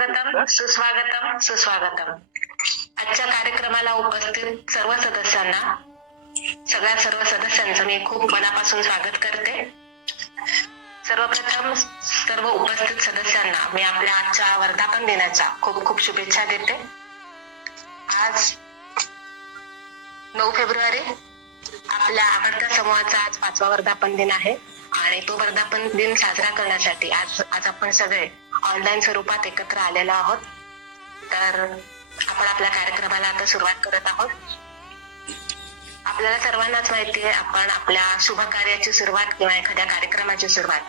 स्वागतम सुस्वागतम सुस्वागतम. आजच्या कार्यक्रमाला उपस्थित सर्व सदस्यांचं मी खूप मनापासून स्वागत करते. सर्वप्रथम सर्व उपस्थित सदस्यांना मी आपल्या आजच्या वर्धापन दिनाच्या खूप खूप शुभेच्छा देते. आज 9 फेब्रुवारी आपल्या आवडत्या समूहाचा आज 5वा वर्धापन दिन आहे आणि तो वर्धापन दिन साजरा करण्यासाठी आज आपण सगळे ऑनलाईन स्वरूपात एकत्र आलेलो आहोत. तर आपण आपल्या कार्यक्रमाला आता सुरुवात करत आहोत. आपल्याला सर्वांनाच माहिती आहे, आपण आपल्या शुभ कार्याची सुरुवात किंवा एखाद्या कार्यक्रमाची सुरुवात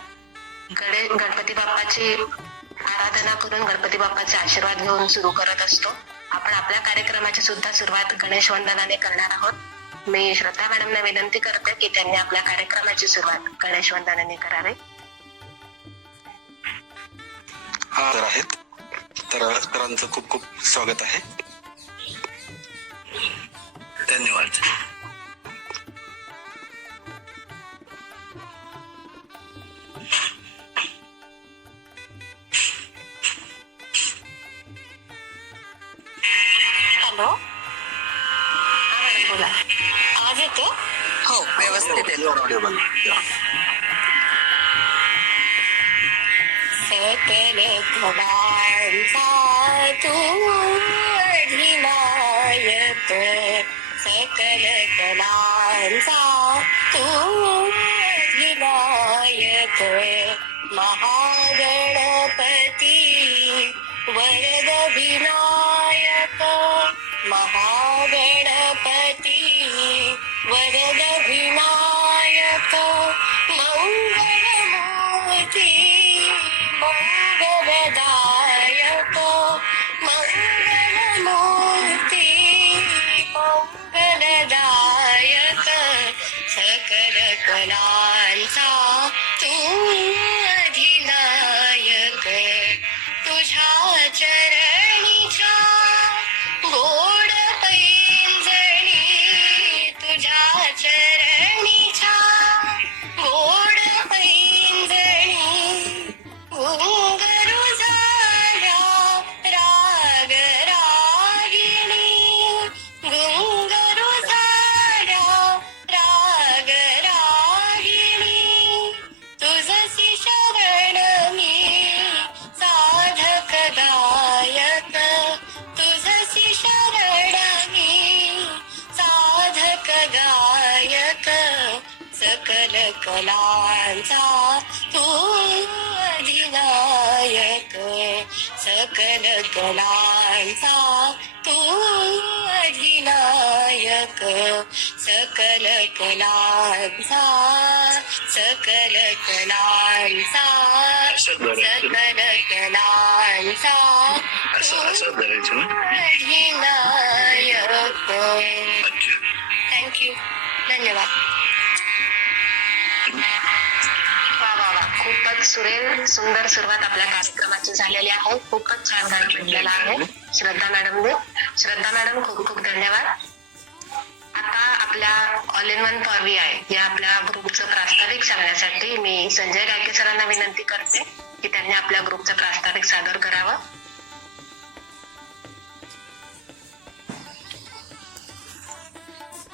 गणपती बाप्पाची आराधना करून गणपती बाप्पाचे आशीर्वाद घेऊन सुरू करत असतो. आपण आपल्या कार्यक्रमाची सुद्धा सुरुवात गणेश वंदनाने करणार आहोत. मी श्रद्धा मॅडमना विनंती करते की त्यांनी आपल्या कार्यक्रमाची सुरुवात गणेश वंदनाने करावी. आहेत तर सरांचं खूप खूप स्वागत आहे. धन्यवाद. हॅलो, हा मॅडम बोला. आवाज येतो? हो, व्यवस्थित येतो. सकल कलांचा तू अधिनायक, सकल कलांचा तू अधिनायक, महागणपती वरद विनायक, महागणपती वरद विनायक, मंगलमूर्ती मंगलदायक, मंगलमूर्ती मंगलदायक, सकल कलांचा तू अधिनायक, तुझ्या चरणीच्या गोड पैंजणी, तुझ्या चरणीच्या गोड पैंजणी, घुंगरू झाल्या राग रागिणी, घुंगरू झाल्या राग रागिणी, तुझसी शरण मी साधक गायक, तुझसी शरण मी साधक गायक, सकल कलांचा तू अधिनायक, सकल कलांचा तू अधिनायक, सकल कलांचा, सकल कलांचा, सकल कलांचा तू अधिनायक. थँक्यू, धन्यवाद. वा वा वा, खूपच सुरेल सुंदर सुरुवात आपल्या कार्यक्रमाची झालेली आहे. खूपच छान गाणं म्हटलेलं आहे श्रद्धा मॅडमने. श्रद्धा मॅडम खूप खूप धन्यवाद. आता आपल्या all in one for VI या आपल्या ग्रुपचं प्रास्ताविक सांगण्यासाठी मी संजय गायके सरांना विनंती करते की त्यांनी आपल्या ग्रुपचं प्रास्ताविक सादर करावं.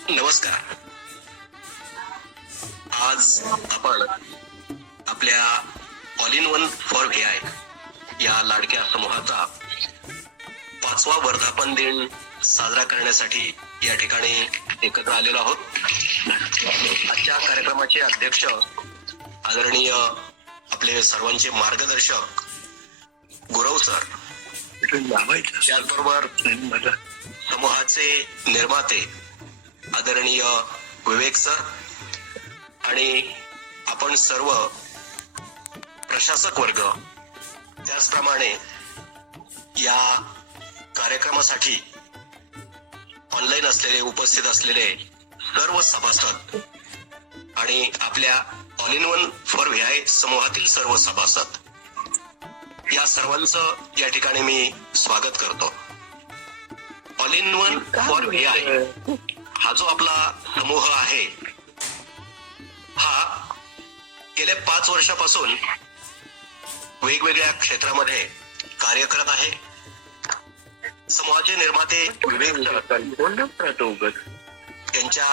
नमस्कार. आज आपण आपल्या all in one for VI या लाडक्या समूहाचा 5वा वर्धापन दिन साजरा करण्यासाठी या ठिकाणी एकत्र आलेलो आहोत. आजच्या कार्यक्रमाचे अध्यक्ष आदरणीय आपले सर्वांचे मार्गदर्शक गुरव सर, त्याचबरोबर समूहाचे निर्माते आदरणीय विवेक सर आणि आपण सर्व प्रशासक वर्ग, त्याचप्रमाणे या कार्यक्रमासाठी ऑनलाईन असलेले उपस्थित असलेले सर्व सभासद आणि आपल्या all in one for VI समूहातील सर्व सभासद, या सर्वांचं या ठिकाणी मी स्वागत करतो. All in one for VI हा जो आपला समूह आहे, हा गेल्या 5 वर्षापासून वेगवेगळ्या क्षेत्रामध्ये कार्य करत आहे. समूहाचे निर्माते विवेक यांच्या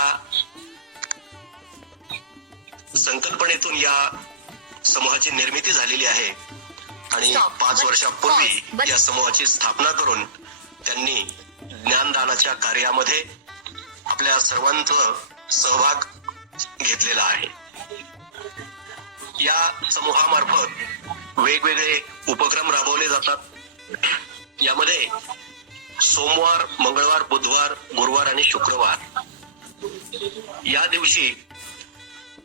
संकल्पनेतून या समूहाची निर्मिती झालेली आहे आणि 5 वर्षापूर्वी या समूहाची स्थापना करून त्यांनी ज्ञानदानाच्या कार्यामध्ये आपल्या सर्वांचा सहभाग घेतलेला आहे. या समूहामार्फत वेगवेगळे उपक्रम राबवले जातात. यामध्ये सोमवार, मंगळवार, बुधवार, गुरुवार आणि शुक्रवार या दिवशी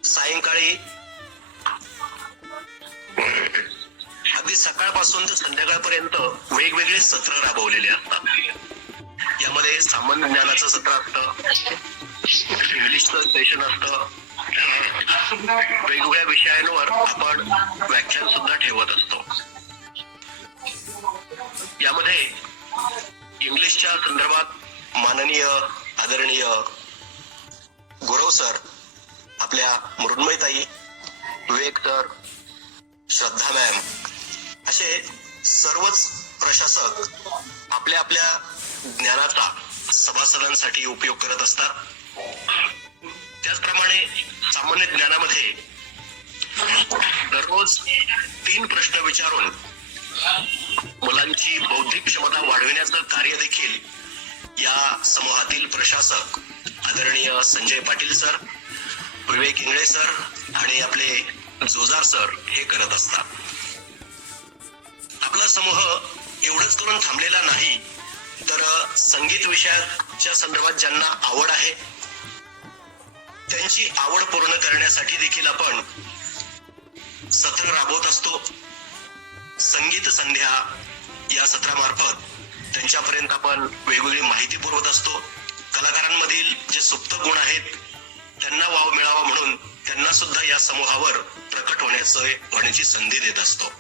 सायंकाळी अगदी सकाळपासून ते संध्याकाळपर्यंत वेगवेगळे सत्र राबवलेले असतात. यामध्ये सामान्य ज्ञानाचं सत्र असतं, इंग्लिशचं सेशन असतं, वेगवेगळ्या विषयांवर आपण व्याख्यान सुद्धा ठेवत असतो. यामध्ये इंग्लिशच्या संदर्भात माननीय आदरणीय गुरव सर, आपल्या मृण्मयताई, विवेक सर, श्रद्धा मॅम असे सर्वच प्रशासक आपल्या आपल्या ज्ञानाचा सभासदांसाठी उपयोग करत असतात. त्याचप्रमाणे सामान्य ज्ञानामध्ये दररोज 3 प्रश्न विचारून मुलांची बौद्धिक क्षमता वाढविण्याचं कार्य देखील या समूहातील प्रशासक आदरणीय संजय पाटील सर, विवेक इंगळे सर आणि आपले जोजार सर हे करत असतात. आपला समूह एवढंच करून थांबलेला नाही, तर संगीत विषयाच्या संदर्भात ज्यांना आवड आहे त्यांची आवड पूर्ण करण्यासाठी देखील आपण सत्र राबवत असतो. संगीत संध्या या सत्रामार्फत त्यांच्यापर्यंत आपण वेगवेगळी माहिती पुरवत असतो. कलाकारांमधील जे सुप्त गुण आहेत त्यांना वाव मिळावा म्हणून त्यांना सुद्धा या समूहावर प्रकट होण्याची संधी देत असतो.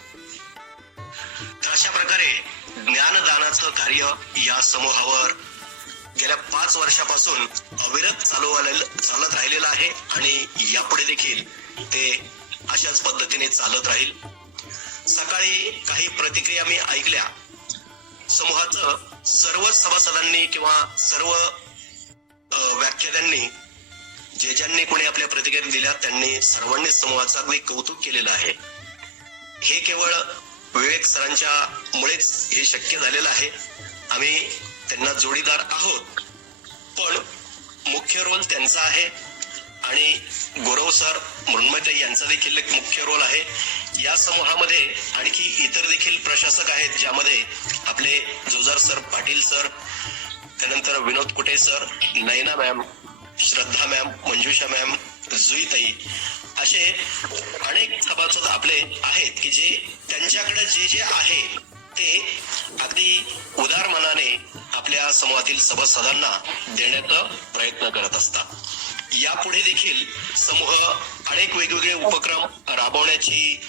तर अशा प्रकारे ज्ञानदानाचं कार्य या समूहावर गेल्या 5 वर्षापासून अविरत चालत राहिलेलं आहे आणि यापुढे देखील ते अशाच पद्धतीने चालत राहील. सकाळी काही प्रतिक्रिया मी ऐकल्या. समूहाचं सर्व सभासदांनी किंवा सर्व व्याख्यात्यांनी जे ज्यांनी कोणी आपल्या प्रतिक्रिया दिल्या त्यांनी सर्वांनी समूहाचं अगदी कौतुक केलेलं आहे. हे केवळ विवेक सरांच्या मुळेच हे शक्य झालेलं आहे. आम्ही त्यांना जोडीदार आहोत, पण मुख्य रोल त्यांचा आहे आणि गुरव सर, मृण्मयताई यांचा देखील एक मुख्य रोल आहे. या समूहामध्ये आणखी इतर देखील प्रशासक आहेत, ज्यामध्ये आपले जोजार सर, पाटील सर, त्यानंतर विनोद कुटे सर, नयना मॅम, श्रद्धा मॅम, मंजुषा मॅम, जुईताई असे अनेक सभासद आपले आहेत की जे त्यांच्याकडे जे जे आहे ते अगदी उदार मनाने आपल्या समूहातील सभासदांना देण्याचा प्रयत्न करत असतात. यापुढे देखील समूह अनेक वेगवेगळे उपक्रम राबवण्याची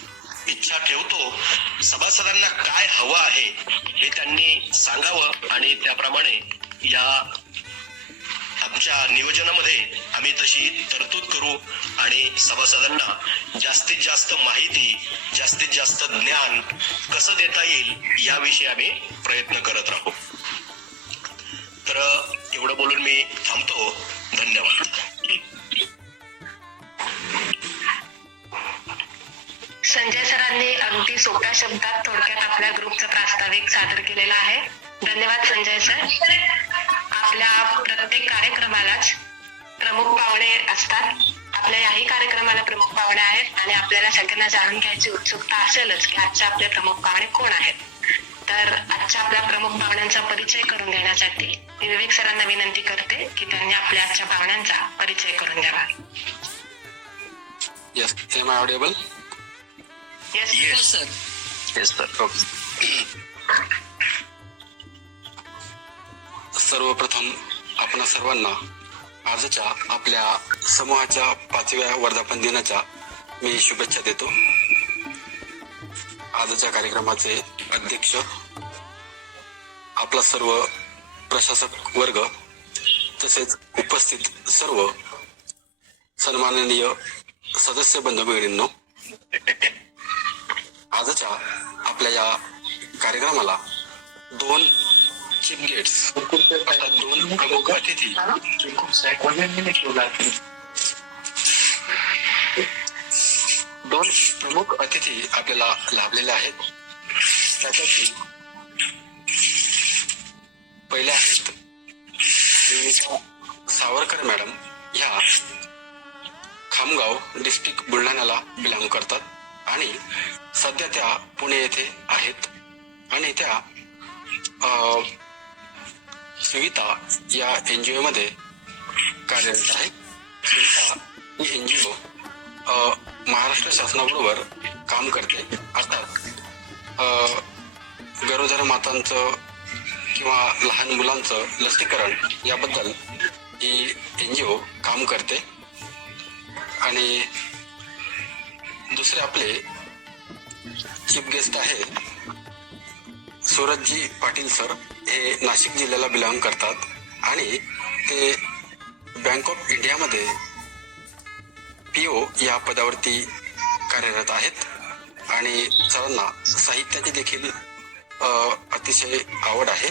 इच्छा ठेवतो. सभासदांना काय हवं आहे हे त्यांनी सांगावं आणि त्याप्रमाणे या आमच्या नियोजनामध्ये आम्ही तशी तरतूद करू आणि सभासदांना जास्तीत जास्त माहिती, जास्तीत जास्त ज्ञान कसं देता येईल याविषयी आम्ही प्रयत्न करत राहू. तर एवढं बोलून मी थांबतो. धन्यवाद. संजय सरांनी अगदी सोप्या शब्दात थोडक्यात आपल्या ग्रुपचा प्रास्ताविक सादर केलेला आहे. धन्यवाद संजय सर. आपल्या प्रत्येक कार्यक्रमालाच प्रमुख पाहुणे असतात. आपल्या याही कार्यक्रमाला प्रमुख पाहुणे आहेत आणि आपल्याला सगळ्यांना जाणून घ्यायची उत्सुकता असेलच की आजचे आपले प्रमुख पाहुणे कोण आहेत. तर आजच्या आपल्या प्रमुख पाहुण्यांचा परिचय करून देण्यासाठी मी विवेक सरांना विनंती करते की त्यांनी आपल्या आजच्या पाहुण्यांचा परिचय करून द्यावा. Yes, am I audible? Yes, sir. Yes sir. सर्वप्रथम आपणा सर्वांना आजच्या आपल्या समूहाच्या 5व्या वर्धापन दिनाच्या मी शुभेच्छा देतो. आजच्या कार्यक्रमाचे अध्यक्ष, आपला सर्व प्रशासक वर्ग, तसेच उपस्थित सर्व सन्माननीय सदस्य बंधू भगिनींनो, आजच्या आपल्या या कार्यक्रमाला 2 चीफ गेट्स अर्थात 2 प्रमुख अतिथी आपल्याला लाभलेले आहेत. त्यापैकी पहिले आहेत निमिषा सावरकर मॅडम. ह्या खामगाव डिस्ट्रिक्ट बुलढाण्याला बिलॉंग करतात आणि सध्या त्या पुणे येथे आहेत आणि त्या सुविधा या NGO मध्ये कार्यरत आहेत. सुविधा ही NGO महाराष्ट्र शासनाबरोबर काम करते. अर्थात गरोदर मातांचं किंवा लहान मुलांचं लसीकरण याबद्दल ही NGO काम करते. आणि दुसरे आपले चीफ गेस्ट आहे सूरजजी पाटील सर. हे नाशिक जिल्ह्याला बिलॉंग करतात आणि ते बँक ऑफ इंडियामध्ये PO या पदावरती कार्यरत आहेत आणि सरांना साहित्याची देखील अतिशय आवड आहे.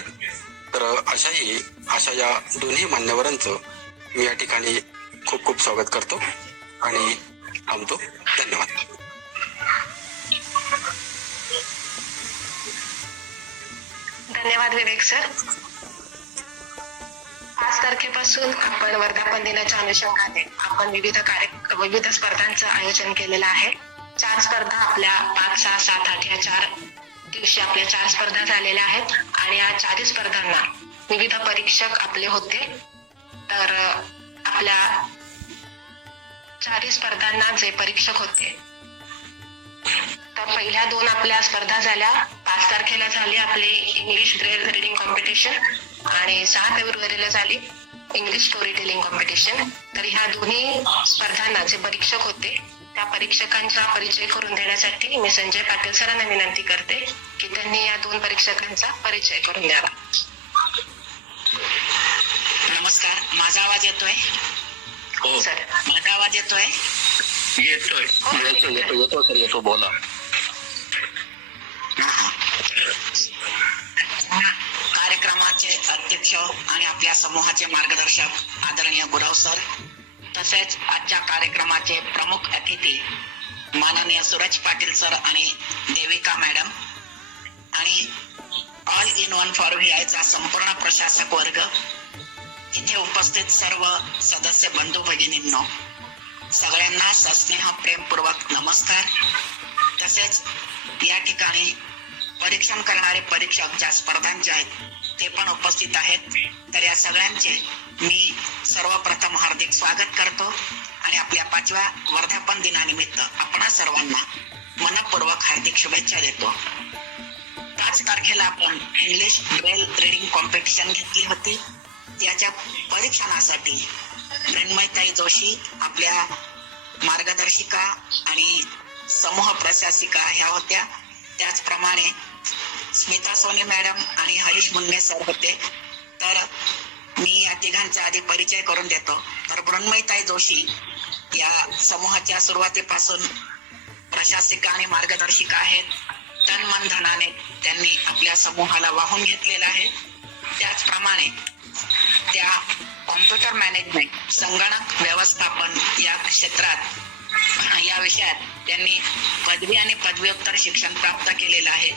तर अशा या दोन्ही मान्यवरांचं मी या ठिकाणी खूप खूप स्वागत करतो आणि थांबतो. धन्यवाद. धन्यवाद विवेक सर. 5 तारखेपासून आपण वर्धापन दिनाच्या अनुषंगाने आपण विविध स्पर्धांचं आयोजन केलेलं आहे. 4 स्पर्धा आपल्या 5, 6, 7, 8 या 4 दिवशी आपल्या 4 स्पर्धा झालेल्या आहेत आणि या 4 स्पर्धांना विविध परीक्षक आपले होते. तर आपल्या 4 स्पर्धांना जे परीक्षक होते तर पहिल्या 2 आपल्या स्पर्धा झाल्या. 5 तारखेला झाली आपली इंग्लिश ब्रेल रीडिंग कॉम्पिटिशन आणि 6 फेब्रुवारीला झाली इंग्लिश स्टोरी टेलिंग कॉम्पिटिशन. तर ह्या दोन्ही स्पर्धांना जे परीक्षक होते त्या परीक्षकांचा परिचय करून देण्यासाठी मी संजय पाटील सरांना विनंती करते की त्यांनी या 2 परीक्षकांचा परिचय करून द्यावा. नमस्कार, माझा आवाज येतोय? हो सर माझा आवाज येतोय? येतो बोला. कार्यक्रमाचे अध्यक्ष आणि आपल्या समूहाचे मार्गदर्शक आदरणीय गुरव सर, तसेच आजच्या कार्यक्रमाचे प्रमुख अतिथी माननीय सूरज पाटील सर आणि देविका मॅडम आणि ऑल इन वन फॉर VIचा संपूर्ण प्रशासक वर्ग, इथे उपस्थित सर्व सदस्य बंधू भगिनींनो, सगळ्यांना सस्नेह प्रेमपूर्वक नमस्कार. तसेच या ठिकाणी परीक्षण करणारे परीक्षक ज्या स्पर्धांचे आहेत ते पण उपस्थित आहेत. तर या सगळ्यांचे मी सर्वप्रथम हार्दिक स्वागत करतो आणि आपल्या 5व्या वर्धापन दिनानिमित्त आपणा सर्वांना मनपूर्वक हार्दिक शुभेच्छा देतो. 5 तारखेला आपण इंग्लिश ब्रेल रीडिंग कॉम्पिटिशन घेतली होती. याच्या परीक्षणासाठी मृण्मयताई जोशी आपल्या मार्गदर्शिका आणि समूह प्रशासिका ह्या होत्या. त्याचप्रमाणे स्मिता सोनी मॅडम आणि हरीश मुन्ने सर होते. तर मी या तिघांचा आधी परिचय करून देतो. तर मृण्मयताई जोशी या समूहाच्या सुरुवातीपासून प्रशासिका आणि मार्गदर्शिका आहेत. तन मन धनाने त्यांनी आपल्या समूहाला वाहून घेतलेला आहे. त्याचप्रमाणे त्या कॉम्प्युटर मॅनेजमेंट संगणक व्यवस्थापन या क्षेत्रात या विषयात त्यांनी पदवी आणि पदव्युत्तर शिक्षण प्राप्त केलेलं आहे.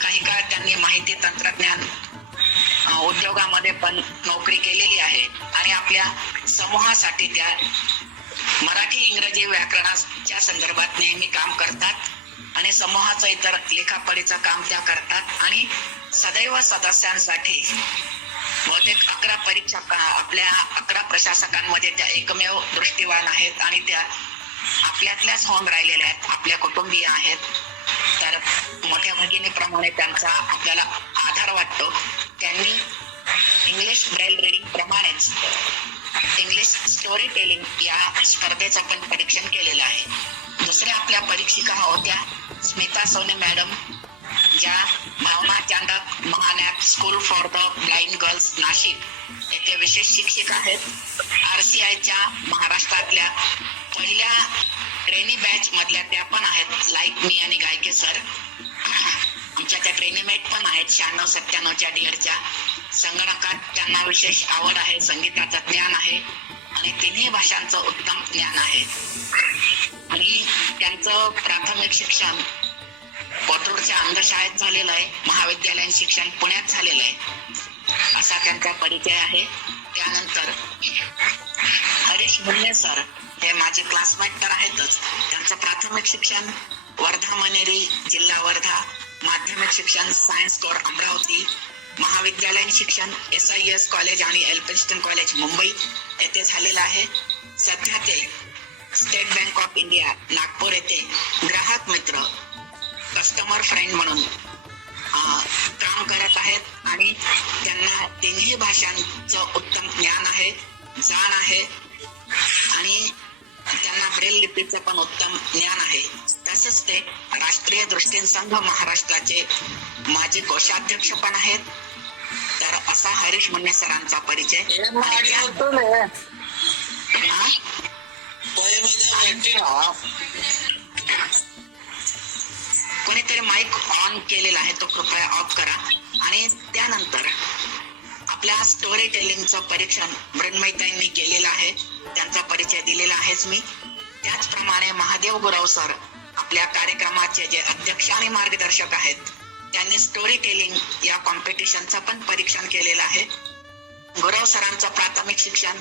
काही काळ त्यांनी माहिती तंत्रज्ञान उद्योगामध्ये पण नोकरी केलेली आहे आणि आपल्या समूहासाठी त्या मराठी इंग्रजी व्याकरणाच्या संदर्भात नेहमी काम करतात आणि समूहाचं इतर लेखापडीचं काम त्या करतात आणि सदैव सदस्यांसाठी बहुतेक 11 परीक्षक आपल्या 11 प्रशासकांमध्ये त्या एकमेव दृष्टीवान आहेत आणि त्या आपल्यातल्याच होऊन राहिलेल्या आहेत, आपल्या कुटुंबीय आहेत. तर मोठ्या भगिनीप्रमाणे त्यांचा आपल्याला आधार वाटतो. त्यांनी इंग्लिश ब्रेल रीडिंग प्रमाणेच इंग्लिश स्टोरी टेलिंग या स्पर्धेचं पण परीक्षण केलेलं आहे. दुसऱ्या आपल्या परीक्षिका होत्या स्मिता सोने मॅडम, ज्या भावना चांडक महानॅक school for the blind girls Nashik येथे विशेष शिक्षिका आहेत. RCIच्या महाराष्ट्रातल्या पहिल्या ट्रेनी बॅच मधल्या त्या पण आहेत, लाईक मी आणि गायके सर. आमच्या त्या ट्रेनिमेट पण आहेत 96-97च्या डीएडच्या. संगणकात त्यांना विशेष आवड आहे, संगीताचं ज्ञान आहे आणि तिन्ही भाषांचं उत्तम ज्ञान आहे. आणि त्यांचं प्राथमिक शिक्षण कोथरूडच्या अंधशाळेत झालेलं आहे, महाविद्यालयीन शिक्षण पुण्यात झालेलं आहे, असा त्यांचा परिचय आहे. त्यानंतर हरीश मुन्ने सर हे माझे क्लासमेट तर आहेतच. त्यांचं प्राथमिक शिक्षण वर्धा मनेरी, जिल्हा वर्धा, माध्यमिक शिक्षण सायन्स कोर अमरावती, महाविद्यालयीन शिक्षण SIS कॉलेज आणि एल्फिन्स्टन कॉलेज मुंबई येथे झालेलं आहे. सध्या ते state bank of India Nagpur येथे ग्राहक मित्र, कस्टमर फ्रेंड म्हणून काम करत आहेत आणि त्यांना तिन्ही भाषांचं उत्तम ज्ञान आहे, जाण आहे आणि त्यांना ब्रेल लिपीचं पण उत्तम ज्ञान आहे. तसेच ते राष्ट्रीय दृष्टीन संघ महाराष्ट्राचे माजी कोषाध्यक्ष पण आहेत. तर असा हरीश मुन्ने सरांचा परिचय. कोणीतरी माईक ऑन केलेला आहे, तो कृपया ऑफ करा. आणि त्यानंतर आपल्या स्टोरी टेलिंगचं परीक्षण मृण्मयीताईंनी केलेलं आहे, त्यांचा परिचय दिलेला आहेच मी. त्याचप्रमाणे महादेव गुरव सर आपल्या कार्यक्रमाचे जे अध्यक्ष आणि मार्गदर्शक आहेत, त्यांनी स्टोरी टेलिंग या कॉम्पिटिशनचं पण परीक्षण केलेलं आहे. गुरव सरांचं प्राथमिक शिक्षण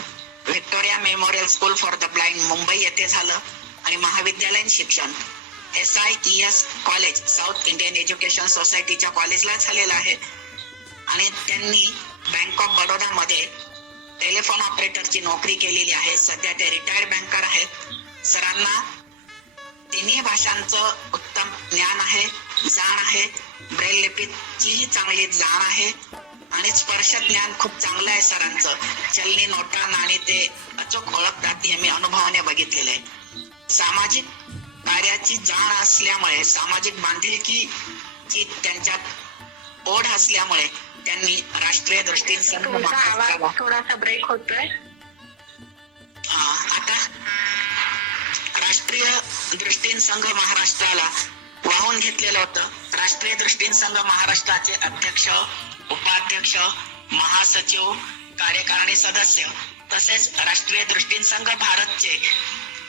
Victoria memorial school for the blind Mumbai येथे झालं आणि महाविद्यालयीन शिक्षण SIES college south Indian education सोसायटीच्या कॉलेजला झालेलं आहे. आणि त्यांनी बँक ऑफ बडोदामध्ये टेलिफोन ऑपरेटरची नोकरी केलेली आहे. सध्या ते रिटायर्ड बँकर आहेत. सरांना तिन्ही भाषांचं उत्तम ज्ञान आहे, जाण आहे, ब्रेल लिपीचीही चांगली जाण आहे आणि स्पर्श ज्ञान खूप चांगलं आहे सरांचं. चलनी नोटा नाणी ते अचूक ओळखतात, हे मी अनुभवाने बघितलेलं आहे. सामाजिक कार्याची जाण असल्यामुळे, सामाजिक बांधिलकीची त्यांच्यात ओढ असल्यामुळे त्यांनी राष्ट्रीय दृष्टीने संघ तुमचा आवाज थोडासा ब्रेक होतोय. आता राष्ट्रीय दृष्टीन संघ महाराष्ट्राला वाहून घेतलेलं होतं. राष्ट्रीय दृष्टीन संघ महाराष्ट्राचे अध्यक्ष, उपाध्यक्ष, महासचिव, कार्यकारिणी सदस्य तसेच राष्ट्रीय दृष्टीन संघ भारतचे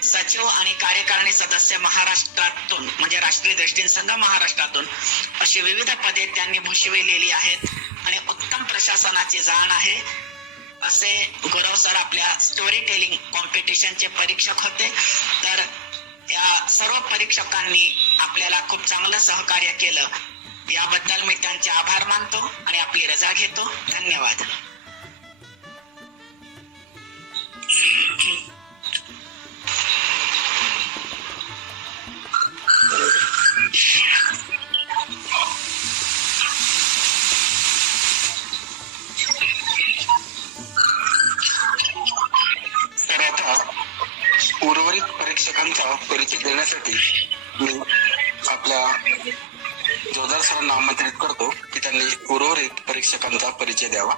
सचिव आणि कार्यकारिणी सदस्य महाराष्ट्रातून, म्हणजे राष्ट्रीय दृष्टीन संघ महाराष्ट्रातून अशी विविध पदे त्यांनी भूषविलेली आहेत आणि उत्तम प्रशासनाची जाण आहे. असे गुरव सर आपल्या स्टोरी टेलिंग कॉम्पिटिशनचे परीक्षक होते. तर त्या सर्व परीक्षकांनी आपल्याला खूप चांगलं सहकार्य केलं, याबद्दल मी त्यांचे आभार मानतो आणि आपली रजा घेतो. धन्यवाद. तर आता उर्वरित परीक्षकांचा परिचय देण्यासाठी मी आपल्या जोरदार सरांना आमंत्रित करतो की त्यांनी उर्वरित परीक्षकांचा परिचय द्यावा.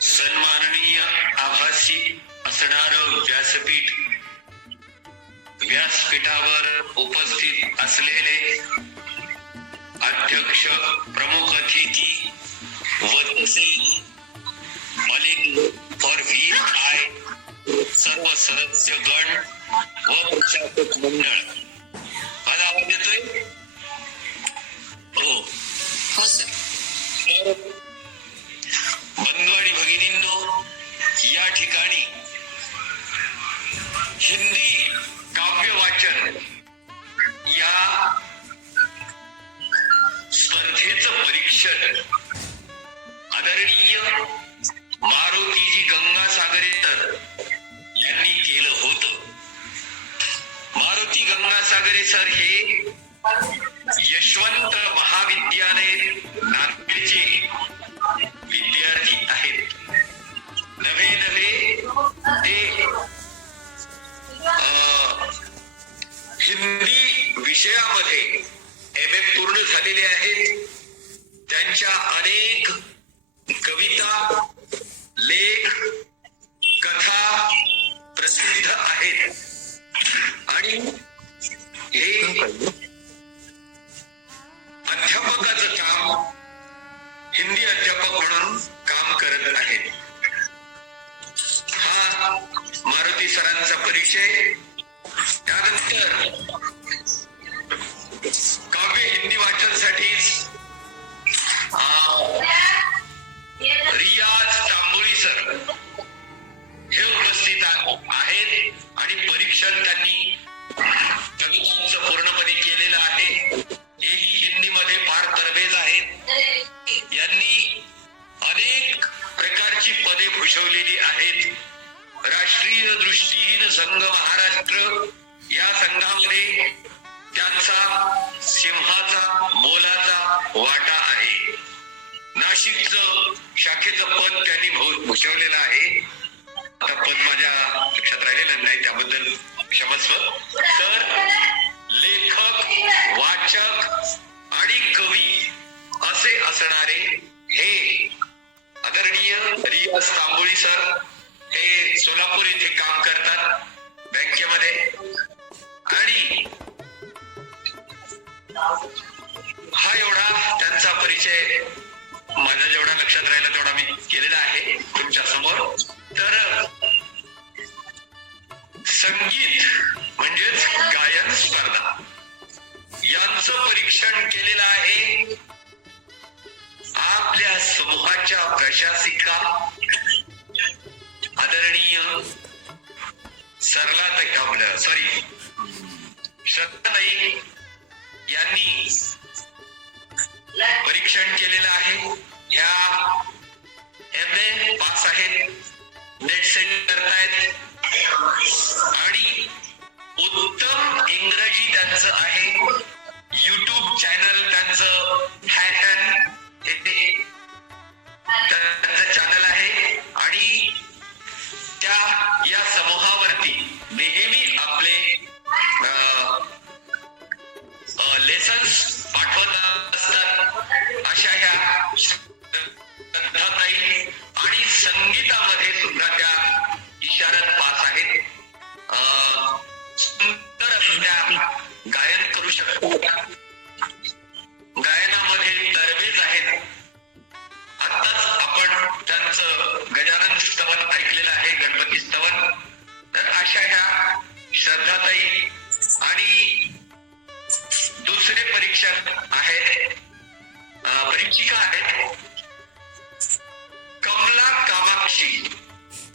सन्माननीय आभासी असणारं व्यासपीठ, व्यासपीठावर उपस्थित असलेले अध्यक्ष, प्रमुख अतिथी व तसेच ऑलिंग फॉर VI सर्व सदस्यगण व प्रशासक मंडळ. माझा आवाज येतोय? हो सर. बंधू आणि भगिनींनो, या ठिकाणी हिंदी काव्य वाचन या स्पर्धेचं परीक्षण आदरणीय मारुतीजी गंगासागरेतर यांनी केलं होतं. मारुती गंगासागरे सर हे यशवंत महाविद्यालय नांदेडचे विद्यार्थी आहेत. नवे ते हिंदी विषयामध्ये MA पूर्ण झालेले आहेत. त्यांच्या अनेक कविता, लेख, कथा प्रसिद्ध आहेत आणि हे अध्यापकाचं काम हिंदी अध्यापक म्हणून काम करत आहेत. हा मारुती सरांचा परिचय. त्यानंतर काव्य हिंदी वाचनसाठीच रियाज तांबोळी सर हे उपस्थित आहेत आणि परीक्षण त्यांनी कवितांचं पूर्णपणे केलेलं आहे. हेही हिंदीमध्ये फार तरबेज आहेत. यांनी अनेक प्रकारची पदे भूषवलेली आहेत. राष्ट्रीय दृष्टीहीन संघ महाराष्ट्र या संघामध्ये त्यांचा सिंहाचा मोलाचा वाटा आहे. नाशिकचं शाखेचं पद त्यांनी भूषवलेलं आहे. आता पद माझ्या लक्षात राहिलेलं नाही, त्याबद्दल क्षमस्व. तर लेखक, वाचक आणि कवी असे असणारे हे आदरणीय रियाज तांबोळी सर हे सोलापूर येथे काम करतात बँकेमध्ये. आणि हा एवढा त्यांचा परिचय माझ्या जेवढा लक्षात राहिला तेवढा मी केलेला आहे तुमच्या समोर. तर संगीत म्हणजेच गायन स्पर्धा यांचं परीक्षण केलेलं आहे आपल्या समूहाच्या प्रशासिका आदरणीय श्रद्धाताई यांनी परीक्षण केलेलं आहे. ह्या MA पास आहेत, नेट सेट करतायत आणि उत्तम इंग्रजी त्यांचं आहे. YouTube चॅनल त्यांचं हॅटन त्यांचं चॅनल आहे आणि त्या या समूहावरती नेहमी आपले लेसन्स पाठवत असतात. अशा ह्या श्रद्धाताई आणि संगीतामध्ये सुद्धा त्या इशारत पास आहेत. सुंदर त्या गायन करू शकतात. गायनामध्ये तरबेज आहेत. आताच आपण त्यांचं गजानन स्तवन ऐकलेलं आहे, गणपती स्तवन. तर अशा ह्या श्रद्धाताई आणि दुसरे परीक्षक आहेत, परीक्षिका आहेत कमला कामाक्षी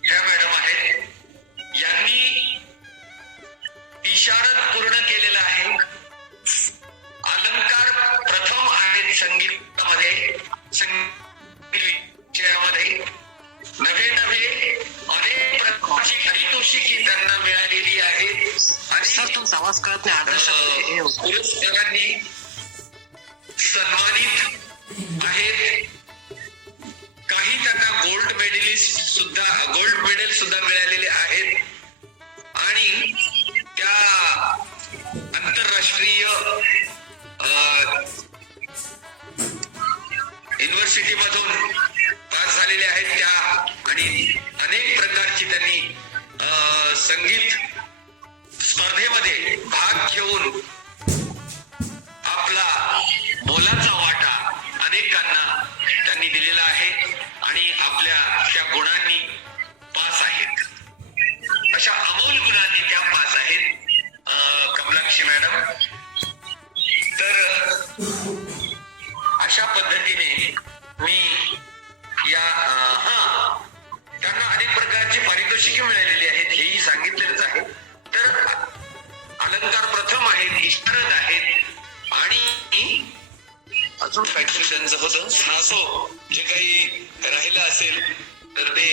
ह्या मॅडम आहेत. यांनी इशारत पूर्ण केलेला आहे. अलंकार प्रथम आहेत संगीतामध्ये, विषयामध्ये नवे अनेक प्रकारची पारितोषिके त्यांना मिळालेली आहे आणि आवाज कळत नाही. पुरस्कारांनी सन्मानित आहेत. काही त्यांना गोल्ड मेडल सुद्धा मिळालेले आहेत आणि त्या आंतरराष्ट्रीय युनिव्हर्सिटी मधून पास झालेले आहेत त्या. आणि अनेक प्रकारची त्यांनी संगीत स्पर्धेमध्ये भाग घेऊन आपला मोलाचा वाटा अनेकांना त्यांनी दिलेला आहे आणि आपल्या त्या गुणांनी पास आहेत. अशा अमोल गुणांनी त्या पास आहेत कमलाक्षी मॅडम. तर अशा पद्धतीने मी या त्यांना अनेक प्रकारची पारितोषिके मिळालेली आहेत हेही सांगितलेलंच आहे. तर अलंकार प्रथम आहेत, इशारत आहेत आणि अजून फॅक्टरी त्यांचं होतं. असो, जे काही राहिलं असेल तर ते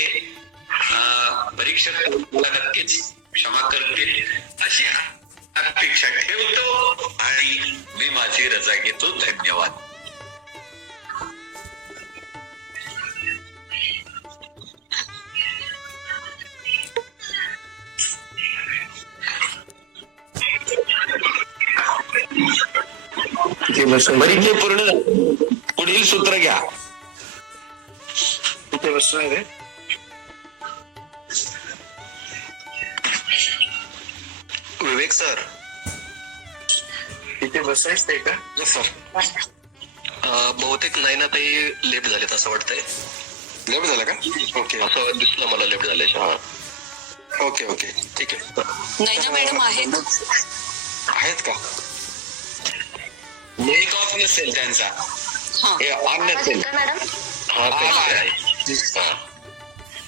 परीक्षक मला नक्कीच क्षमा करतील अशी अपेक्षा ठेवतो आणि मी माझी रजा घेतो. धन्यवाद. परिचय पूर्ण झाला. पुढील सूत्र घ्या. कुठे बसणार आहे? विवेक सर, इथे बसायचंय का? Yes sir. बहुतेक नयनाताई लेफ्ट झालेत असं वाटतंय. लेफ्ट झालं का? ओके असं दिसलं मला लेफ्ट झाल्याच्या. हा ओके ओके ठीक आहे. नैना मॅडम आहेत. आहेत का? मेक ऑफ नसेल त्यांचा, हा हे ऑन आवाज नसेल. येतोय मॅडम? हा हा, ते आहे. आहे. हा.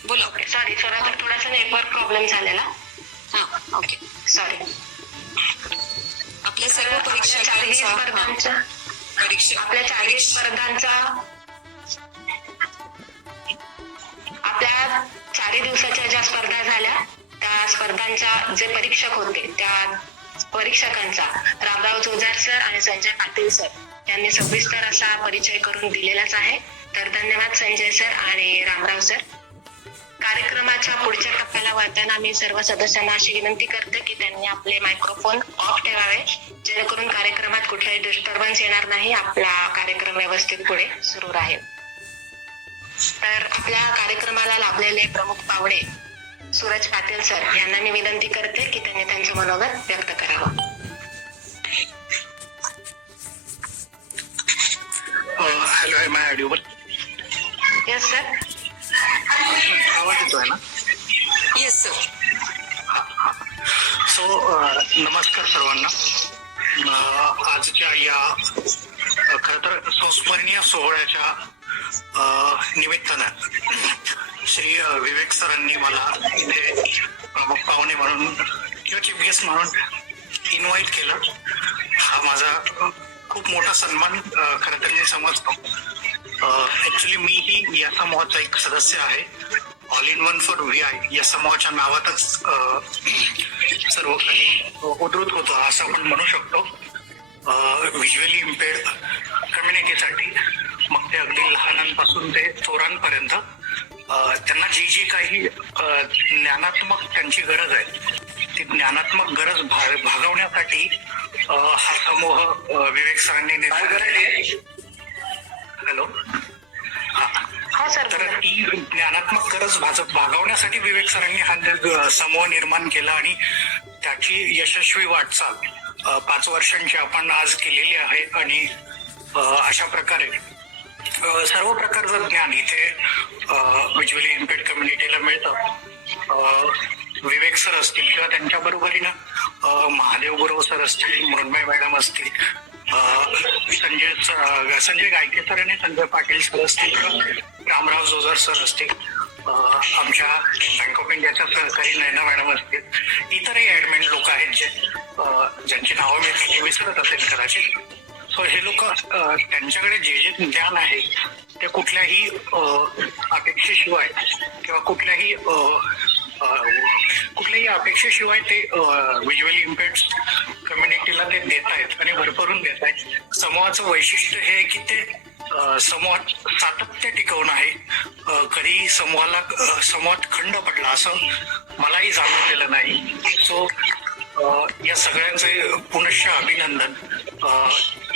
बोला. सॉरी थोडासा नेटवर्क प्रॉब्लेम झालेला. हा ओके. सॉरी. आपल्या सर्व आपल्या चारही परीक्षकांचा स्पर्धांचा परीक्षा आपल्या चारही स्पर्धांचा आपल्या 4 दिवसाच्या ज्या स्पर्धा झाल्या त्या स्पर्धांच्या जे परीक्षक होते त्या परीक्षकांचा रामराव जोजार सर आणि संजय पाटील सर यांनी सविस्तर असा परिचय करून दिलेलाच आहे. तर धन्यवाद संजय सर आणि रामराव सर. कार्यक्रमाच्या पुढच्या टप्प्याला वळताना मी सर्व सदस्यांना अशी विनंती करते की त्यांनी आपले मायक्रोफोन ऑफ ठेवावे जेणेकरून कार्यक्रमात कुठलाही डिस्टर्बन्स येणार नाही. आपला कार्यक्रम व्यवस्थित पुढे सुरू राहील. तर आपल्या कार्यक्रमाला लाभलेले प्रमुख पाहुणे सूरज पाटील सर यांना मी विनंती करते की त्यांनी त्यांचं मनोगत व्यक्त करावं. Hello, am I audible? Yes sir. आवाज येतोय ना? Yes sir. सो नमस्कार सर्वांना. आजच्या या खरं तर संस्मरणीय सोहळ्याच्या निमित्तानं श्री विवेक सरांनी मला इथे प्रमुख पाहुणे म्हणून किंवा चीफ गेस्ट म्हणून इन्व्हाइट केलं. हा माझा खूप मोठा सन्मान खरं तर मी समजतो. ऍक्च्युली मीही या समूहाचा एक सदस्य आहे. All in one for VI या समूहाच्या नावातच सर्व काही उद्धृत होतो असं आपण म्हणू शकतो. व्हिज्युअली इम्पेअर्ड कम्युनिटीसाठी मग ते अगदी लहानांपासून ते थोरांपर्यंत त्यांना जी जी काही ज्ञानात्मक त्यांची गरज आहे ती ज्ञानात्मक गरज भागवण्यासाठी हा समूह विवेक सरांनी हॅलो हो सर. तर ती ज्ञानात्मक गरज भागवण्यासाठी विवेक सरांनी हा समूह निर्माण केला आणि त्याची यशस्वी वाटचाल 5 वर्षांची आपण आज केलेली आहे. आणि अशा प्रकारे सर्व प्रकारचं ज्ञान इथे व्हिज्युअली इम्पेअर्ड कम्युनिटीला मिळतं. विवेक सर असतील किंवा त्यांच्या बरोबरीनं महादेव गुरव सर असतील, मृण्मय मॅडम असतील, संजय गायके सर आणि संजय पाटील सर असतील, रामराव जोजार सर असतील, आमच्या बँक ऑफ इंडियाच्या सहकारी नयना मॅडम असतील, इतरही ऍडमिन लोक आहेत ज्यांची नावं मी विसरत असेल कदाचित. सो हे लोक त्यांच्याकडे जे जे ज्ञान आहे ते कुठल्याही अपेक्षेशिवाय किंवा कुठल्याही अपेक्षेशिवाय ते व्हिज्युअली इम्पेअर्ड कम्युनिटीला ते देत आहेत आणि भरभरून देत आहेत. समूहाचं वैशिष्ट्य हे की ते समूहात सातत्य टिकवणं आहे. कधी समूहात खंड पडला असं मलाही जाणवलेलं नाही. सो या सगळ्यांचे पुनश्च अभिनंदन.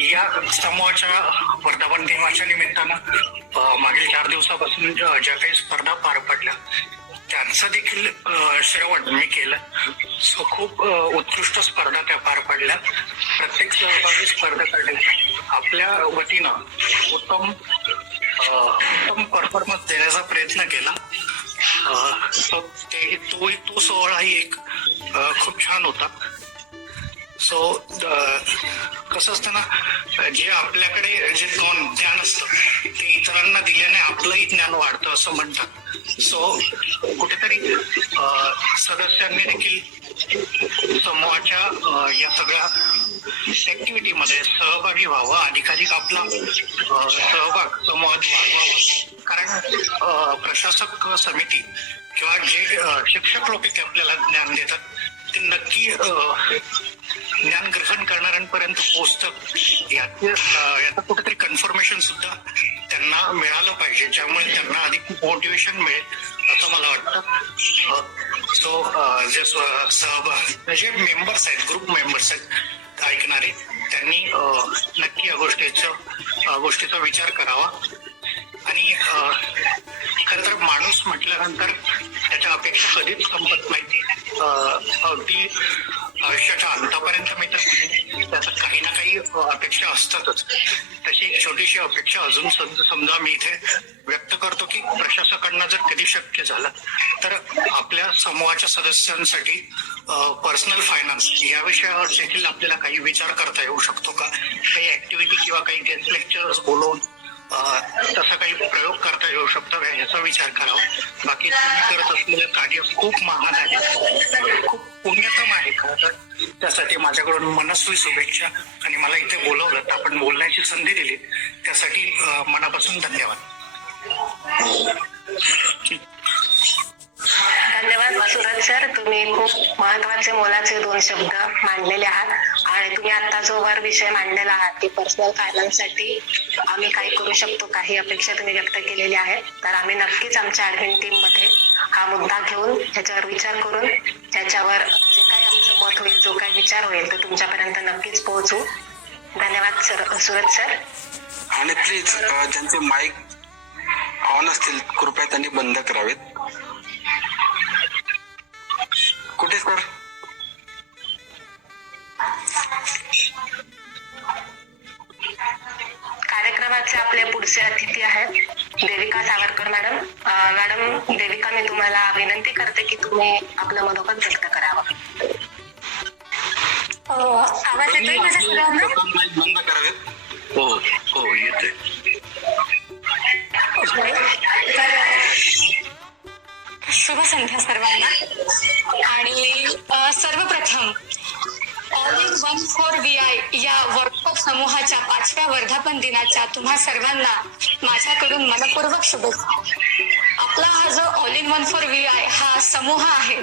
या समूहाच्या वर्धापन दिनाच्या निमित्तानं मागील 4 दिवसापासून ज्या काही स्पर्धा पार पडल्या त्यांचं देखील श्रवण मी केलं. सो खूप उत्कृष्ट स्पर्धा त्या पार पडल्या. प्रत्येक सहभागी स्पर्धकांनी आपल्या वतीनं उत्तम परफॉर्मन्स देण्याचा प्रयत्न केला. तो सोहळाही एक खूप छान होता. सो कसं असतं ना, जे आपल्याकडे जे ज्ञान असतं ते इतरांना दिल्याने आपलंही ज्ञान वाढतं असं म्हणतात. सो कुठेतरी सदस्यांनी देखील समूहाच्या या सगळ्या ऍक्टिव्हिटीमध्ये सहभागी व्हावं, अधिकाधिक आपला सहभाग समूहात वाढवावा. कारण प्रशासक समिती किंवा जे शिक्षक लोक ते आपल्याला ज्ञान देतात ते नक्की ज्ञान ग्रहण करणाऱ्यांपर्यंत पोहोचतं याचं कुठेतरी कन्फर्मेशन सुद्धा त्यांना मिळालं पाहिजे, ज्यामुळे त्यांना अधिक मोटिवेशन मिळेल असं मला वाटतं. सो जे सहभाग जे मेंबर्स आहेत, ग्रुप मेंबर्स आहेत ऐकणारे, त्यांनी नक्की या गोष्टीचा विचार करावा. आणि खरं तर माणूस म्हटल्यानंतर त्याच्या अपेक्षा कधीच संपत नाही. अगदी आयुष्याच्या अंतापर्यंत मी तर म्हणेन त्याचं काही ना काही अपेक्षा असतातच. तशी एक छोटीशी अपेक्षा अजून समजा मी इथे व्यक्त करतो की प्रशासकांना जर कधी शक्य झालं तर आपल्या समूहाच्या सदस्यांसाठी पर्सनल फायनान्स या विषयावर देखील आपल्याला काही विचार करता येऊ शकतो का? काही ऍक्टिव्हिटी किंवा काही गेस्ट लेक्चर्स बोलवून तसा काही प्रयोग करता येऊ शकतो का याचा विचार करावा. बाकी तुम्ही करत असलेलं कार्य खूप महान आहे, खूप पुण्यतम आहे खरं तर. त्यासाठी माझ्याकडून मनस्वी शुभेच्छा. आणि मला इथे बोलवलं आपण बोलण्याची संधी दिली त्यासाठी मनापासून धन्यवाद. धन्यवाद सूरज सर, तुम्ही खूप महत्वाचे मोलाचे 2 शब्द मांडलेले आहात. आणि तुम्ही आता जो वर विषय मांडलेला आहात की पर्सनल फायनान्स साठी आम्ही काय करू शकतो, काही अपेक्षा तुम्ही व्यक्त केलेली आहे, तर आम्ही नक्कीच आमच्या ऍडमिन टीम मध्ये हा मुद्दा घेऊन ह्याच्यावर विचार करून त्याच्यावर जे काही आमचं मत होईल, जो काही विचार होईल तो तुमच्यापर्यंत नक्कीच पोहोचू. धन्यवाद सर, सूरज सर. आणि प्लीज ज्यांचे माईक ऑन असतील कृपया त्यांनी बंद करावेत. कुठे सर? कार्यक्रमाचे आपले पुढचे अतिथी आहेत देविका सावरकर मॅडम. मॅडम देविका, मी तुम्हाला विनंती करते की तुम्ही आपलं मनोगत व्यक्त करावं. आवाज येतोय माझ्या सगळ्यांना? माईक बंद करावेत. हो हो येते. शुभ संध्या सर्वांना. आणि सर्वप्रथम all in one for VI या वर्कशॉप समूहाच्या 5व्या वर्धापन दिनाच्या तुम्हा सर्वांना माझ्याकडून मनपूर्वक शुभेच्छा. आपला हा जो all in one for VI हा समूह आहे,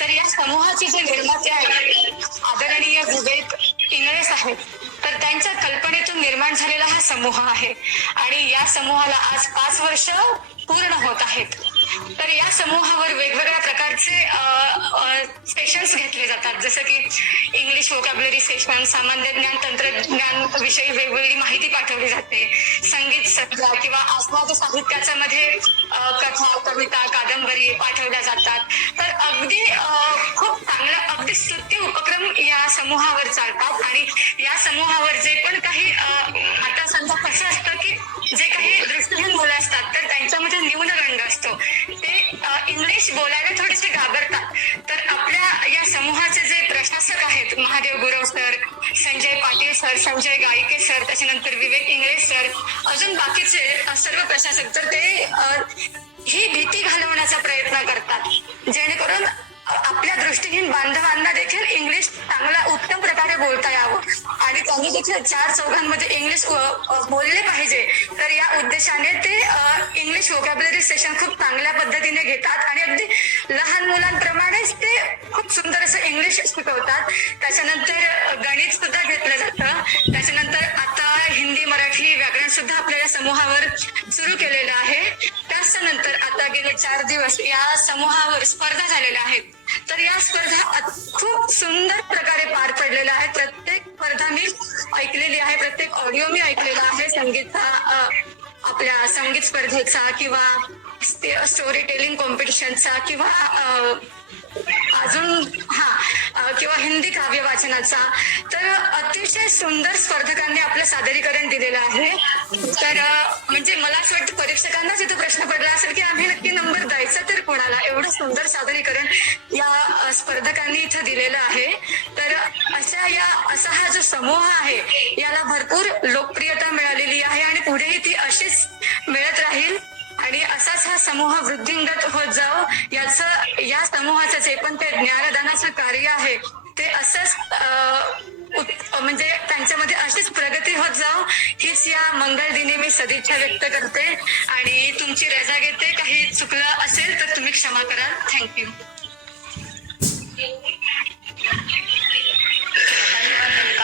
तर या समूहाचे जे निर्माते आहेत आदरणीय विवेक इंगळे साहेब, तर त्यांच्या कल्पनेतून निर्माण झालेला हा समूह आहे. आणि या समूहाला आज 5 वर्ष पूर्ण होत आहेत. तर या समूहावर वेगवेगळ्या प्रकारचे सेशन्स घेतले जातात, जसं की इंग्लिश वोकॅब्युलरी सेशन, सामान्य ज्ञान तंत्रज्ञान विषयी वेगवेगळी माहिती पाठवली जाते, संगीत सत्र किंवा आस्वाद साहित्याच्या मध्ये कथा, कविता, कादंबरी पाठवल्या जातात. तर अगदी खूप चांगला, अगदी स्तुत्य उपक्रम या समूहावर चालतात. आणि या समूहावर जे पण काही आता समजा कसं असतं की जे काही दृष्टीहीन मुलं असतात तर त्यांच्यामध्ये न्यूनगंड असतो, ते इंग्लिश बोलायला थोडेसे घाबरतात. तर आपल्या या समूहाचे जे प्रशासक आहेत महादेव गुरव सर, संजय पाटील सर, संजय गायके सर, त्याच्यानंतर विवेक इंगळे सर, अजून बाकीचे सर्व प्रशासक, तर ते ही भीती घालवण्याचा प्रयत्न करतात जेणेकरून आपल्या दृष्टीहीन बांधवांना देखील इंग्लिश चांगला उत्तम प्रकारे बोलता यावं आणि त्यांनी देखील 4 चौघांमध्ये इंग्लिश बोलले पाहिजे. तर या उद्देशाने ते इंग्लिश वोकॅब्युलरी सेशन खूप चांगल्या पद्धतीने घेतात आणि अगदी लहान मुलांप्रमाणेच ते खूप सुंदर असं इंग्लिश शिकवतात. त्याच्यानंतर गणित सुद्धा घेतलं जातं. त्याच्यानंतर आता हिंदी, मराठी व्याकरण सुद्धा आपल्या समूहावर सुरू केलेलं आहे. त्याच्यानंतर आता गेले 4 दिवस या समूहावर स्पर्धा झालेल्या आहेत. तर या स्पर्धा खूप सुंदर प्रकारे पार पडलेल्या आहेत. प्रत्येक स्पर्धा मी ऐकलेली आहे, प्रत्येक ऑडिओ मी ऐकलेला आहे. आपल्या संगीत स्पर्धेचा किंवा स्टोरी टेलिंग कॉम्पिटिशनचा किंवा अजून किंवा हिंदी काव्य वाचनाचा. तर अतिशय सुंदर स्पर्धकांनी आपलं सादरीकरण दिलेलं आहे. तर म्हणजे मला असं वाटतं परीक्षकांनाच इथं प्रश्न पडला असेल की आम्ही नक्की नंबर द्यायचा तर कोणाला. एवढं सुंदर सादरीकरण या स्पर्धकांनी इथं दिलेलं आहे. तर असा हा जो समूह आहे याला भरपूर लोकप्रियता मिळालेली आहे आणि पुढेही ती अशीच मिळत राहील आणि असाच हा समूह वृद्धिंगत होत जावो. या समूहाचं जे पण ते ज्ञानदानाचं कार्य आहे ते असंच म्हणजे त्यांच्यामध्ये अशीच प्रगती होत जावो हीच या मंगळ दिनी मी सदिच्छा व्यक्त करते आणि तुमची रजा घेते. काही चुकलं असेल तर तुम्ही क्षमा कराल. थँक्यू.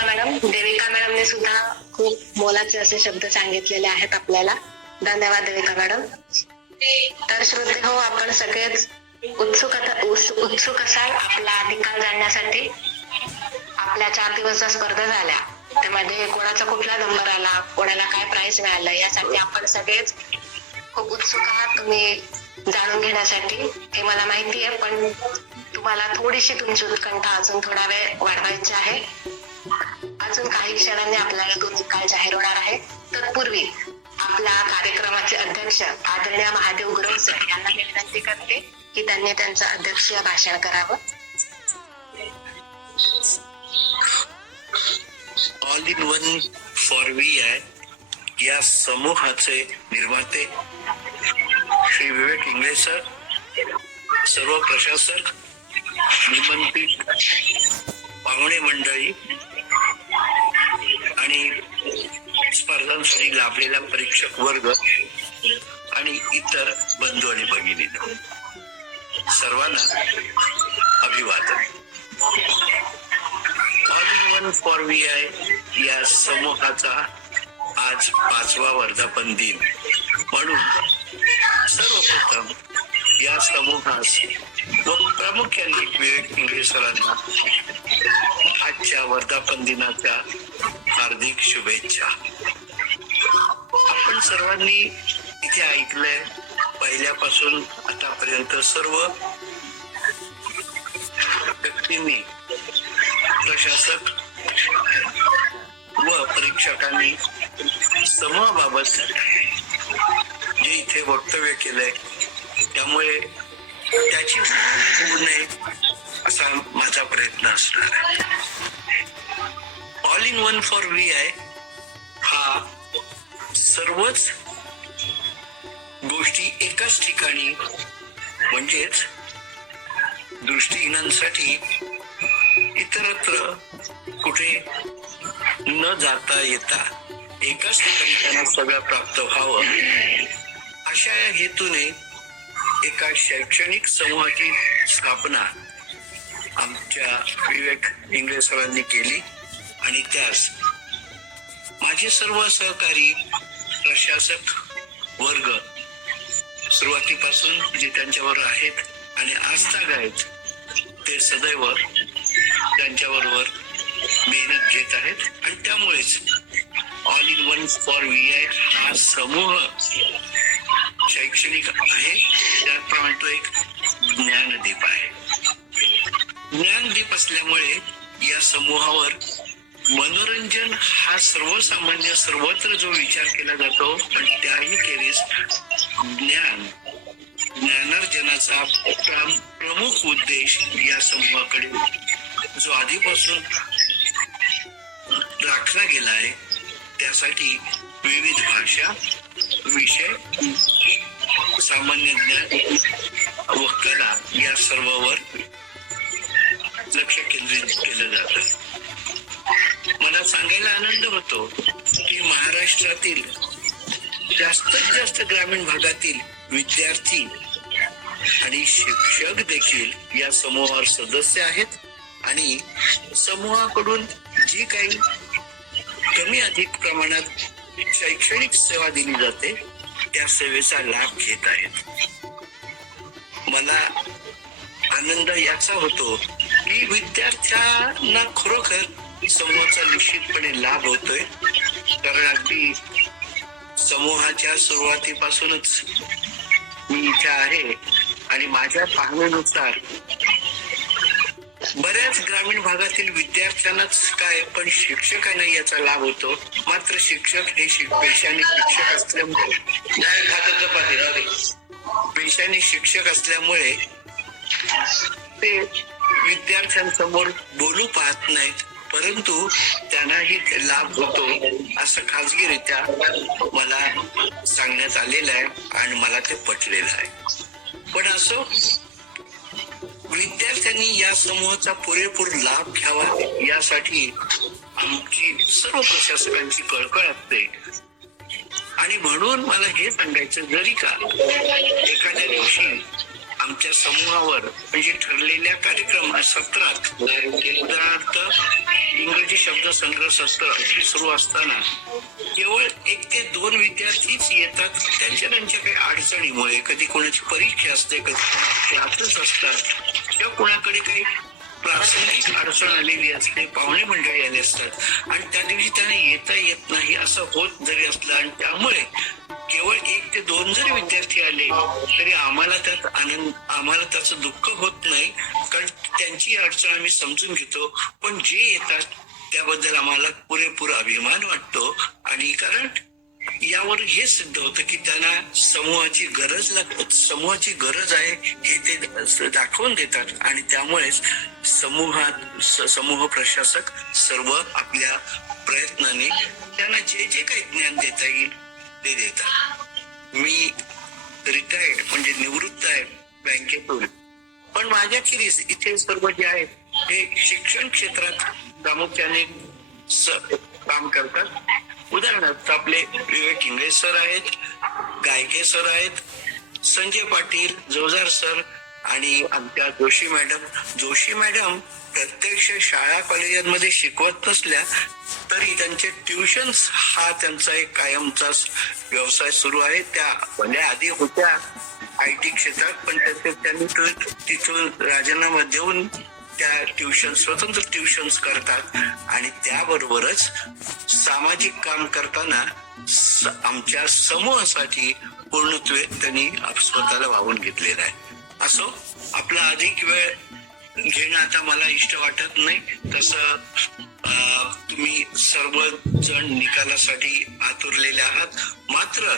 मॅडम, देविका मॅडमने सुद्धा खूप मोलाचे असे शब्द सांगितलेले आहेत आपल्याला. धन्यवाद देविका मॅडम. तर श्रोते हो, आपण सगळेच उत्सुक असाल आपला निकाल जाणण्यासाठी. आपल्या 4 दिवस स्पर्धा झाल्या त्यामध्ये कोणाचा कुठला नंबर आला, कोणाला काय प्राइज मिळालं यासाठी आपण सगळेच खूप उत्सुक आहात तुम्ही जाणून घेण्यासाठी, हे मला माहिती आहे. पण तुम्हाला थोडीशी तुमची उत्कंठा अजून थोडा वेळ वाढवायची आहे. अजून काही क्षणांनी आपल्याला तो निकाल जाहीर होणार आहे. तत्पूर्वी आपल्या कार्यक्रमाचे अध्यक्ष आदरणीय महादेव गुरव सर यांना मी विनंती करते की त्यांनी त्यांचं अध्यक्षीय भाषण करावं. All in one for VI या समूहाचे निर्माते श्री विवेक इंगळे सर, सर्व प्रशासक, निमंत्रित पाहुणे मंडळी आणि स्पर्धांसाठी लाभलेला परीक्षक वर्ग आणि इतर बंधू आणि भगिनींनो, सर्वांना अभिवादन. All in one for VI या समूहाचा आज 5वा वर्धापन दिन म्हणून सर्वप्रथम या समूहास व प्रामुख्याने विवेक इंगळे सरांना आजच्या वर्धापन दिनाच्या हार्दिक शुभेच्छा. आपण सर्वांनी इथे ऐकलंय, पहिल्यापासून आतापर्यंत सर्व व्यक्तींनी, प्रशासक व परीक्षकांनी समूहाबाबत जे इथे वक्तव्य केलंय त्यामुळे त्याची होऊ नये असा माझा प्रयत्न असणार आहे. All in one for VI हा सर्वच गोष्टी एकाच ठिकाणी म्हणजेच दृष्टीहीनांसाठी इतरत्र कुठे न जाता येता एकाच ठिकाणी त्यांना सगळं प्राप्त व्हावं अशा हेतूने एका शैक्षणिक समूहाची स्थापना आमच्या विवेक इंगळे सरांनी केली आणि त्यास माझे सर्व सहकारी प्रशासक वर्ग सुरुवातीपासून जे त्यांच्यावर आहेत आणि आजताग आहेत ते सदैव त्यांच्याबरोबर मेहनत घेत आहेत आणि त्यामुळेच all in one for VI हा समूह शैक्षणिक आहे. त्याचप्रमाणे तो एक ज्ञानदीप आहे. ज्ञानदीप असल्यामुळे या समूहावर मनोरंजन हा सर्वसामान्य सर्वत्र जो विचार केला जातो पण त्याही खेरीज ज्ञानार्जनाचा प्रमुख उद्देश या समूहाकडे जो आधीपासून राखला गेला आहे त्यासाठी विविध भाषा, विषय, सामान्य ज्ञान व कला या सर्वांवर लक्ष केंद्रित केलं जातं. मला सांगायला आनंद होतो की महाराष्ट्रातील जास्तीत जास्त ग्रामीण भागातील विद्यार्थी आणि शिक्षक देखील या समूहावर सदस्य आहेत आणि समूहाकडून जी काही कमी अधिक प्रमाणात शैक्षणिक सेवा दिली जाते त्या सेवेचा लाभ घेत आहेत. मला आनंद याचा होतो की विद्यार्थ्यांना खरोखर समूहाचा निश्चितपणे लाभ होतोय, कारण अगदी समूहाच्या सुरुवातीपासूनच मी इथे आहे आणि माझ्या पाहण्यानुसार बऱ्याच ग्रामीण भागातील विद्यार्थ्यांनाच काय पण शिक्षकांना याचा लाभ होतो. मात्र शिक्षक हे पेशाने शिक्षक असल्यामुळे ते विद्यार्थ्यांसमोर बोलू पाहत नाहीत, परंतु त्यांनाही लाभ होतो असं खाजगीरित्या मला सांगण्यात आलेलं आहे आणि मला ते पटलेलं आहे. पण असो, विद्यार्थ्यांनी या समूहाचा पुरेपूर लाभ घ्यावा यासाठी आमची सर्व प्रशासकांची कळकळ असते. आणि म्हणून मला हे सांगायचं, जरी का एखाद्या दिवशी आमच्या समूहावर म्हणजे ठरलेल्या कार्यक्रम सत्रात उदाहरणार्थ इंग्रजी शब्दसंग्रह सत्र सुरू असताना केवळ 1 ते 2 विद्यार्थीच येतात. त्यांच्या काही अडचणीमुळे, कधी कोणाची परीक्षा असते, कधी क्लासेस असतात किंवा कोणाकडे काही प्रासंगिक अडचण आलेली असते, पाहुणे मंडळी आले असतात आणि त्या दिवशी त्यांना येता येत नाही असं होत जरी असलं आणि त्यामुळे केवळ 1 ते 2 जरी विद्यार्थी आले तरी आम्हाला त्यात आनंद, आम्हाला त्याचं दुःख होत नाही, कारण त्यांची अडचण आम्ही समजून घेतो. पण जे येतात त्याबद्दल आम्हाला पुरेपूर अभिमान वाटतो. आणि कारण यावर हे सिद्ध होतं की त्यांना समूहाची गरज आहे हे ते दाखवून देतात. आणि त्यामुळेच समूह प्रशासक सर्व आपल्या प्रयत्नाने त्यांना जे जे काही ज्ञान देता येईल ते देतात. मी रिटायर्ड म्हणजे निवृत्त आहे बँकेतून, पण माझ्याखेरीज इथे सर्व जे आहेत हे शिक्षण क्षेत्रात प्रामुख्याने काम करतात. उदाहरणार्थ आपले विवेक इंग्रज सर आहेत, गायके सर आहेत, संजय पाटील, जोजार सर आणि आमच्या जोशी मॅडम प्रत्यक्ष शाळा कॉलेजांमध्ये शिकवत नसल्या तरी त्यांचे ट्युशन्स हा त्यांचा एक कायमचा व्यवसाय सुरू आहे. त्या म्हणजे आधी होत्या IT क्षेत्रात, पण त्यांनी तिथून राजीनामा देऊन त्या स्वतंत्र ट्युशन्स करतात. आणि त्याबरोबरच सामाजिक काम करताना आमच्या समूहासाठी पूर्णत्वे त्यांनी स्वतःला वाहून घेतलेला आहे. असो, आपला अधिक वेळ घेणं आता मला इष्ट वाटत नाही. तसं तुम्ही सर्वजण निकालासाठी आतुरलेले आहात. मात्र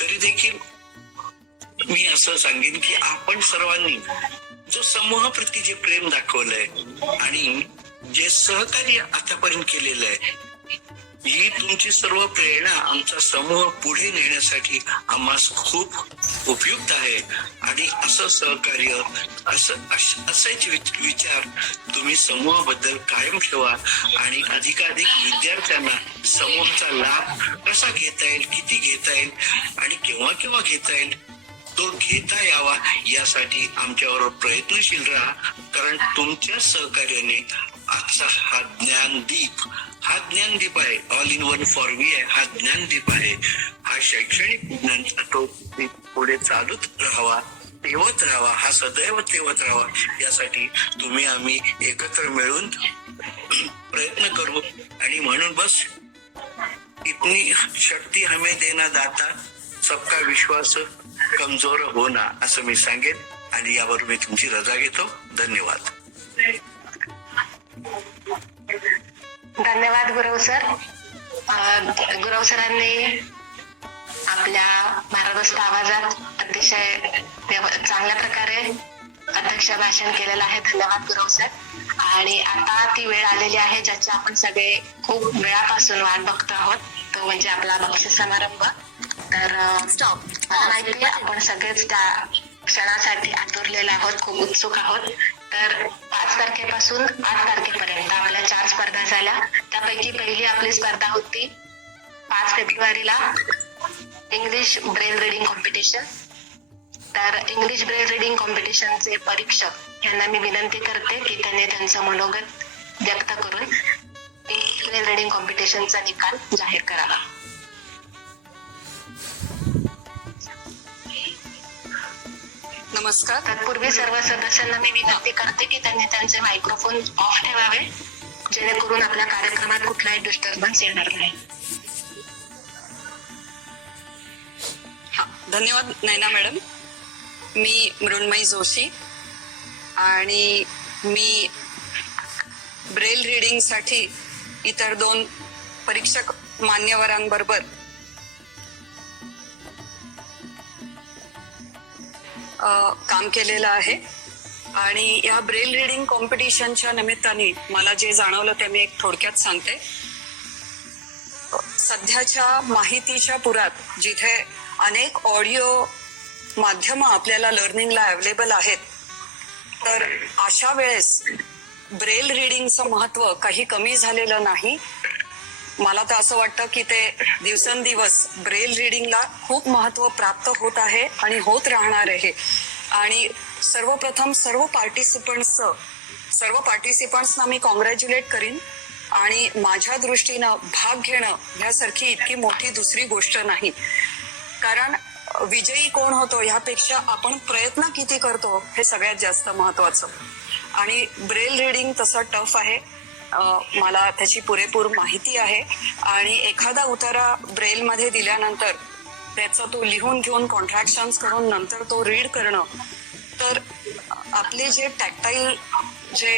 तरी देखील मी असं सांगेन की आपण सर्वांनी जो समूहाप्रती जे प्रेम दाखवलंय आणि जे सहकार्य आतापर्यंत केलेलं आहे, ही तुमची सर्व प्रेरणा आमचा समूह पुढे नेण्यासाठी आम्हास खूप उपयुक्त आहे. आणि असं सहकार्य, असाच विचार तुम्ही समूहाबद्दल कायम ठेवा. आणि अधिकाधिक विद्यार्थ्यांना समूहाचा लाभ कसा घेता येईल, किती घेता येईल आणि केव्हा केव्हा घेता येईल तो घेता यावा यासाठी आमच्याबरोबर प्रयत्नशील राहा. कारण तुमच्या सहकार्याने आजचा हा ज्ञानदीप आहे, all in one for we आहे, हा ज्ञानदीप आहे, हा शैक्षणिक ज्ञानचा तो पुढे चालूच राहावा, तेवत राहावा, हा सदैव तेवत राहावा. यासाठी तुम्ही आम्ही एकत्र मिळून प्रयत्न करू. आणि म्हणून बस इतनी शक्ती हमें देना दाता, सबका विश्वास कमजोर होना, असं मी सांगेन. आणि यावर मी तुमची रजा घेतो. धन्यवाद. धन्यवाद गुरव सर. गुरव सरांनी आपल्या भारदस्त आवाजात अतिशय चांगल्या प्रकारे अध्यक्ष भाषण केलेलं आहे. धन्यवाद गुरव सर. आणि आता ती वेळ आलेली आहे ज्याची आपण सगळे खूप वेळापासून वाट बघतो आहोत, तो म्हणजे आपला बक्षीस समारंभ. तर मला माहिती आहे आपण सगळेच त्या क्षणासाठी आतुरलेले आहोत, खूप उत्सुक आहोत. तर 5 तारखेपासून 8 तारखेपर्यंत आपल्या 4 स्पर्धा झाल्या. त्यापैकी पहिली आपली स्पर्धा होती 5 फेब्रुवारीला इंग्लिश ब्रेल रीडिंग कॉम्पिटिशन. तर इंग्लिश ब्रेल रीडिंग कॉम्पिटिशनचे परीक्षक यांना मी विनंती करते की त्यांनी त्यांचं मनोगत व्यक्त करून इंग्लिश ब्रेल रीडिंग कॉम्पिटिशनचा निकाल जाहीर करावा. नमस्कार. तत्पूर्वी सर्व सदस्यांना मी विनंती करते की त्यांनी त्यांचे मायक्रोफोन ऑफ ठेवावे, जेणेकरून आपल्या कार्यक्रमात कुठलाही डिस्टर्बन्स येणार नाही. हा, धन्यवाद नैना मॅडम. मी मृण्मयी जोशी आणि मी ब्रेल रीडिंग साठी इतर 2 परीक्षक मान्यवरांबरोबर काम केलेलं आहे. आणि या ब्रेल रीडिंग कॉम्पिटिशनच्या निमित्ताने मला जे जाणवलं ते मी एक थोडक्यात सांगते. सध्याच्या माहितीच्या पुरात जिथे अनेक ऑडिओ माध्यमं आपल्याला लर्निंगला अवेलेबल आहेत, तर अशा वेळेस ब्रेल रीडिंगचं महत्व काही कमी झालेलं नाही. मला तर असं वाटतं की ते दिवसेंदिवस ब्रेल रीडिंगला खूप महत्व प्राप्त होत आहे आणि होत राहणार आहे. आणि सर्वप्रथम सर्व पार्टिसिपंट्सना मी कॉंग्रॅच्युलेट करीन. आणि माझ्या दृष्टीनं भाग घेणं यासारखी इतकी मोठी दुसरी गोष्ट नाही. कारण विजयी कोण होतो ह्यापेक्षा आपण प्रयत्न किती करतो हे सगळ्यात जास्त महत्वाचं. आणि ब्रेल रीडिंग तसं टफ आहे, मला त्याची पुरेपूर माहिती आहे. आणि एखादा उतारा ब्रेलमध्ये दिल्यानंतर त्याचा तो लिहून घेऊन कॉन्ट्रॅक्शन्स करून नंतर तो रीड करणं, तर आपले जे टॅक्टाईल जे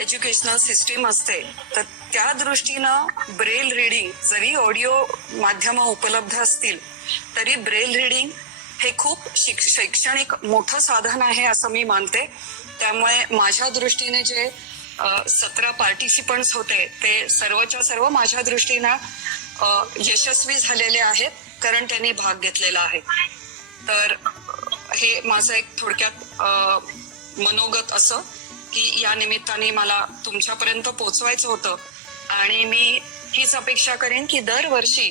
एज्युकेशनल सिस्टीम असते तर त्या दृष्टीनं ब्रेल रिडिंग, जरी ऑडिओ माध्यमं उपलब्ध असतील तरी ब्रेल रिडिंग हे खूप शैक्षणिक मोठं साधन आहे असं मी मानते. त्यामुळे माझ्या दृष्टीने जे 17 पार्टिसिपंट्स होते ते सर्वच्या सर्व माझ्या दृष्टीनं यशस्वी झालेले आहेत, कारण त्यांनी भाग घेतलेला आहे. तर हे माझं एक थोडक्यात मनोगत असं की या निमित्ताने मला तुमच्यापर्यंत पोहोचवायचं होतं आणि मी हीच अपेक्षा करेन की दरवर्षी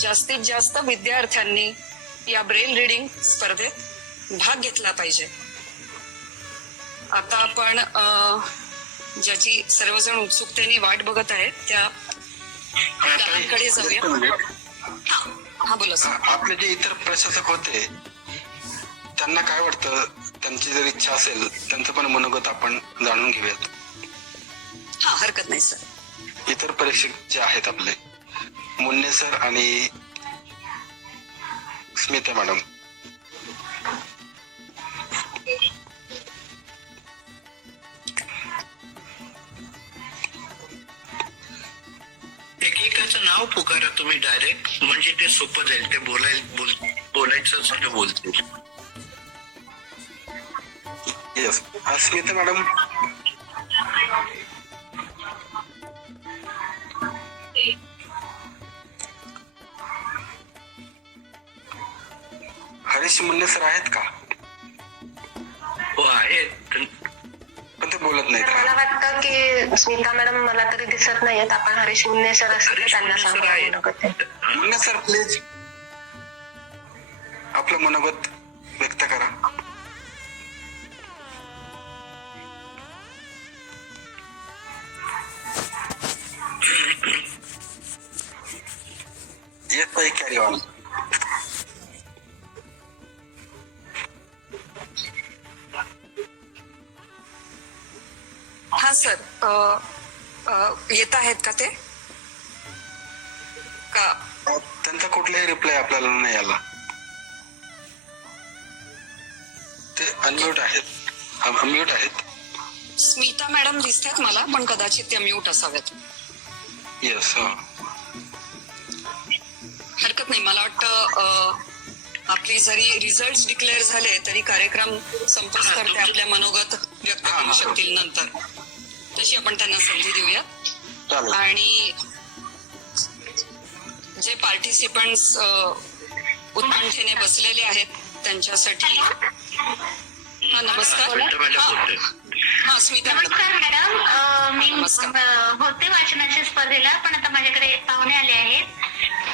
जास्तीत जास्त विद्यार्थ्यांनी या ब्रेल रिडिंग स्पर्धेत भाग घेतला पाहिजे. आता आपण ज्याची सर्वजण उत्सुकतेने वाट बघत आहेत त्या गाण्याकडे जाऊया. हा बोला सर. आपले जे इतर प्रशासक होते त्यांना काय वाटतं, त्यांची जर इच्छा असेल त्यांचं पण मनोगत आपण जाणून घेऊयात. हा, हरकत नाही सर. इतर परीक्षक जे आहेत आपले मुन्ने सर आणि स्मिता मॅडम. एकेकाचं नाव पुकारा तुम्ही डायरेक्ट, म्हणजे ते सोपं जाईल. ते बोलायचं सगळं बोलतील. Yes, Smita madam. हरीश मुन्ने सर आहेत का? हो आहेत, पण ते बोलत नाहीत. मला वाटतं की स्मिता मॅडम मला तरी दिसत नाहीयेत. आपण हरीश मुन्ने सर असतील त्यांना सांगा. मुन्ने सर प्लीज आपलं मनोगत व्यक्त करा. येत नाही, कॅरी ऑन. हा सर, येत आहेत का ते? का त्यांचा कुठलाही रिप्लाय आपल्याला नाही आला. ते अनम्यूट आहेत. स्मिता मॅडम दिसतात मला, पण कदाचित त्या म्यूट असाव्यात. येस. हरकत नाही. मला वाटतं आपले जरी रिझल्ट डिक्लेअर झाले तरी कार्यक्रम संपत करते आपल्या मनोगत व्यक्त करू शकतील नंतर. तशी आपण त्यांना संधी देऊया. आणि जे पार्टिसिपंट्स उत्कंठेने बसलेले आहेत त्यांच्यासाठी. हा, नमस्कार. हा, स्मिता मॅडम. नमस्कार मॅडम, मी होते वाचनाच्या स्पर्धेला, पण आता माझ्याकडे पाहुणे आले आहेत.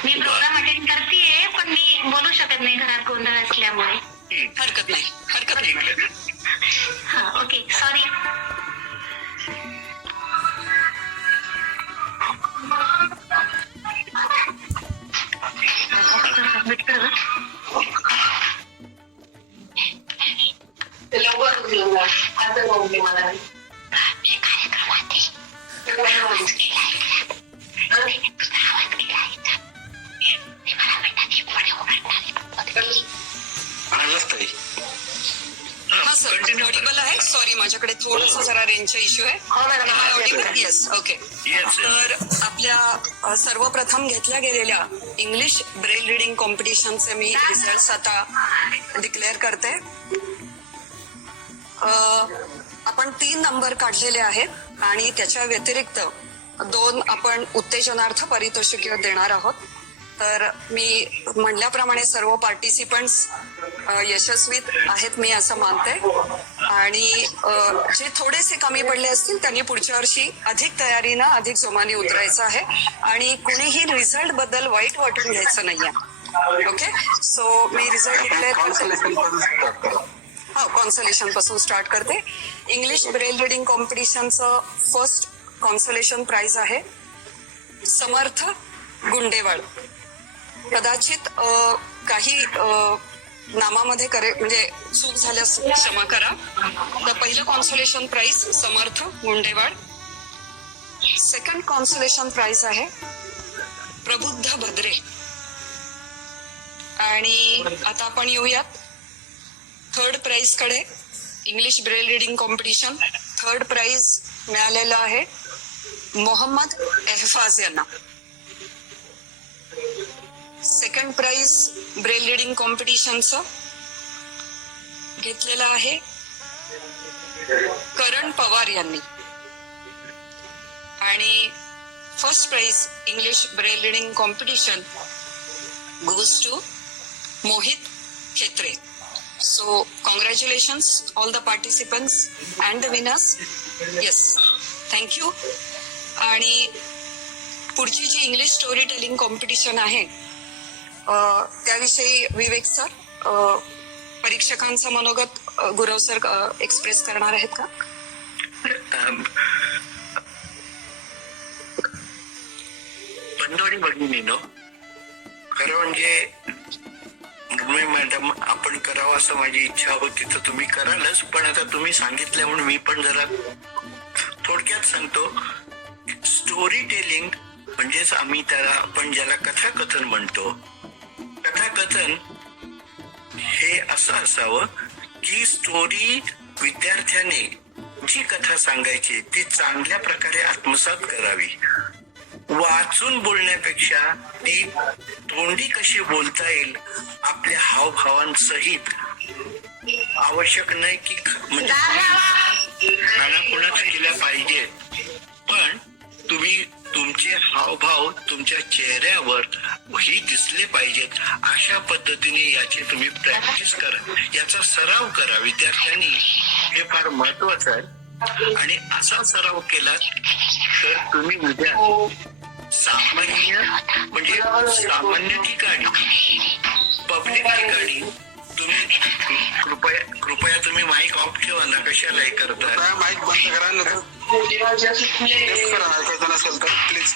मी प्रोग्राम अटेंड करतेय, पण मी बोलू शकत नाही घरात गोंधळ असल्यामुळे. हरकत नाही मॅडम. हा, ओके, सॉरी. हा सर, ऑडिबल आहे. सॉरी, माझ्याकडे थोडंसं जरा रेंजचा इश्यू आहे. ऑडिबल? Yes, okay. तर आपल्या सर्वप्रथम घेतल्या गेलेल्या इंग्लिश ब्रेल रिडिंग कॉम्पिटिशनचे मी रिझल्ट आता डिक्लेअर करते. आपण 3 नंबर काढलेले आहेत आणि त्याच्या व्यतिरिक्त 2 आपण उत्तेजनार्थ पारितोषिके देणार आहोत. तर मी म्हणल्याप्रमाणे सर्व पार्टिसिपंट्स यशस्वी आहेत मी असं मानते. आणि जे थोडेसे कमी पडले असतील त्यांनी पुढच्या वर्षी अधिक तयारीनं अधिक जोमाने उतरायचं आहे आणि कुणीही रिझल्ट बद्दल वाईट वाटून घ्यायचं नाहीये. ओके, सो मी रिझल्ट डिक्लेअर करते. हा, कॉन्सोलेशन पासून स्टार्ट करते. इंग्लिश ब्रेल रिडिंग कॉम्पिटिशनचं फर्स्ट कॉन्सोलेशन प्राइज आहे समर्थ गुंडेवाड. कदाचित काही नामामध्ये म्हणजे चूक झाल्यास क्षमा करा. तर पहिलं consolation prize Samarth Gundewad. Second consolation prize आहे प्रबुद्ध भद्रे. आणि आता आपण येऊयात थर्ड प्राइज कडे. English Braille reading competition third prize मिळालेलं आहे मोहम्मद एहफाज यांना. सेकंड प्राइज ब्रेल रीडिंग कॉम्पिटिशनचं घेतलेलं आहे करण पवार यांनी. आणि first prize English Braille reading competition goes to Mohit Khetre. So congratulations all the participants and the winners. Yes, thank you. आणि पुढची जी इंग्लिश स्टोरी टेलिंग कॉम्पिटिशन आहे त्याविषयी विवेक सर परीक्षकांचं मनोगत गुरव सर एक्सप्रेस करणार आहेत का? बंधू आणि भगिनीनो, खरं म्हणजे मुर्मी मॅडम आपण करावं असं माझी इच्छा होती तर तुम्ही करालच, पण आता तुम्ही सांगितलं म्हणून मी पण जरा थोडक्यात सांगतो. स्टोरी टेलिंग म्हणजेच आम्ही त्याला आपण ज्याला कथाकथन म्हणतो. कथाकथन हे असं असावं की स्टोरी विद्यार्थ्याने जी कथा सांगायची ती चांगल्या प्रकारे आत्मसात करावी. वाचून बोलण्यापेक्षा ती तोंडी कशी बोलता येईल आपल्या हावभावांसहित. आवश्यक नाही की म्हणजे खानापुनाच केल्या पाहिजे, पण तुम्ही तुमचे हावभाव तुमच्या चेहऱ्यावर ही दिसले पाहिजेत. अशा पद्धतीने याची तुम्ही प्रॅक्टिस करा, याचा सराव करा विद्यार्थ्यांनी. हे फार महत्वाचं आहे. आणि असा सराव केला तर तुम्ही उद्या सामान्य ठिकाणी पब्लिक ठिकाणी तुम्ही कृपया तुम्ही माईक ऑफ ठेवा ना. कशाला हे करताय? माईक बंद करा ना. ऐकायचं नसेल तर प्लीज.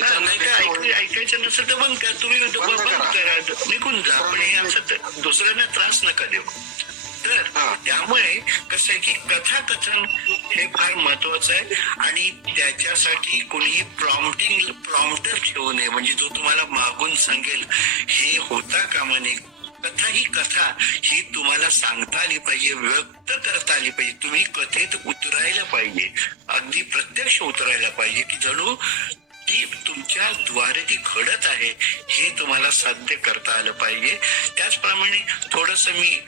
नाही का ऐकायचं नसेल तर बंद करा. तुम्ही बंद करा, निघून जा. पण हे असं दुसऱ्यांना त्रास नका देऊ. तर त्यामुळे कसं आहे की कथाकथन हे फार महत्वाचं आहे. आणि त्याच्यासाठी कोणीही प्रॉम्प्टर ठेवू नये, म्हणजे जो तुम्हाला मागून सांगेल हे होता कामा नये. कथा ही तुम्हाला सांगता आली पाहिजे, व्यक्त करता आली पाहिजे. तुम्ही कथेत उतरायला पाहिजे, अगदी प्रत्यक्ष उतरायला पाहिजे की जणू ती तुमच्या द्वारे ती घडत आहे हे तुम्हाला साध्य करता आलं पाहिजे. त्याचप्रमाणे थोडस मी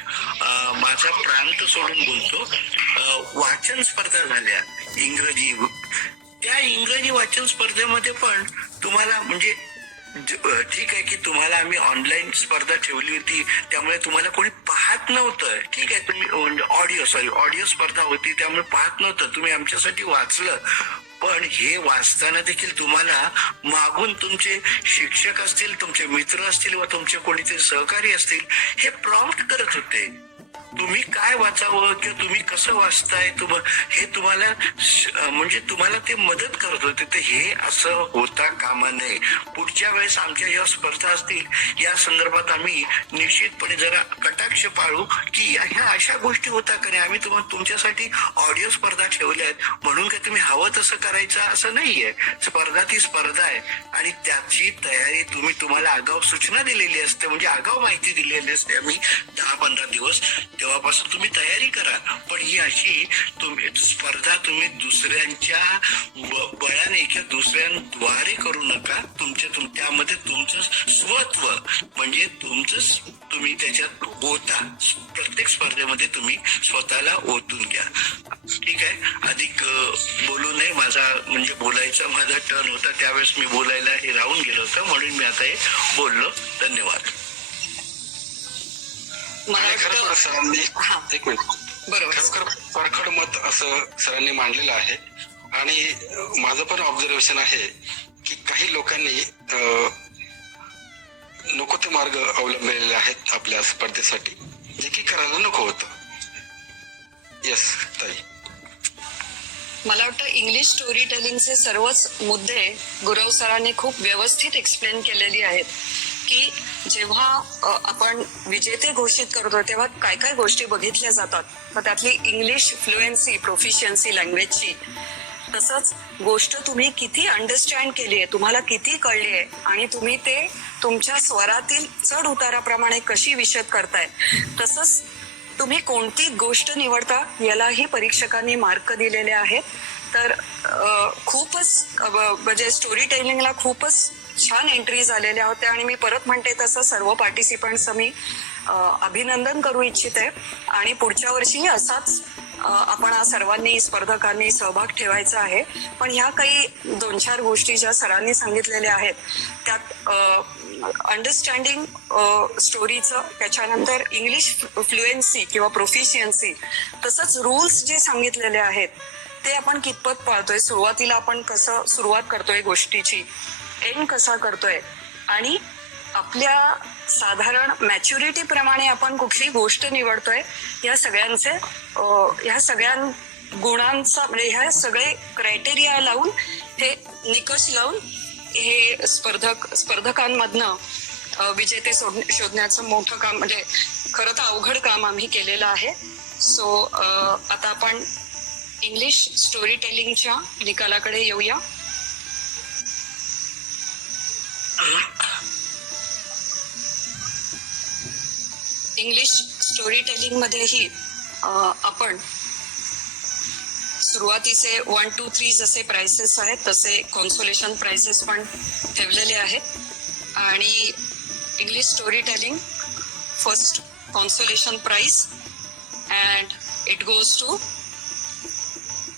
माझा प्रांत सोडून बोलतो. वाचन स्पर्धा झाल्या इंग्रजी. त्या इंग्रजी वाचन स्पर्धेमध्ये पण तुम्हाला म्हणजे ठीक आहे की तुम्हाला आम्ही ऑनलाईन स्पर्धा ठेवली होती त्यामुळे तुम्हाला कोणी पाहत नव्हतं. ठीक आहे, तुम्ही ऑडिओ स्पर्धा होती त्यामुळे पाहत नव्हतं, तुम्ही आमच्यासाठी वाचलं. पण हे वाचताना देखील तुम्हाला मागून तुमचे शिक्षक असतील, तुमचे मित्र असतील व तुमचे कोणीतरी सहकारी असतील हे प्रॉम्प्ट करत होते. तुम्ही काय वाचावं किंवा तुम्ही कसं वाचताय हे तुम्हाला म्हणजे तुम्हाला ते मदत करत होते. तर हे असं होता कामा नये. पुढच्या वेळेस आमच्या ज्या स्पर्धा असतील या संदर्भात आम्ही निश्चितपणे जरा कटाक्ष पाळू की ह्या अशा गोष्टी होता का नाही. आम्ही तुमच्यासाठी ऑडिओ स्पर्धा ठेवल्या आहेत म्हणून काय तुम्ही हवं तसं करायचं असं नाहीये. स्पर्धा ती स्पर्धा आहे आणि त्याची तयारी तुम्हाला आगाऊ सूचना दिलेली असते, म्हणजे आगाऊ माहिती दिलेली असते आम्ही 10-15 दिवस. तेव्हापासून तुम्ही तयारी करा. पण ही अशी स्पर्धा तुम्ही दुसऱ्यांच्या बळाने किंवा दुसऱ्यांद्वारे करू नका. त्यामध्ये तुमचं स्वत्व म्हणजे तुम्ही त्याच्यात होता. प्रत्येक स्पर्धेमध्ये तुम्ही स्वतःला ओतून घ्या. ठीक आहे, अधिक बोलू नये. म्हणजे बोलायचा माझा टर्न होता त्यावेळेस मी बोलायला हे राहून गेलो होतं म्हणून मी आता हे बोललो. धन्यवाद. मला सरांनी एक मिनिट बरोबर खरोखर परखड मत असं सरांनी मांडलेलं आहे. आणि माझं पण ऑब्झर्वेशन आहे की काही लोकांनी नको ते मार्ग अवलंबलेले आहेत आपल्या स्पर्धेसाठी, जे की करायला नको होतं. येस ताई. मला वाटतं इंग्लिश स्टोरी टेलिंगचे सर्वच मुद्दे गुरव सरांनी खूप व्यवस्थित एक्सप्लेन केलेली आहेत की जेव्हा आपण विजेते घोषित करतो तेव्हा काय काय गोष्टी बघितल्या जातात. तर त्यातली इंग्लिश फ्लुएन्सी, प्रोफिशियन्सी लँग्वेजची तसंच गोष्ट तुम्ही किती अंडरस्टँड केली आहे, तुम्हाला किती कळली आहे आणि तुम्ही ते तुमच्या स्वरातील चढ उताराप्रमाणे कशी विशद करताय, तसंच तुम्ही कोणती गोष्ट निवडता यालाही परीक्षकांनी मार्क दिलेले आहेत. तर खूपच म्हणजे स्टोरी टेलिंगला खूपच छान एंट्रीज आलेल्या होत्या आणि मी परत म्हणते तसं सर्व पार्टिसिपंट्सचं मी अभिनंदन करू इच्छिते आणि पुढच्या वर्षी असाच आपण सर्वांनी स्पर्धकांनी सहभाग ठेवायचा आहे. पण ह्या काही 2-4 गोष्टी ज्या सरांनी सांगितलेल्या आहेत त्यात अंडरस्टँडिंग स्टोरीचं, त्याच्यानंतर इंग्लिश फ्लुएन्सी किंवा प्रोफिशियन्सी, तसंच रूल्स जे सांगितलेले आहेत ते आपण कितपत पाळतोय, सुरुवातीला आपण कसं सुरुवात करतोय गोष्टीची, एंड कसा करतोय आणि आपल्या साधारण मॅच्युरिटी प्रमाणे आपण कुठली गोष्ट निवडतोय, या सगळ्या गुणांचा म्हणजे ह्या सगळे क्रायटेरिया लावून, हे निकष लावून हे स्पर्धकांमधनं विजेते शोधण्याचं मोठं काम, म्हणजे खरं तर अवघड काम आम्ही केलेलं आहे. सो आता आपण इंग्लिश स्टोरी टेलिंगच्या निकालाकडे येऊया. इंग्लिश स्टोरी टेलिंग मध्येही आपण सुरुवातीचे 1, 2, 3 जसे प्राइसेस आहेत तसे कॉन्सोलेशन प्राइसेस पण ठेवलेले आहेत. आणि English story telling first consolation prize and it goes to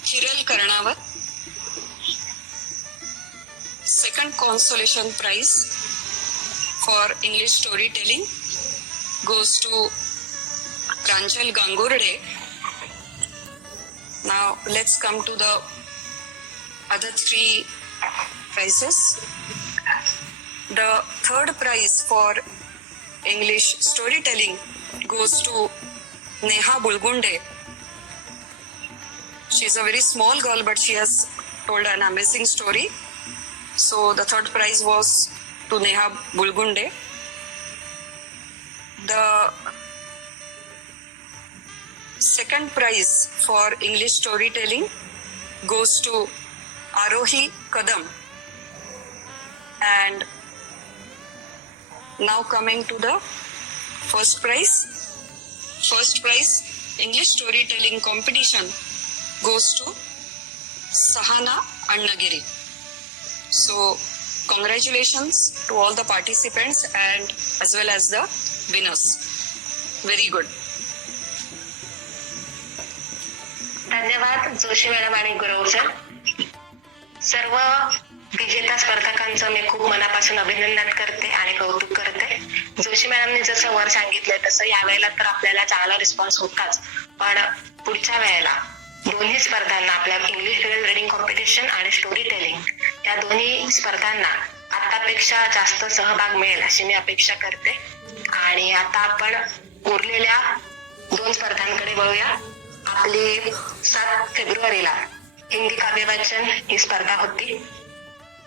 Hiral Karnawat. Second consolation prize for English story telling goes to Pranjal Gangurde. Now let's come to the other 3 prizes. The third prize for English storytelling goes to Neha Bulgunde. She's a very small girl but she has told an amazing story. So the third prize was to Neha Bulgunde. The second prize for English storytelling goes to Arohi Kadam. And now coming to the first prize. First prize English storytelling competition goes to Sahana Annagiri. So congratulations to all the participants and as well as the winners. Very good. धन्यवाद Joshi madam आणि Gurav sir. सर्व विजेता स्पर्धकांचं मी खूप मनापासून अभिनंदन करते आणि कौतुक करते. जोशी मॅडमने जसं वर सांगितलंय तसं यावेळेला तर आपल्याला चांगला रिस्पॉन्स होताच, पण पुढच्या वेळेला दोन्ही स्पर्धांना, आपल्या इंग्लिश रीडिंग कॉम्पिटिशन आणि स्टोरी टेलिंग, या दोन्ही स्पर्धांना आतापेक्षा जास्त सहभाग मिळेल अशी मी अपेक्षा करते. आणि आता आपण उरलेल्या 2 स्पर्धांकडे वळूया. आपली 7 फेब्रुवारीला हिंदी काव्यवाचन ही स्पर्धा होती.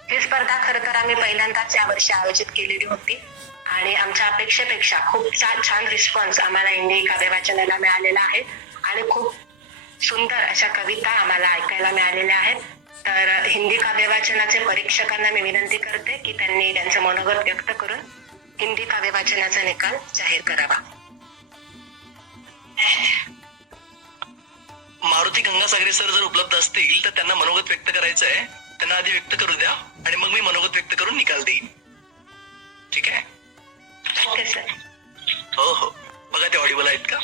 ही स्पर्धा खरं तर आम्ही पहिल्यांदाच यावर्षी आयोजित केलेली होती आणि आमच्या अपेक्षेपेक्षा खूप छान रिस्पॉन्स आम्हाला हिंदी काव्यवाचनाला मिळालेला आहे आणि खूप सुंदर अशा कविता आम्हाला ऐकायला मिळालेल्या आहेत. तर हिंदी काव्यवाचनाचे परीक्षकांना मी विनंती करते की त्यांनी त्यांचं मनोगत व्यक्त करून हिंदी काव्यवाचनाचा निकाल जाहीर करावा. मारुती गंगासागरे सर जर उपलब्ध असतील तर त्यांना मनोगत व्यक्त करायचं आहे. त्यांना आधी व्यक्त करू द्या आणि मग मी मनोगत व्यक्त करून निकाल देईन. ठीक आहे? Okay sir. हो. बघा ते ऑडिबल आहेत का?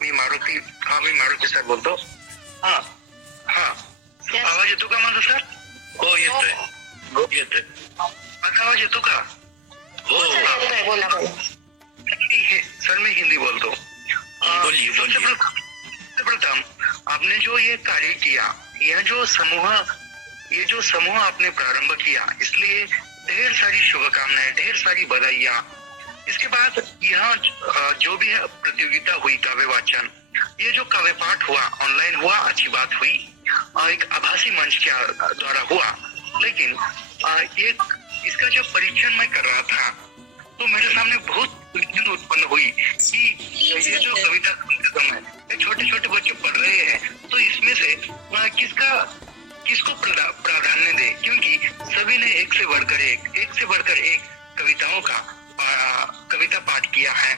मी मारुती सर बोलतो. आवाज येतो का माझा सर? हो येतोय. माझा आवाज येतो का? हो बोला. सर मैं हिंदी बोलतो. बोलिए. सबसे प्रथम आपने जो ये कार्य किया, यह जो समूह आपने प्रारंभ किया, इसलिए ढेर सारी शुभकामनाएं, ढेर सारी बधाइयाँ. इसके बाद यहाँ जो भी प्रतियोगिता हुई काव्य वाचन, ये जो काव्य पाठ हुआ ऑनलाइन हुआ, अच्छी बात हुई, एक आभासी मंच के द्वारा हुआ. लेकिन ये इसका जब परीक्षण मैं कर रहा था तो मेरे सामने बहुत उलझन उत्पन्न हुई कि ये जो कविता संगम है छोटे छोटे बच्चे पढ़ रहे हैं, तो इसमें से किसको प्राधान्य दे, क्योंकि सभी ने एक से बढ़कर एक कविताओं का कविता पाठ किया है।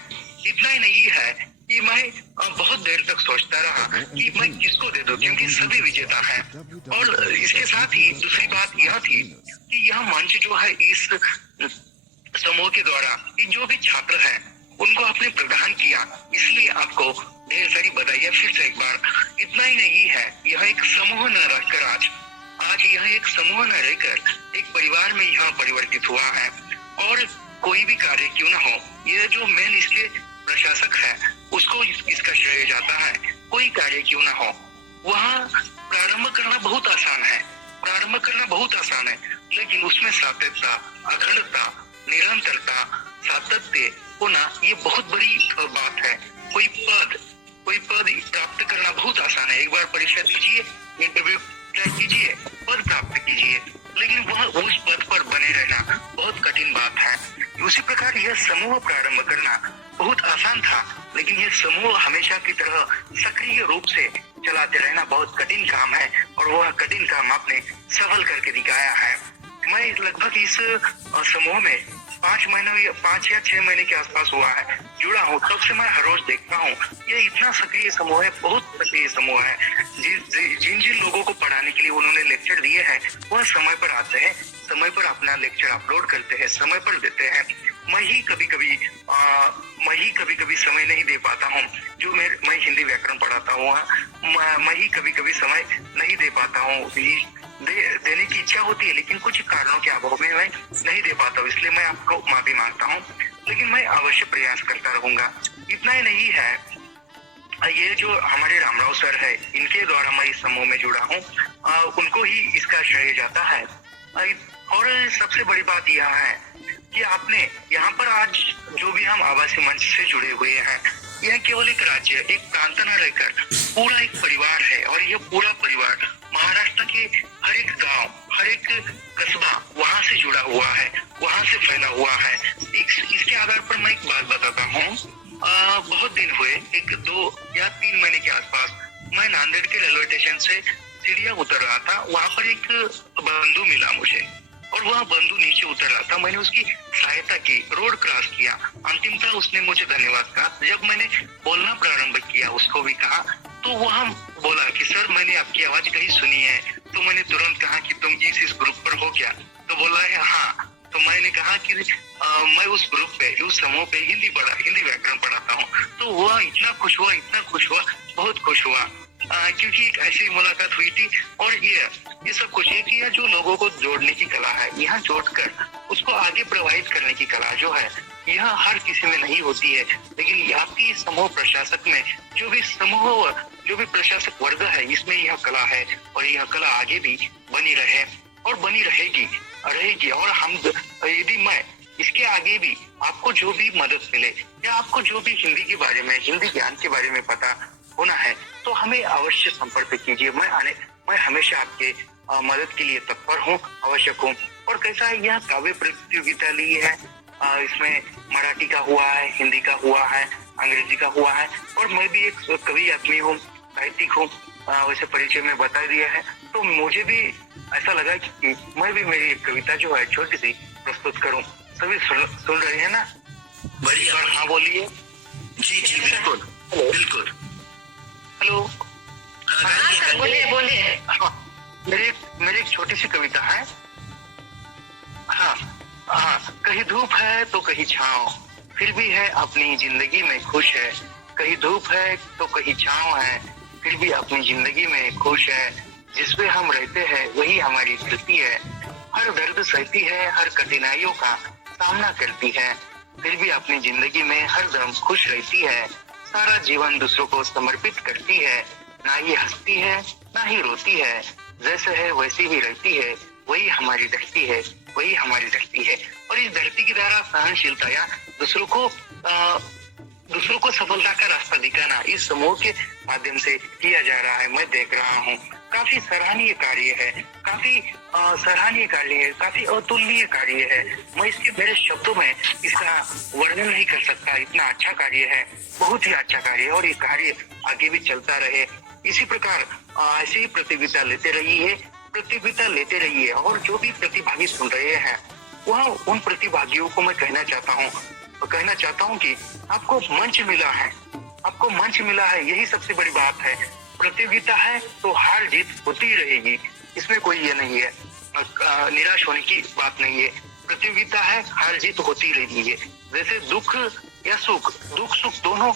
इतना ही नहीं है कि मैं बहुत देर तक सोचता रहा कि मैं किसको दे दूं, क्योंकि सभी विजेता हैं। और इसके साथ ही दूसरी बात यह थी कि यह मंच जो है इस समूह के द्वारा ये जो भी छात्र हैं उनको आपने प्रदान किया, इसलिए आपको ढेर सारी बधाइयां फिर से एक बार। इतना ही नहीं है, यह एक समूह न रहकर आज यह एक समूह न रहकर एक परिवार में यहाँ परिवर्तित हुआ है। और कोई भी कार्य क्यों ना हो, यह जो मेन इसके प्रशासक है उसको इसका श्रेय जाता है। कोई कार्य क्यों ना हो, वहाँ प्रारंभ करना बहुत आसान है, लेकिन उसमें सातत्यता, अखंडता, निरंतरता, सातत्य होना ये बहुत बड़ी बात है। कोई पद प्राप्त करना बहुत आसान है, एक बार परीक्षा दीजिए, इंटरव्यू क्रैक कीजिए, पद प्राप्त कीजिए, लेकिन वह उस पद पर बने रहना बहुत कठिन बात है। उसी प्रकार यह समूह प्रारंभ करना बहुत आसान था, लेकिन यह समूह हमेशा की तरह सक्रिय रूप से चलाते रहना बहुत कठिन काम है, और वह कठिन काम आपने सफल करके दिखाया है। मैं लगभग इस समूह में 5 या 6 महीने के आसपास हुआ है जुड़ा हूँ, तब से मैं हर रोज देखता हूँ ये इतना सक्रिय समूह है, बहुत सक्रिय समूह है। जिन लोगों को पढ़ाने के लिए उन्होंने लेक्चर दिए हैं वह समय पर आते हैं, समय पर अपना लेक्चर अपलोड करते हैं, समय पर देते हैं। मैं ही कभी कभी समय नहीं दे पाता हूँ, जो मैं हिंदी व्याकरण पढ़ाता हूँ, मैं ही कभी समय नहीं दे पाता हूँ। देने की इच्छा होती है, लेकिन कुछ कारणों के अभाव में मैं नहीं दे पाता हूँ, इसलिए मैं आपको माफी मांगता हूँ, लेकिन मैं अवश्य प्रयास करता रहूंगा। इतना ही नहीं है, ये जो हमारे रामराव सर है, इनके द्वारा मैं इस समूह में जुड़ा हूँ, उनको ही इसका श्रेय जाता है। और सबसे बड़ी बात यह है कि आपने यहाँ पर आज जो भी हम आवासीय मंच से जुड़े हुए हैं, यह केवल एक राज्य, एक प्रांत न रहकर पूरा एक परिवार है, और यह पूरा परिवार महाराष्ट्र के हर एक गांव, हर एक कस्बा वहां से जुड़ा हुआ है, वहां से फैला हुआ है। इसके आधार पर मैं एक बात बताता हूँ। बहुत दिन हुए, 1, 2 या 3 महीने के आसपास मैं नांदेड़ के रेलवे स्टेशन से सीढ़ियां उतर रहा था। वहां पर एक बंधु मिला मुझे, और वह बंधु नीचे उतर रहा था। मैंने उसकी सहायता की, रोड क्रॉस किया, अंतिमतः उसने मुझे धन्यवाद कहा। जब मैंने बोलना प्रारंभ किया, उसको भी कहा, तो वह बोला कि सर मैंने आपकी आवाज कहीं सुनी है। तो मैंने तुरंत कहा कि तुम इस ग्रुप पर हो क्या? तो बोला है हाँ। तो मैंने कहा कि मैं उस ग्रुप पे, उस समूह पे हिंदी व्याकरण पढ़ाता हूँ। तो वह इतना खुश हुआ, बहुत खुश हुआ, क्योंकि एक ऐसी मुलाकात हुई थी। और ये सब कुछ है कि यह जो लोगों को जोड़ने की कला है, यहाँ जोड़कर उसको आगे प्रवाहित करने की कला जो है, यह हर किसी में नहीं होती है, लेकिन आपकी समूह प्रशासक में जो भी प्रशासक वर्ग है, इसमें यह कला है, और यह कला आगे भी बनी रहे और बनी रहेगी। और हम यदि मैं इसके आगे भी आपको जो भी मदद मिले, या आपको जो भी हिंदी के बारे में, हिंदी ज्ञान के बारे में पता होना है, तो हमें अवश्य संपर्क कीजिए। मैं हमेशा आपके मदद के लिए तत्पर हूँ, आवश्यक हूँ। और कैसा है, यह काव्य प्रतियोगिता ली है, इसमें मराठी का हुआ है, हिंदी का हुआ है, अंग्रेजी का हुआ है, और मैं भी एक कवि आदमी हूँ, साहित्यिक हूँ, वैसे परिचय में बता दिया है। तो मुझे भी ऐसा लगा कि मैं भी मेरी कविता जो है छोटी सी प्रस्तुत करूँ। सभी सुन रहे हैं ना? बढ़िया। हाँ बोलिए। जी बिल्कुल। हेलो। हाँ सर, बोलिए। हाँ, मेरी एक छोटी सी कविता है। हाँ, कहीं धूप है तो कहीं छाँव, फिर भी है अपनी जिंदगी में खुश है। कहीं धूप है तो कहीं छाँव है, फिर भी अपनी जिंदगी में खुश है। जिसमें हम रहते हैं वही हमारी धरती है, हर दर्द सहती है, हर कठिनाइयों का सामना करती है, फिर भी अपनी जिंदगी में हर दम खुश रहती है। सारा जीवन दूसरों को समर्पित करती है, ना ही हंसती है ना ही रोती है, जैसे है वैसी ही रहती है, वही हमारी धरती है, वही हमारी धरती है। और इस धरती की द्वारा सहनशीलता या दूसरों को सफलता का रास्ता दिखाना इस समूह के माध्यम से किया जा रहा है। मैं देख रहा हूँ काफी सराहनीय कार्य है, काफी सराहनीय कार्य है, काफी अतुलनीय कार्य है। मैं इसके मेरे शब्दों में इसका वर्णन नहीं कर सकता। इतना अच्छा कार्य है, बहुत ही अच्छा कार्य है और ये कार्य आगे भी चलता रहे। इसी प्रकार ऐसे ही प्रतियोगिता लेते रहिए और जो भी प्रतिभागी सुन रहे हैं वह उन प्रतिभागियों को मैं कहना चाहता हूँ कि आपको मंच मिला है, यही सबसे बड़ी बात है। प्रतियोगिता है तो हार जीत होती ही रहेगी, इसमें कोई ये नहीं है, निराश होने की बात नहीं है। प्रतियोगिता है, हार जीत होती रहेगी है। जैसे दुख सुख दोनों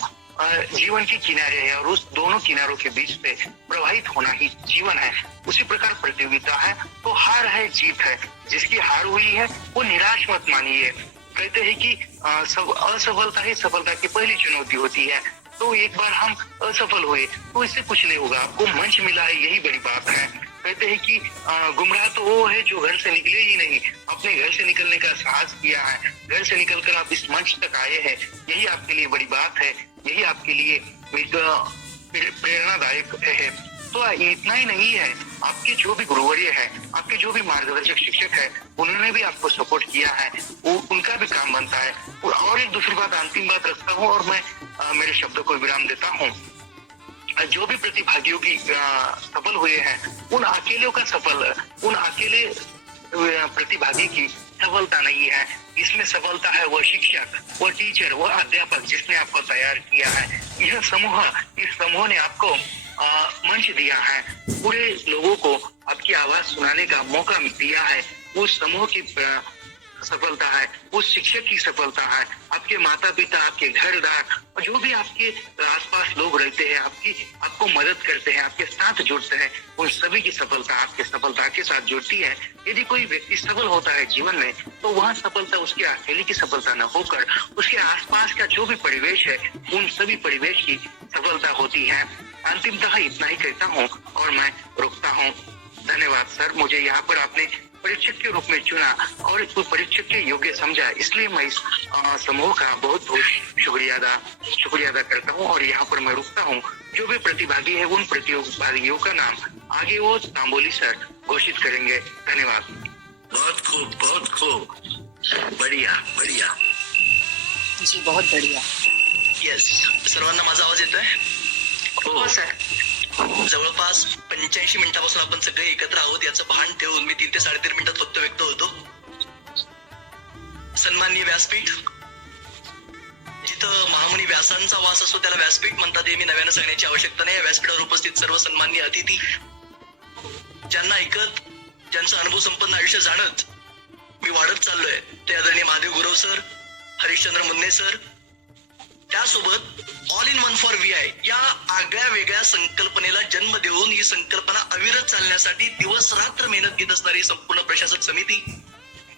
जीवन के किनारे है और उस दोनों किनारों के बीच से प्रवाहित होना ही जीवन है। उसी प्रकार प्रतियोगिता है तो हार है जीत है। जिसकी हार हुई है वो निराश मत मानिए। कहते हैं कि असफलता ही सफलता की पहली चुनौती होती है। तो एक बार हम असफल हुए तो इससे कुछ नहीं होगा, आपको मंच मिला है, यही बड़ी बात है। कहते हैं कि गुमराह तो वो है जो घर से निकले ही नहीं, अपने घर से निकलने का साहस किया है, घर से निकलकर आप इस मंच तक आए हैं, यही आपके लिए बड़ी बात है, यही आपके लिए एक प्रेरणादायक है। तो इतना ही नहीं है, आपके जो भी गुरुवर्य है, आपके जो भी मार्गदर्शक शिक्षक है, उन्होंने भी आपको सपोर्ट किया है, वो उनका भी काम बनता है। और एक दूसरी बात, अंतिम बात रखता हूँ और मैं मेरे शब्दों को विराम देता हूँ। जो भी प्रतिभागियों की सफल हुए हैं, उन अकेले प्रतिभागी की सफलता नहीं है। इसमें सफलता है वह शिक्षक, वह टीचर, वह अध्यापक जिसने आपको तैयार किया है। इस समूह ने आपको मंच दिया है, पूरे लोगों को आपकी आवाज सुनाने का मौका दिया है। उस समूह की सफलता है, उस शिक्षक की सफलता है, आपके माता पिता, आपके घरदार और जो भी आपके आसपास लोग रहते हैं, आपको मदद करते हैं, आपके साथ जुड़ते हैं, उन सभी की सफलता आपके सफलता के साथ जुड़ती है। यदि कोई व्यक्ति सफल होता है जीवन में तो वह सफलता उसके अकेले की सफलता न होकर उसके आसपास का जो भी परिवेश है, उन सभी परिवेश की सफलता होती है। अंतिमतः इतना ही कहता हूँ और मैं रुकता हूँ। धन्यवाद सर, मुझे यहाँ पर आपने परीक्षक के रूप में चुना और इसको परीक्षक के योग्य समझा, इसलिए मैं इस समूह का बहुत बहुत शुक्रिया अदा करता हूँ और यहाँ पर मैं रुकता हूँ। जो भी प्रतिभागी है उन प्रतिभागियों का नाम आगे वो तांबोली सर घोषित करेंगे। धन्यवाद। बहुत खूब, बढ़िया। जी बहुत बढ़िया। येस, सर्वांना माझा आवाज येतोय? हो सर। जवळपास 85 मिनिटापासून आपण सगळे एकत्र आहोत याचं भान ठेवून मी 3 ते 3.5 मिनिटात फक्त व्यक्त होतो. सन्माननीय व्यासपीठ, जिथं महामुनी व्यासांचा वास असतो त्याला व्यासपीठ म्हणतात, हे मी नव्यानं सांगण्याची आवश्यकता नाही. या व्यासपीठावर उपस्थित सर्व सन्माननीय अतिथी, ज्यांना ऐकत, ज्यांचं अनुभव संपन्न आयुष्य जाणत मी वाढत चाललोय, ते आदरणीय महादेव गुरव सर, हरिश्चंद्र मुन्ने सर, त्यासोबत all in one for VI या आगळ्या वेगळ्या संकल्पनेला जन्म देऊन ही संकल्पना अविरत चालण्यासाठी दिवस रात्र मेहनत घेत असणारी संपूर्ण प्रशासक समिती,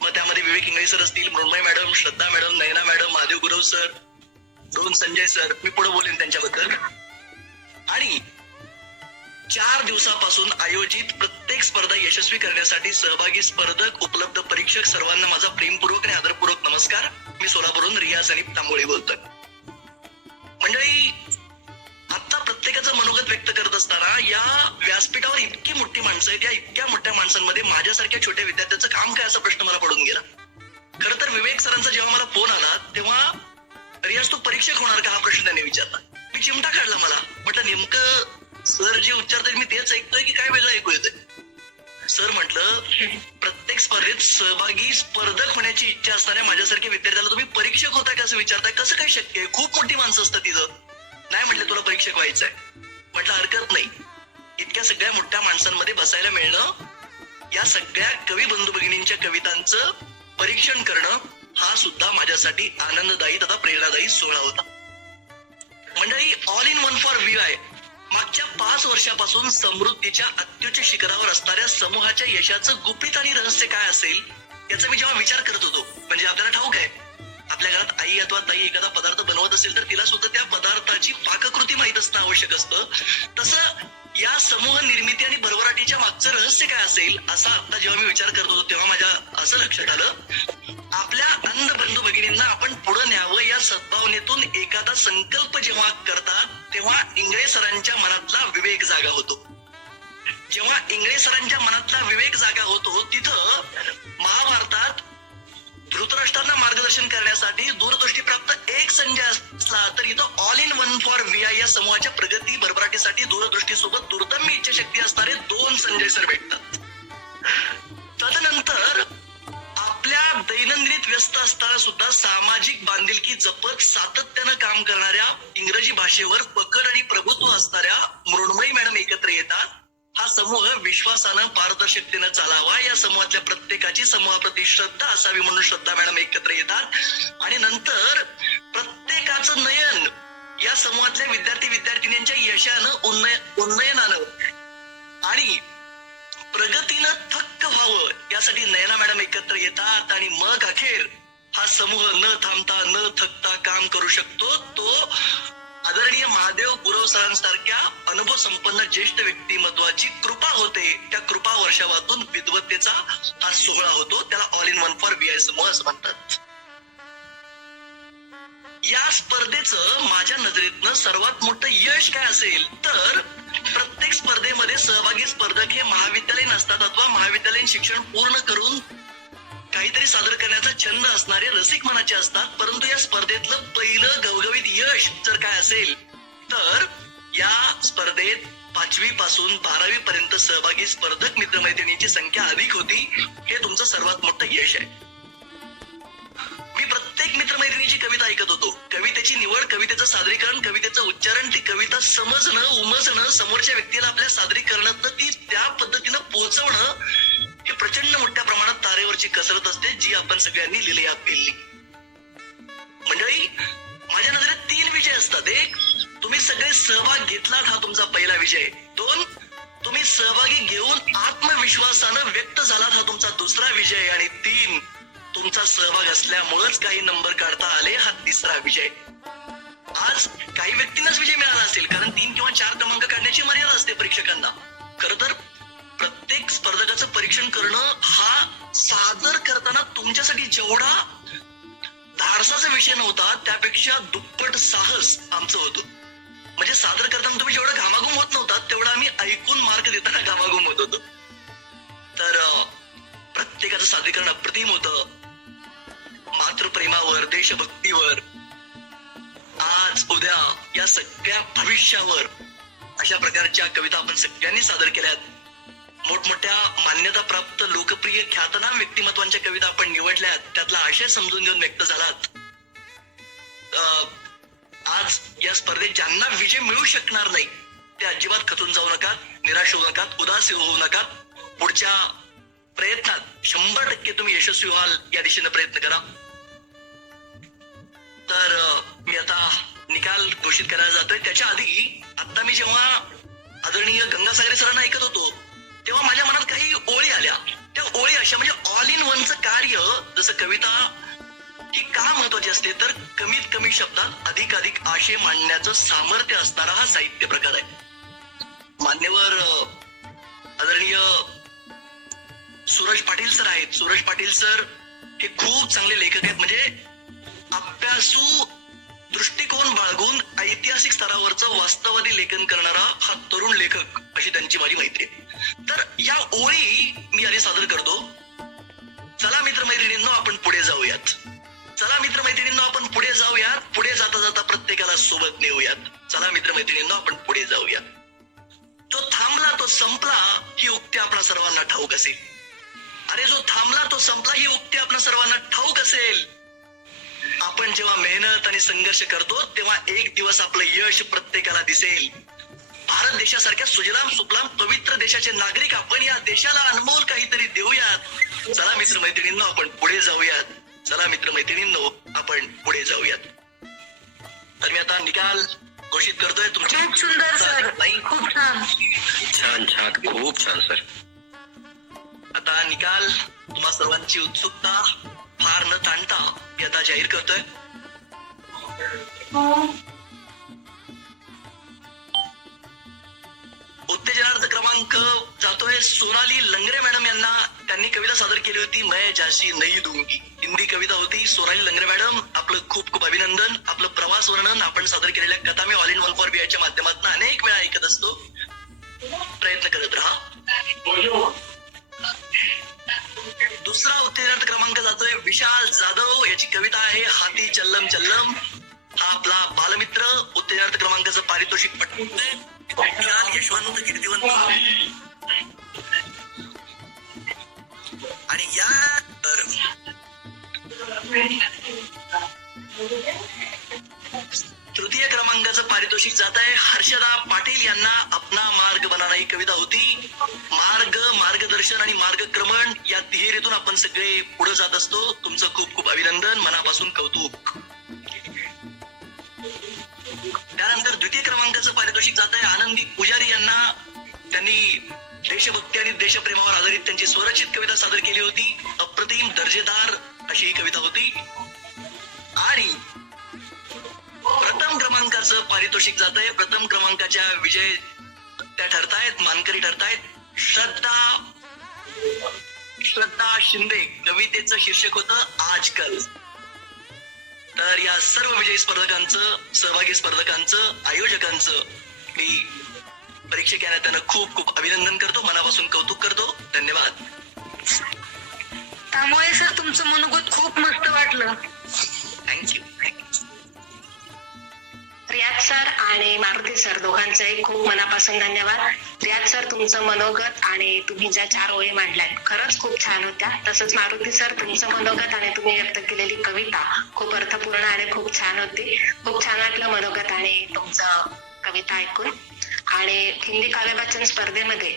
मग त्यामध्ये विवेक इंगळे सर असतील, Mrinmay madam, Shraddha madam, Nayana madam, Mahadev Gurav sir, Rohan Sanjay sir, मी पुढे बोलेन त्यांच्याबद्दल. आणि 4 दिवसापासून आयोजित प्रत्येक स्पर्धा यशस्वी करण्यासाठी सहभागी स्पर्धक, उपलब्ध परीक्षक सर्वांना माझा प्रेमपूर्वक आणि आदरपूर्वक नमस्कार. मी सोलापूरहून रियाज आणि तांबोळी बोलतोय. मंडळी, आता प्रत्येकाचं मनोगत व्यक्त करत असताना या व्यासपीठावर इतकी मोठी माणसं आहेत, या इतक्या मोठ्या माणसांमध्ये माझ्यासारख्या छोट्या विद्यार्थ्याचं काम काय, असा प्रश्न मला पडून गेला. खरं तर विवेक सरांचा जेव्हा मला फोन आला तेव्हा रियाज तू परीक्षक होणार का, हा प्रश्न त्यांनी विचारला. मी चिमटा काढला. मला म्हटलं नेमकं सर जे उच्चारतात मी तेच ऐकतोय की काय वेगळं ऐकू येतंय. सर म्हटलं, प्रत्येक स्पर्धेत सहभागी स्पर्धक होण्याची इच्छा असणाऱ्या माझ्यासारख्या विद्यार्थ्याला तुम्ही परीक्षक होताय का असं विचारताय, कसं काय शक्य आहे, खूप मोठी माणसं असतात तिथं. नाही म्हटलं तुला परीक्षक व्हायचंय. म्हटलं हरकत नाही, इतक्या सगळ्या मोठ्या माणसांमध्ये बसायला मिळणं, या सगळ्या कवी बंधू भगिनींच्या कवितांचं परीक्षण करणं हा सुद्धा माझ्यासाठी आनंददायी तथा प्रेरणादायी सोहळा होता. मंडळी, all in one for VI मागच्या 5 वर्षापासून समृद्धीच्या अत्युच्च शिखरावर असणाऱ्या समूहाच्या यशाचं गुपित आणि रहस्य काय असेल याचा मी जेव्हा विचार करत होतो, म्हणजे आपल्याला ठाऊक आहे, आपल्या घरात आई अथवा ताई एखादा पदार्थ बनवत असेल तर तिला सुद्धा त्या पदार्थाची पाककृती माहित असणं आवश्यक असतं. तसं या समूह निर्मिती आणि भरभराटीच्या मागचं रहस्य काय असेल असा आता जेव्हा मी विचार करत होतो तेव्हा माझ्या असं लक्षात आलं, आपल्या अंध बंधू भगिनींना आपण पुढे न्यावं या सद्भावनेतून एखादा संकल्प जेव्हा करतात तेव्हा इंगळे सरांच्या मनातला विवेक जागा होतो. जेव्हा इंग्रज सरांच्या मनातला विवेक जागा होतो तिथं महाभारतात धृतराष्ट्रांना मार्गदर्शन करण्यासाठी दूरदृष्टीप्राप्त एक संजय असला तर इथं all in one for VI या समूहाच्या प्रगती भरभराटीसाठी दूरदृष्टीसोबत दुर्दम्य इच्छाशक्ती असणारे 2 संजय सर भेटतात. तदनंतर आपल्या दैनंदिनीत व्यस्त असताना सुद्धा सामाजिक बांधिलकी जपत सातत्यानं काम करणाऱ्या इंग्रजी भाषेवर पकड आणि प्रभुत्व असणाऱ्या मृण्मयी मॅडम एकत्र येतात. हा समूह विश्वासानं पारदर्शकतेनं चालावा या समूहातल्या प्रत्येकाची समूहाप्रती श्रद्धा असावी म्हणून श्रद्धा मॅडम एकत्र येतात आणि नंतर प्रत्येकाचं नयन या समूहातल्या विद्यार्थी विद्यार्थिनींच्या यशानं उन्नयनानं आणि प्रगतीनं थक्क व्हावं यासाठी नयना मॅडम एकत्र येतात आणि मग अखेर हा समूह न थांबता न थकता काम करू शकतो. तो आदरणीय महादेव गुरव सरांसारख्या अनुभव संपन्न ज्येष्ठ व्यक्तिमत्वाची कृपा होते. त्या कृपा वर्षावातून विद्वत्तेचा हा सोहळा होतो. त्याला all in one for VI समूह असं म्हणतात. या स्पर्धेचं माझ्या नजरेतनं सर्वात मोठं यश काय असेल तर प्रत्येक स्पर्धेमध्ये सहभागी स्पर्धक हे महाविद्यालयीन असतात अथवा महाविद्यालयीन शिक्षण पूर्ण करून काहीतरी सादर करण्याचा छंद असणारे रसिक मनाचे असतात. परंतु या स्पर्धेतलं पहिलं घवघवीत यश जर काय असेल तर या स्पर्धेत 5वी पासून 12वी पर्यंत सहभागी स्पर्धक मित्रमैत्रिणींची संख्या अधिक होती. हे तुमचं सर्वात मोठं यश आहे. मी प्रत्येक मित्रमैत्रिणीची कविता ऐकत होतो. कवितेची निवड, कवितेचं सादरीकरण, कवितेचं उच्चारण, ती कविता समजणं, उमजणं, समोरच्या व्यक्तीला आपल्या सादरीकरणातनं ती त्या पद्धतीनं पोहोचवणं ही प्रचंड मोठ्या प्रमाणात तारेवरची कसरत असते जी आपण सगळ्यांनी लिहिली पेलली. मंडळी, माझ्या नजरेत 3 विजय असतात. 1, तुम्ही सगळे सहभाग घेतलात, हा तुमचा पहिला विजय. 2, तुम्ही सहभागी घेऊन आत्मविश्वासानं व्यक्त झालात, हा तुमचा दुसरा विजय. आणि 3, तुमचा सहभाग असल्यामुळेच काही नंबर काढता आले, हा तिसरा विजय. आज काही व्यक्तींनाच विजय मिळाला असेल कारण 3 किंवा 4 क्रमांक काढण्याची मर्यादा असते परीक्षकांना. खरं तर प्रत्येक स्पर्धकाचं परीक्षण करणं हा सादर करताना तुमच्यासाठी जेवढा धाडसाचा विषय नव्हता त्यापेक्षा दुप्पट साहस आमचं होतं. म्हणजे सादर करताना तुम्ही जेवढं घामाघूम होत नव्हता तेवढं आम्ही ऐकून मार्क देताना घामाघूम होत होतो. तर प्रत्येकाचं सादरीकरण अप्रतिम होतं. मातृप्रेमावर, देशभक्तीवर, आज उद्या या सगळ्या भविष्यावर अशा प्रकारच्या कविता आपण सगळ्यांनी सादर केल्यात. मोठमोठ्या मान्यताप्राप्त लोकप्रिय ख्यातनाम व्यक्तिमत्वांच्या कविता आपण निवडल्यात. त्यातला आशय समजून घेऊन व्यक्त झालात. आज या स्पर्धेत ज्यांना विजय मिळू शकणार नाही ते अजिबात खचून जाऊ नका, निराश होऊ नका, उदास होऊ नका. पुढच्या प्रयत्नात 100% तुम्ही यशस्वी व्हाल या दिशेने प्रयत्न करा. तर मी आता निकाल घोषित करायला जातोय. त्याच्या आधी आता मी जेव्हा आदरणीय गंगासागरे सरांना ऐकत होतो तेव्हा माझ्या मनात काही ओळी आल्या. त्या ओळी अशा, म्हणजे ऑल इन वनचं कार्य, जसं कविता ही का महत्वाची असते तर कमीत कमी शब्दात अधिकाधिक आशय मांडण्याचं सामर्थ्य असणारा हा साहित्य प्रकार आहे. मान्यवर आदरणीय सूरज पाटील सर आहेत. सूरज पाटील सर हे खूप चांगले लेखक आहेत. म्हणजे अभ्यासू दृष्टिकोन बाळगून ऐतिहासिक स्तरावरचं वास्तववादी लेखन करणारा हा तरुण लेखक, अशी त्यांची माझी मैत्री आहे. तर या ओळी मी आधी सादर करतो. चला मित्रमैत्रिणींनो आपण पुढे जाऊयात. चला मित्रमैत्रिणींनो आपण पुढे जाऊयात. पुढे जाता जाता प्रत्येकाला सोबत नेऊयात. चला मित्रमैत्रिणींनो आपण पुढे जाऊयात. जो थांबला तो संपला ही उक्ती आपल्या सर्वांना ठाऊक असेल. अरे जो थांबला तो संपला ही उक्ती आपल्या सर्वांना ठाऊक असेल. आपण जेव्हा मेहनत आणि संघर्ष करतो तेव्हा एक दिवस आपलं यश प्रत्येकाला दिसेल. भारत देशासारख्या सुजलाम सुफलाम पवित्र देशाचे नागरिक आपण या देशाला अनमोल काहीतरी देऊयात. चला मित्रमैत्रिणींनो आपण पुढे जाऊयात. चला मित्रमैत्रिणींनो आपण पुढे जाऊयात. तर मी आता निकाल घोषित करतोय. तुमचे खूप सुंदर सर, खूप छान. छान, खूप छान सर. आता निकाल तुम्हा सर्वांची उत्सुकता फार न ताणता मी आता जाहीर करतोय. उत्तेजनार्थ क्रमांक जातोय सोनाली लंगरे मॅडम यांना. त्यांनी कविता सादर केली होती मैं जाशी नहीं दूंगी. हिंदी कविता होती. सोनाली लंगरे मॅडम, आपलं खूप खूप अभिनंदन. आपलं प्रवास वर्णन आपण सादर केलेल्या कथा मी all in one for VI च्या माध्यमातून अनेक वेळा ऐकत असतो. प्रयत्न करत राहा. दुसरा उत्तेजनार्थ क्रमांक जातोय विशाल जाधव. याची कविता आहे हाती चल्लम चल्लम. हा आपला बालमित्र. उत्तेजनार्थ क्रमांकाचं पारितोषिक पटकवतोय विशाल यशवंत कीर्तिवंत. आणि या तृतीय क्रमांकाचं पारितोषिक जात आहे हर्षदा पाटील यांना. अपना मार्ग बनाना ही कविता होती. मार्ग, मार्गदर्शन आणि मार्गक्रमण या तिहेरीतून आपण सगळे पुढे जात असतो. तुमचं खूप खूप अभिनंदन, मनापासून कौतुक. त्यानंतर द्वितीय क्रमांकाचं पारितोषिक जात आहे आनंदी पुजारी यांना. त्यांनी देशभक्ती आणि देशप्रेमावर आधारित त्यांची स्वरचित कविता सादर केली होती. अप्रतिम, दर्जेदार अशी ही कविता होती. आणि प्रथम क्रमांकाचं पारितोषिक जात आहे. प्रथम क्रमांकाच्या विजय त्या ठरतायत, मानकरी ठरतायत श्रद्धा शिंदे. कवितेचं शीर्षक होतं आजकल. तर या सर्व विजयी स्पर्धकांचं, सहभागी स्पर्धकांचं, आयोजकांचं मी परीक्षक यांना त्यांना खूप खूप अभिनंदन करतो, मनापासून कौतुक करतो. धन्यवाद. त्यामुळे सर तुमचं मनोगत खूप मस्त वाटलं. थँक्यू. रियाज सर आणि मारुती सर दोघांचंही खूप मनापासून धन्यवाद. रियाज सर तुमचं मनोगत आणि तुम्ही ज्या 4 ओळी मांडल्यात खरंच खूप छान होत्या. तसंच मारुती सर तुमचं मनोगत आणि तुम्ही व्यक्त केलेली कविता खूप अर्थपूर्ण आणि खूप छान होती. खूप छान वाटलं मनोगत आणि तुमचं कविता ऐकून. आणि हिंदी काव्यवाचन स्पर्धेमध्ये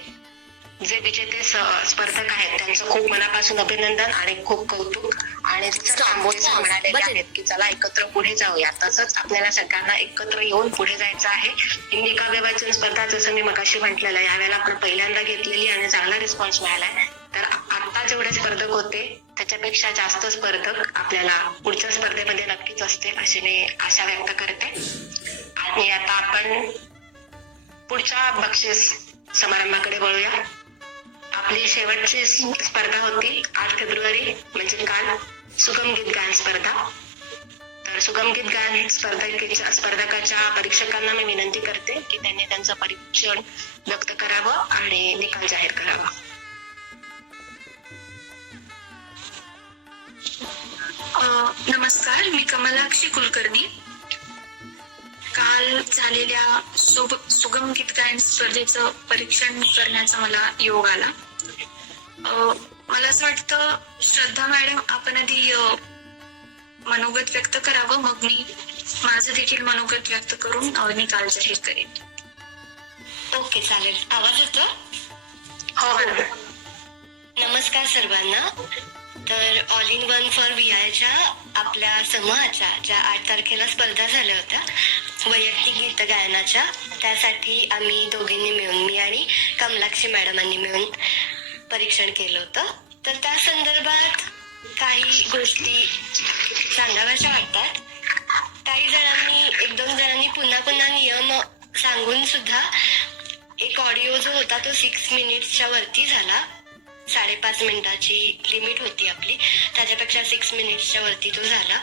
जे विजेते स्पर्धक आहेत त्यांचं खूप मनापासून अभिनंदन आणि खूप कौतुक. आणि आंबोळे म्हणालेले आहेत की चला एकत्र पुढे जाऊया. तसंच आपल्याला सगळ्यांना एकत्र येऊन पुढे जायचं आहे. हिंदी काव्यवाचन स्पर्धा जसं मी मगाशी म्हटलेलं यावेळेला आपण पहिल्यांदा घेतलेली आणि चांगला रिस्पॉन्स मिळालाय. तर आता जेवढे स्पर्धक होते त्याच्यापेक्षा जास्त स्पर्धक आपल्याला पुढच्या स्पर्धेमध्ये नक्कीच असतील अशी मी आशा व्यक्त करते. आणि आता आपण पुढच्या बक्षीस समारंभाकडे वळूया. आपली शेवटची स्पर्धा होती 8 फेब्रुवारी म्हणजे काल, सुगम गीत गायन स्पर्धा. तर सुगम गीत गायन स्पर्धकाच्या परीक्षकांना मी विनंती करते की त्यांनी त्यांचं परीक्षण व्यक्त करावं आणि निकाल जाहीर करावा. नमस्कार, मी कमलाक्षी कुलकर्णी. काल झालेल्या सुगम गीत गायन स्पर्धेचं परीक्षण करण्याचा मला योग आला. मला असं वाटतं श्रद्धा मॅडम आपण आधी मनोगत व्यक्त करावं, मग मी माझं देखील मनोगत व्यक्त करून निकाल जाहीर करेन. ओके, चालेल. आवाज येतो? हो. नमस्कार सर्वांना. तर ऑल इन वन फॉर VIच्या आपल्या समूहाच्या ज्या 8 तारखेला स्पर्धा झाल्या होत्या वैयक्तिक गीत गायनाच्या, त्यासाठी आम्ही दोघींनी मिळून, मी आणि कमलाक्षी मॅडमांनी मिळून परीक्षण केलं होतं. तर त्या संदर्भात काही गोष्टी सांगाव्याच्या वाटतात. काही जणांनी, 1-2 जणांनी पुन्हा पुन्हा नियम सांगून सुद्धा एक ऑडिओ जो होता तो 6 मिनिट्सच्या वरती झाला. 5.5 मिनिटाची लिमिट होती आपली, त्याच्यापेक्षा 6 मिनिट्सच्या वरती तो झाला.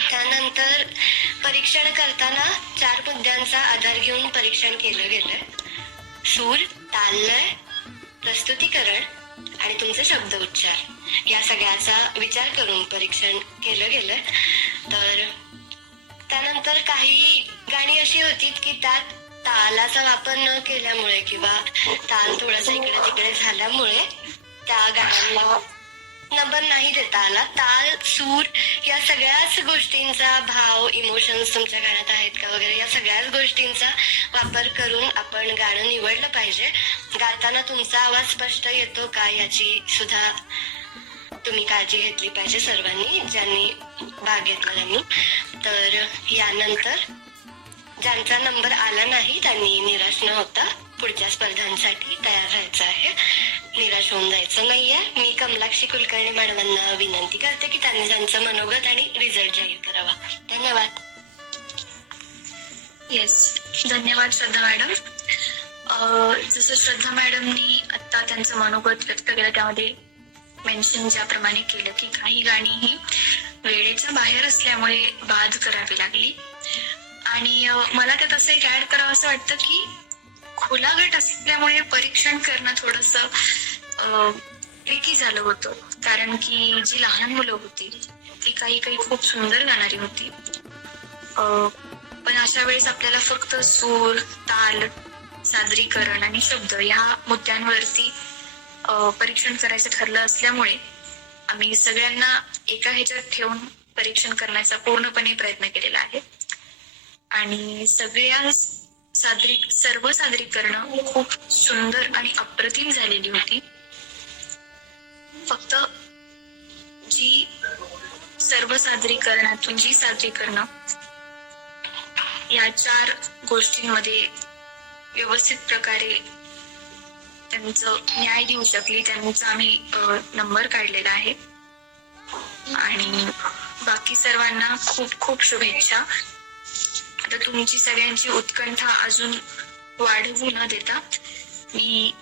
त्यानंतर परीक्षण करताना 4 मुद्द्यांचा आधार घेऊन परीक्षण केलं गेलंय. सूर, ताललय, प्रस्तुतीकरण आणि तुमचे शब्द उच्चार या सगळ्याचा विचार करून परीक्षण केलं गेलंय. तर त्यानंतर काही गाणी अशी होती की त्यात तालाचा वापर न केल्यामुळे किंवा ताल थोडासा इकडे तिकडे झाल्यामुळे त्या गाण्यांना नंबर नाही देता आला. ताल, सूर या सगळ्याच गोष्टींचा, भाव, इमोशन्स तुमच्या गाण्यात आहेत का वगैरे या सगळ्याच गोष्टींचा वापर करून आपण गाणं निवडलं पाहिजे. गाताना तुमचा आवाज स्पष्ट येतो का याची सुद्धा तुम्ही काळजी घेतली पाहिजे सर्वांनी, ज्यांनी भाग घेतला त्यांनी. तर यानंतर ज्यांचा नंबर आला नाही त्यांनी निराश न होता पुढच्या स्पर्धांसाठी तयार राहायचं आहे, निराश होऊन जायचं नाहीये. मी कमलाक्षी कुलकर्णी मॅडमांना विनंती करते की त्यांनी त्यांचं मनोगत आणि रिझल्ट जाहीर करावा. धन्यवाद. येस, धन्यवाद श्रद्धा मॅडम. जसं श्रद्धा मॅडमनी आता त्यांचं मनोगत व्यक्त केलं त्यामध्ये मेन्शन ज्याप्रमाणे केलं की काही गाणी ही वेळेच्या बाहेर असल्यामुळे बाद करावी लागली. आणि मला त्यात असं एक ऍड करावं असं वाटतं की खुला गट असल्यामुळे परीक्षण करणं थोडस ट्रिकी झालं होतं, कारण की जी लहान मुलं होती ती काही खूप सुंदर गाणारी होती. पण अशा वेळेस आपल्याला फक्त सूर, ताल, सादरीकरण आणि शब्द या मुद्द्यांवरती परीक्षण करायचं ठरलं असल्यामुळे आम्ही सगळ्यांना एका ह्याच्यात ठेवून परीक्षण करण्याचा पूर्णपणे प्रयत्न केलेला आहे. आणि सर्व सादरीकरणं खूप सुंदर आणि अप्रतिम झालेली होती. फक्त जी सर्व सादरीकरणातून जी सादरीकरणं या 4 गोष्टींमध्ये व्यवस्थित प्रकारे त्यांचं न्याय देऊ शकली, त्यांचा आम्ही नंबर काढलेला आहे. आणि बाकी सर्वांना खूप खूप शुभेच्छा. आता तुमची सगळ्यांची उत्कंठा अजून वाढवू न देता मी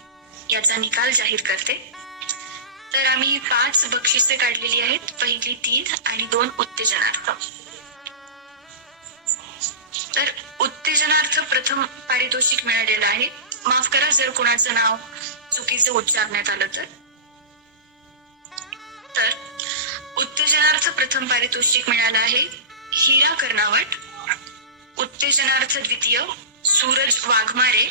याचा निकाल जाहीर करते. तर आम्ही 5 बक्षिसे काढलेली आहेत, पहिली 3 आणि 2 उत्तेजनार्थ. तर उत्तेजनार्थ प्रथम पारितोषिक मिळालेलं आहे. माफ करा जर कोणाचं नाव चुकीचं उच्चारण्यात आलं तर उत्तेजनार्थ प्रथम पारितोषिक मिळालं आहे हिरा कर्नावट. उत्तेजनार्थ द्वितीय सूरज वाघमारे.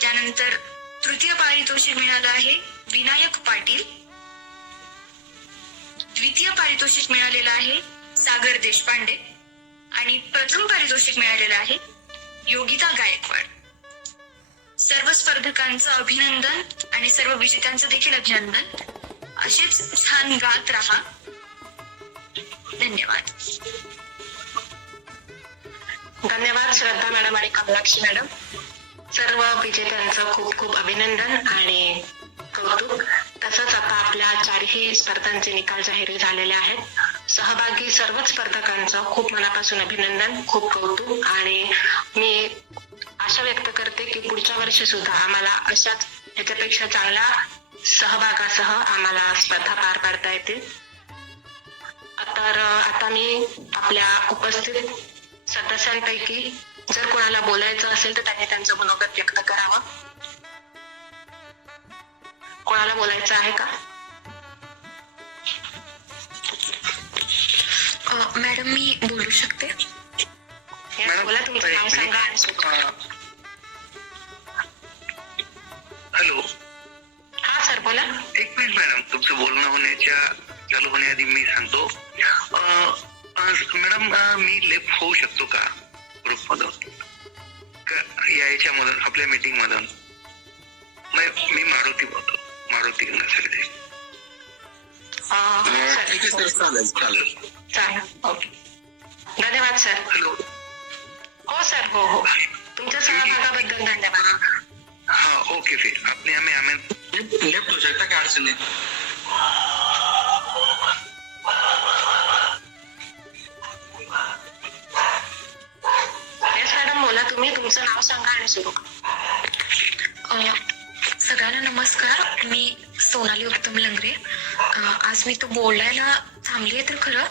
त्यानंतर तृतीय पारितोषिक मिळालं आहे विनायक पाटील. द्वितीय पारितोषिक मिळालेलं आहे सागर देशपांडे. आणि प्रथम पारितोषिक मिळालेलं आहे योगिता गायकवाड. सर्व स्पर्धकांचं अभिनंदन आणि सर्व विजेत्यांचं देखील अभिनंदन. असेच छान गात राहा. धन्यवाद. धन्यवाद श्रद्धा मॅडम आणि कमलाक्षी मॅडम. सर्व विजेत्यांचं खूप खूप अभिनंदन आणि कौतुक. तसंच आता आपल्या 4ही स्पर्धांचे निकाल जाहीर झालेले आहेत. सहभागी सर्वच स्पर्धकांचं खूप मनापासून अभिनंदन, खूप कौतुक. आणि मी आशा व्यक्त करते की पुढच्या वर्षी सुद्धा आम्हाला अशाच याच्यापेक्षा चांगल्या सहभागासह आम्हाला स्पर्धा पार पाडता येतील. तर आता मी आपल्या उपस्थित सदस्यांपैकी जर कोणाला बोलायचं असेल तर त्यांनी त्यांचं मनोगत व्यक्त करावं. कोणाला बोलायचं आहे का? मॅडम मी बोलू शकते? बोला, तुमचं नाव सांगा. हॅलो. हा सर बोला. एक मिनिट मॅडम, तुमचं बोलणं चालू होण्याआधी मी सांगतो. मॅडम मी लेफ्ट होऊ शकतो का ग्रुप मधून, याच्यामधून आपल्या मीटिंग मधून? मी मारुती बोलतो, मारुती नसरदे. चालेल. ओके. धन्यवाद सर. हॅलो. हो सर. हो तुमच्या सहभागाबद्दल धन्यवाद. हाँ ओके. फिर आपने हमें लेफ्ट हो सकता क्या अडचण आहे? येस मॅडम बोला. तुम्ही तुमचं नाव सांगा आणि सुरू. सगळ्यांना नमस्कार. मी सोनाली उत्तम लंगरे. आज मी तो बोलायला थांबले तर खरं,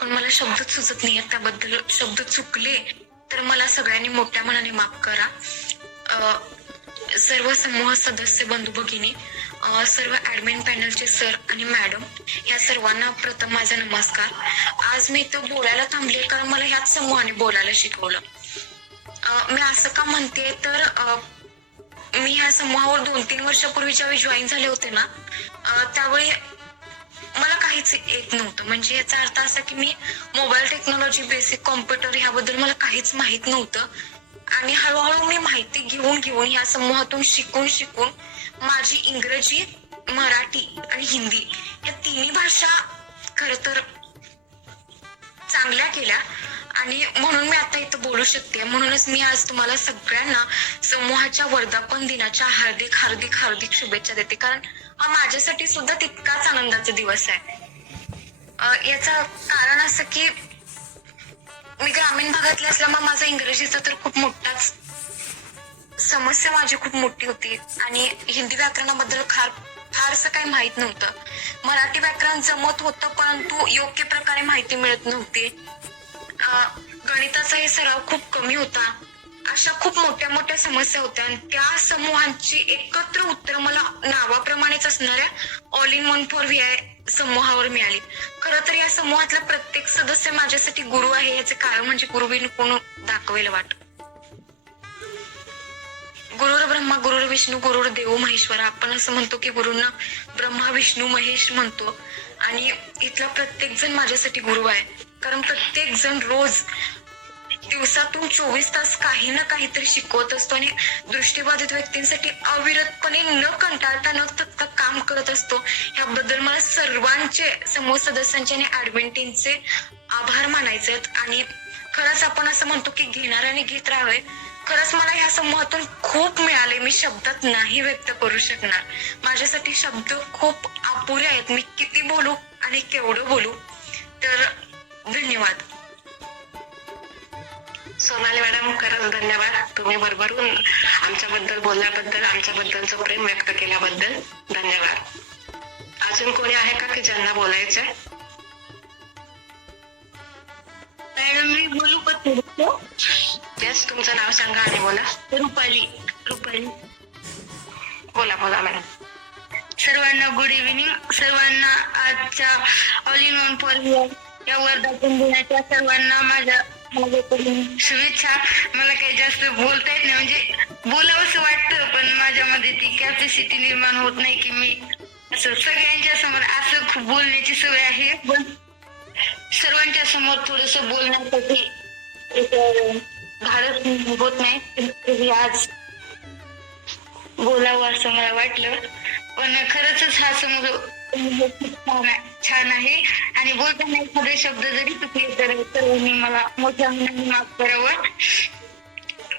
पण मला शब्द सुचत नाहीये. त्याबद्दल शब्द चुकले तर मला सगळ्यांनी मोठ्या मनाने माफ करा. सर्व समूह सदस्य बंधू भगिनी, सर्व ऍडमिन पॅनलचे सर आणि मॅडम, या सर्वांना प्रथम माझा नमस्कार. आज मी तो बोलायला थांबले कारण मला ह्याच समूहाने बोलायला शिकवलं. मी असं का म्हणते तर मी ह्या समूहावर 2-3 वर्षापूर्वी ज्यावेळी जॉईन झाले होते ना, त्यावेळी मला काहीच येत नव्हतं. म्हणजे याचा अर्थ असा की मी मोबाईल टेक्नॉलॉजी, बेसिक कॉम्प्युटर ह्याबद्दल मला काहीच माहित नव्हतं. आणि हळूहळू मी माहिती घेऊन या समूहातून शिकून माझी इंग्रजी, मराठी आणि हिंदी या 3 भाषा खर तर चांगल्या केल्या. आणि म्हणून मी आता इथं बोलू शकते. म्हणूनच मी आज तुम्हाला सगळ्यांना समूहाच्या वर्धापन दिनाच्या हार्दिक शुभेच्छा देते. कारण हा माझ्यासाठी सुद्धा तितकाच आनंदाचा दिवस आहे. याचं कारण असं की मी ग्रामीण भागातले असल्यामुळे माझा इंग्रजीचा तर खूप मोठाच समस्या माझी खूप मोठी होती. आणि हिंदी व्याकरणाबद्दल फारसं काही माहित नव्हतं. मराठी व्याकरण जमत होतं परंतु योग्य प्रकारे माहिती मिळत नव्हती. गणिताचा हे सराव खूप कमी होता. अशा खूप मोठ्या मोठ्या समस्या होत्या आणि त्या समूहांची एकत्र उत्तर मला नावाप्रमाणेच असणाऱ्या all in one for VI समूहावर मिळाली. खरं तर या समूहातला प्रत्येक सदस्य माझ्यासाठी गुरु आहे. याचे कारण म्हणजे गुरुविन कोण दाखवेल वाट. गुरुर ब्रह्मा गुरुर विष्णू गुरुर देव महेश्वरा. आपण असं म्हणतो की गुरुंना ब्रह्मा विष्णू महेश म्हणतो आणि इथला प्रत्येक जण माझ्यासाठी गुरु आहे. कारण प्रत्येक जण रोज दिवसातून 24 तास काही ना काहीतरी शिकवत असतो आणि दृष्टीबाधित व्यक्तींसाठी अविरतपणे न कंटाळता न थकता काम करत असतो. ह्याबद्दल मला सर्वांचे समूह सदस्यांचे आणि ऍडमिन टीमचे आभार मानायचे आहेत. आणि खरंच आपण असं म्हणतो की घेणाऱ्याने घेत राहावे. खरंच मला ह्या समूहातून खूप मिळाले. मी शब्दात नाही व्यक्त करू शकणार. माझ्यासाठी शब्द खूप अपुरे आहेत. मी किती बोलू आणि केवढं बोलू. तर धन्यवाद. सोनाली मॅडम, खरंच धन्यवाद. तुम्ही भरभरून आमच्याबद्दल बोलल्याबद्दल, आमच्याबद्दलचं प्रेम व्यक्त केल्याबद्दल धन्यवाद. अजून कोणी आहे का की ज्यांना बोलायचंय? मॅडम मी बोलू का थोडं? येस, तुमचं नाव सांगा आणि बोला. रुपाली. बोला मॅडम. सर्वांना गुड इव्हिनिंग. सर्वांना आजच्या ऑल इन वन फॉर या वर्धापन दिनाच्या सर्वांना माझ्याकडून शुभेच्छा. मला काही जास्त बोलता येत नाही, म्हणजे बोलावंसं वाटतं पण माझ्यामध्ये ती कॅपॅसिटी निर्माण होत नाही की मी असं सगळ्यांच्या समोर असं खूप बोलण्याची सवय आहे, पण सर्वांच्या समोर थोडस बोलण्यासाठी धाडस होत नाही. आज बोलावं असं मला वाटलं, पण खरंच हा समोर छान आहे आणि बोलताना एखादे शब्द जरी चुकले तर सर्वांनी मला मोठ्या मनाने माफ करावं.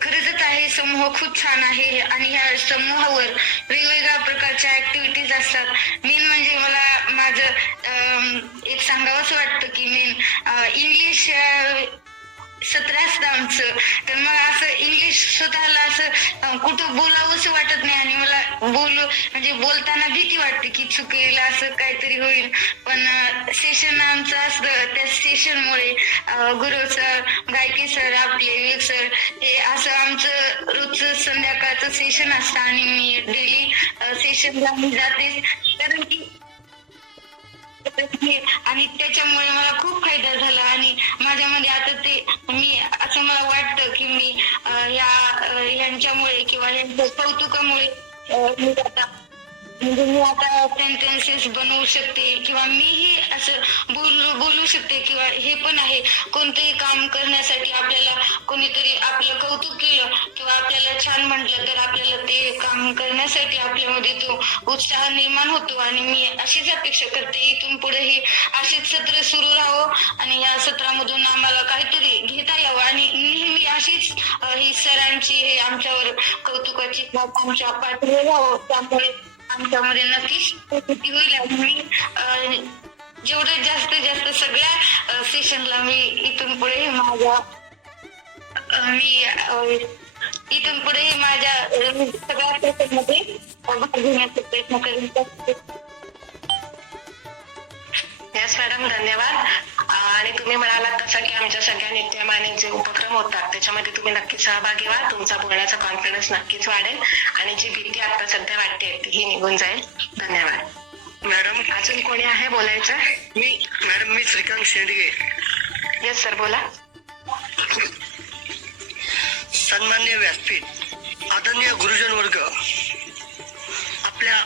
खरंच आहे समूह खूप छान आहे आणि ह्या समूहावर वेगवेगळ्या प्रकारच्या ऍक्टिव्हिटीज असतात. मेन म्हणजे मला माझं एक सांगावंच वाटतं की इंग्लिश सत्र असतं आमचं, तर मला असं इंग्लिश स्वतःला असं कुठं बोलावंसं वाटत नाही आणि मला बोलताना भीती वाटते की चुकेल असं काहीतरी होईल. पण सेशन आमचं असतं, त्या सेशनमुळे गुरु सर, गायके सर, आपले विवेक सर, हे असं आमचं रोजचं संध्याकाळचं सेशन असतं आणि मी डेली सेशनला मी जाते कारण की आणि त्याच्यामुळे मला खूप फायदा झाला आणि माझ्यामध्ये आता ते मी असं मला वाटतं की मी यांच्यामुळे किंवा यांच्या कौतुकामुळे मी आता सेंटेन्सेस बनवू शकते किंवा मीही असं बोलू शकते. किंवा हे पण आहे, कोणतंही काम करण्यासाठी आपल्याला कोणीतरी आपलं कौतुक केलं किंवा आपल्याला छान म्हटलं तर आपल्याला ते काम करण्यासाठी आपल्यामध्ये तो उत्साह निर्माण होतो. आणि मी अशीच अपेक्षा करते इथून पुढे हे असेच सत्र सुरू राहावं आणि या सत्रामधून आम्हाला काहीतरी घेता यावं आणि नेहमी अशीच ही सरांची हे आमच्यावर कौतुकाची आमच्या पाठीवर राहावं. त्यामुळे आमच्यामध्ये नक्कीच प्रगती होईल आणि मी जेवढं जास्तीत जास्त सगळ्या सेशनला मी इथून पुढे माझ्या सगळ्या सेशनमध्ये भाग घेण्याचा प्रयत्न करेन. येस मॅडम, धन्यवाद. आणि तुम्ही म्हणालात तसं की आमच्या सगळ्या नित्यमाने जे उपक्रम होतात त्याच्यामध्ये तुम्ही नक्कीच सहभागी व्हा. तुमचा बोलण्याचा कॉन्फिडन्स नक्कीच वाढेल आणि जी भीती आता सध्या वाटते तीही निघून जाईल. धन्यवाद. मॅडम, अजून कोणी आहे बोलायचं? मी श्रीकांत शेंडगे. येस सर, बोला. सन्मान्य व्यासपीठ, आदरणीय गुरुजन वर्ग, आपल्या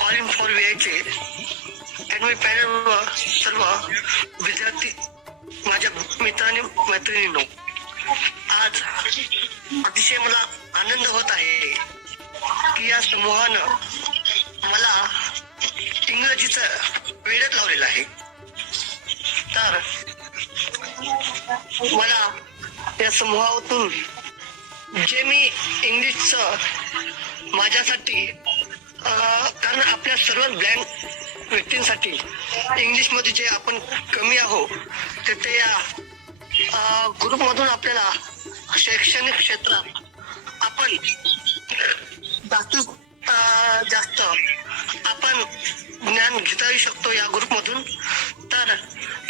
ऑल इन फॉर व्हीआयचे मी पॅनलवर सर्व विद्यार्थी, माझ्या मित्रांनी मैत्रिणींनो, आज अतिशय मला आनंद होत आहे की या समूहानं मला इंग्रजीचं वेळच लावलेलं आहे. तर मला या समूहातून जे मी इंग्लिशचं माझ्यासाठी कारण आपल्या सर्व ब्लँक व्यक्तींसाठी इंग्लिशमध्ये जे आपण कमी आहोत ते या ग्रुपमधून आपल्याला शैक्षणिक क्षेत्रात आपण जास्त आपण ज्ञान घेता येऊ शकतो या ग्रुपमधून. तर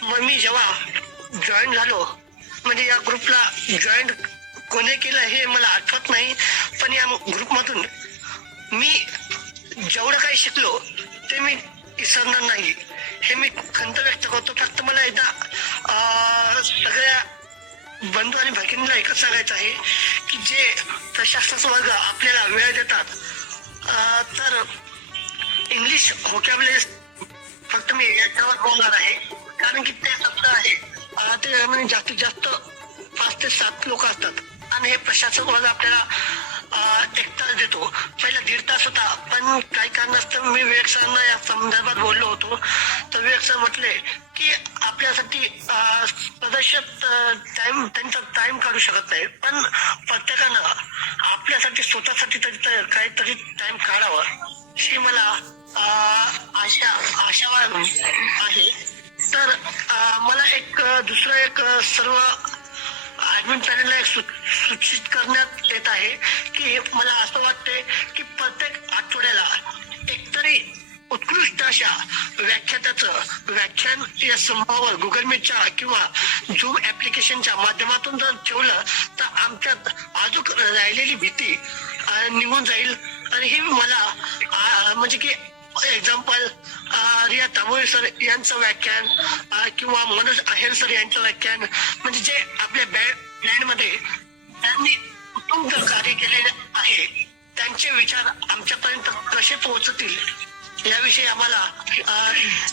मग मी जेव्हा जॉईन झालो, म्हणजे या ग्रुपला जॉईन कोणी केलं हे मला आठवत नाही, पण या ग्रुपमधून मी जेवढं काही शिकलो ते मी विसरणार नाही हे मी खंत व्यक्त करतो. फक्त मला एकदा सगळ्या बंधू आणि भगिनीला एकच सांगायचं आहे की जे प्रशासनाचा वर्ग आपल्याला वेळ देतात तर इंग्लिश व्होकॅब्युलरी फक्त मी याच्यावर बोलणार आहे, कारण की ते शब्द आहे ते म्हणजे जास्तीत जास्त 5 ते 7 लोक असतात आणि हे प्रशासक वर्ग आपल्याला 1 तास देतो. पहिला 1.5 तास होता, पण काही कारणास्तव मी विवेक सरांना या संदर्भात बोललो होतो. तर विवेक सर म्हटले की आपल्यासाठी सदस्य त्यांचा टाइम काढू शकत नाही, पण प्रत्येकानं आपल्यासाठी स्वतःसाठी तरी काहीतरी टाइम काढावं ही मला आशावाद आहे. तर मला दुसरं सर्व ऍडमिन पॅनलला सूचित करण्यात येत आहे की मला असं वाटतंय की प्रत्येक आठवड्याला एकतरी उत्कृष्ट अशा व्याख्यात्याचं व्याख्यान या समूहावर गुगल मीटच्या किंवा झूम ऍप्लिकेशनच्या माध्यमातून जर ठेवलं तर आमच्यात अजून राहिलेली भीती निघून जाईल. आणि ही मला म्हणजे की एक्झाम्पल रिया तांबोळी सर यांचं व्याख्यान किंवा मनोज आहेर सर यांचं व्याख्यान, म्हणजे जे आपल्या बँड मध्ये त्यांनी उत्तुंग कार्य केलेले आहे त्यांचे विचार आमच्यापर्यंत कसे पोहोचतील याविषयी आम्हाला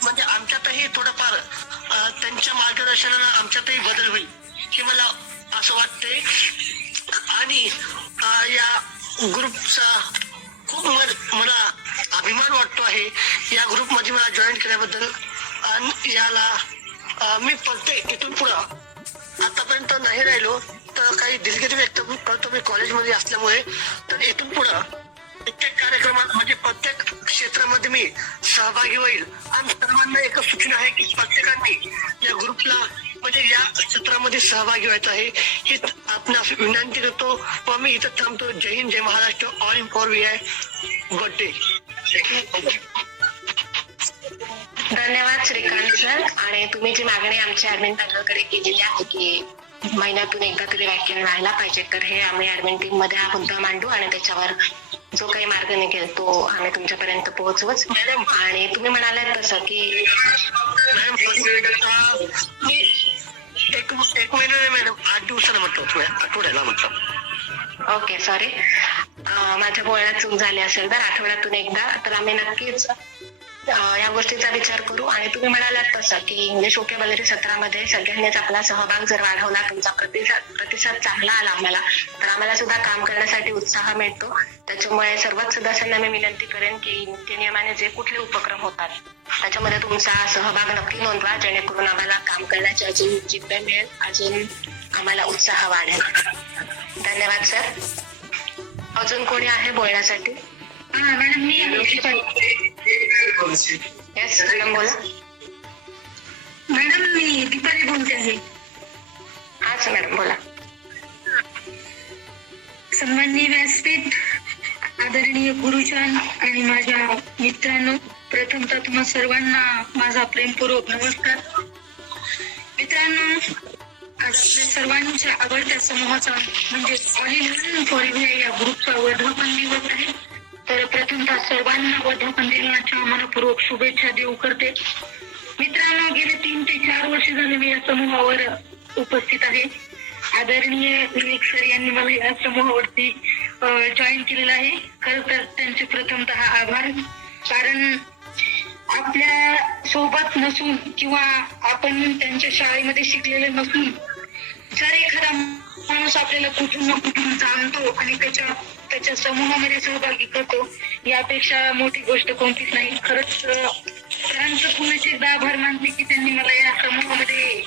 म्हणजे आमच्यातही थोडंफार त्यांच्या मार्गदर्शनानं आमच्यातही बदल होईल हे मला असं वाटते. आणि या ग्रुपचा खूप मला अभिमान वाटतो आहे या ग्रुपमध्ये मला जॉईन केल्याबद्दल. आणि याला मी प्रत्येक इथून पुढं आतापर्यंत नाही राहिलो तर काही दिलगिरी व्यक्त करतो मी कॉलेजमध्ये असल्यामुळे. तर इथून पुढं प्रत्येक कार्यक्रमात म्हणजे प्रत्येक क्षेत्रामध्ये मी सहभागी होईल. आणि सर्वांना एकच सूचना आहे की प्रत्येकाने या ग्रुपला म्हणजे या क्षेत्रामध्ये सहभागी व्हायचं आहे ही आपणास विनंती करतो व मी इथं थांबतो. जय हिंद, जय Maharashtra. All in for VI. Good day. धन्यवाद श्रीकांत सर. आणि तुम्ही जी मागणी आमच्या ऍडमिन पॅनलकडे केलेली आहे की महिन्यातून एकदा तरी व्याख्यान व्हायला पाहिजे, तर हे आम्ही ऍडमिन टीम मध्ये हा मुद्दा मांडू आणि त्याच्यावर जो काही मार्ग निघेल तो आम्ही तुमच्यापर्यंत पोहोचवूच. मॅडम, आणि तुम्ही म्हणालात तसं की मी एक महिना मॅडम 8 दिवसाला म्हटलं, आठवड्याला म्हटलं. ओके, सॉरी, माझ्या बोलण्यात चूक झाली असेल तर आठवड्यातून एकदा तर आम्ही नक्कीच या गोष्टीचा विचार करू. आणि तुम्ही म्हणालात तसं की इंग्लिश व्होकॅब्युलरी सत्रामध्ये सगळ्यांनीच आपला सहभाग जर वाढवला, तुमचा प्रतिसाद चांगला आला आम्हाला, तर आम्हाला सुद्धा काम करण्यासाठी उत्साह मिळतो. त्याच्यामुळे सर्वच सदस्यांना मी विनंती करेन की नित्यनियमाने जे कुठले उपक्रम होतात त्याच्यामध्ये तुमचा सहभाग नक्की नोंदवा, जेणेकरून आम्हाला काम करण्याची अजून जिद्द मिळेल, अजून आम्हाला उत्साह वाढेल. धन्यवाद सर. अजून कोणी आहे बोलण्यासाठी? मॅडम, मी येस मॅडम, बोला. मॅडम, मी दीपाली बोलते आहे. हाच मॅडम, बोला. सन्माननीय व्यासपीठ, आदरणीय गुरुजन आणि माझ्या मित्रांनो, प्रथमतः तुम्हा सर्वांना माझा प्रेमपूर्वक नमस्कार. मित्रांनो, आज आपल्या सर्वांच्या आवडत्या समूहाचा म्हणजे all in one for VI या ग्रुपचा वर्धापन दिवस आहे. तर प्रथमतः सर्वांना वर्धापन दिनाच्या मनपूर्वक शुभेच्छा देऊ करते. मित्रांनो, गेले 3 ते 4 वर्ष झाले मी या समूहावर उपस्थित आहे. आदरणीय विवेक सर यांनी मला या समूहावरती जॉईन केलेलं आहे. खरं तर त्यांचे प्रथमतः आभार, कारण आपल्या सोबत नसून किंवा आपण त्यांच्या शाळेमध्ये शिकलेले नसून जर एखादा माणूस आपल्याला कुठून ना कुठून जाणतो आणि त्याच्या समूहामध्ये सहभागी करतो, यापेक्षा मोठी गोष्ट कोणतीच नाही. खरंच सरांचं पुन्हा एकदा आभार मानते की त्यांनी मला या समूहामध्ये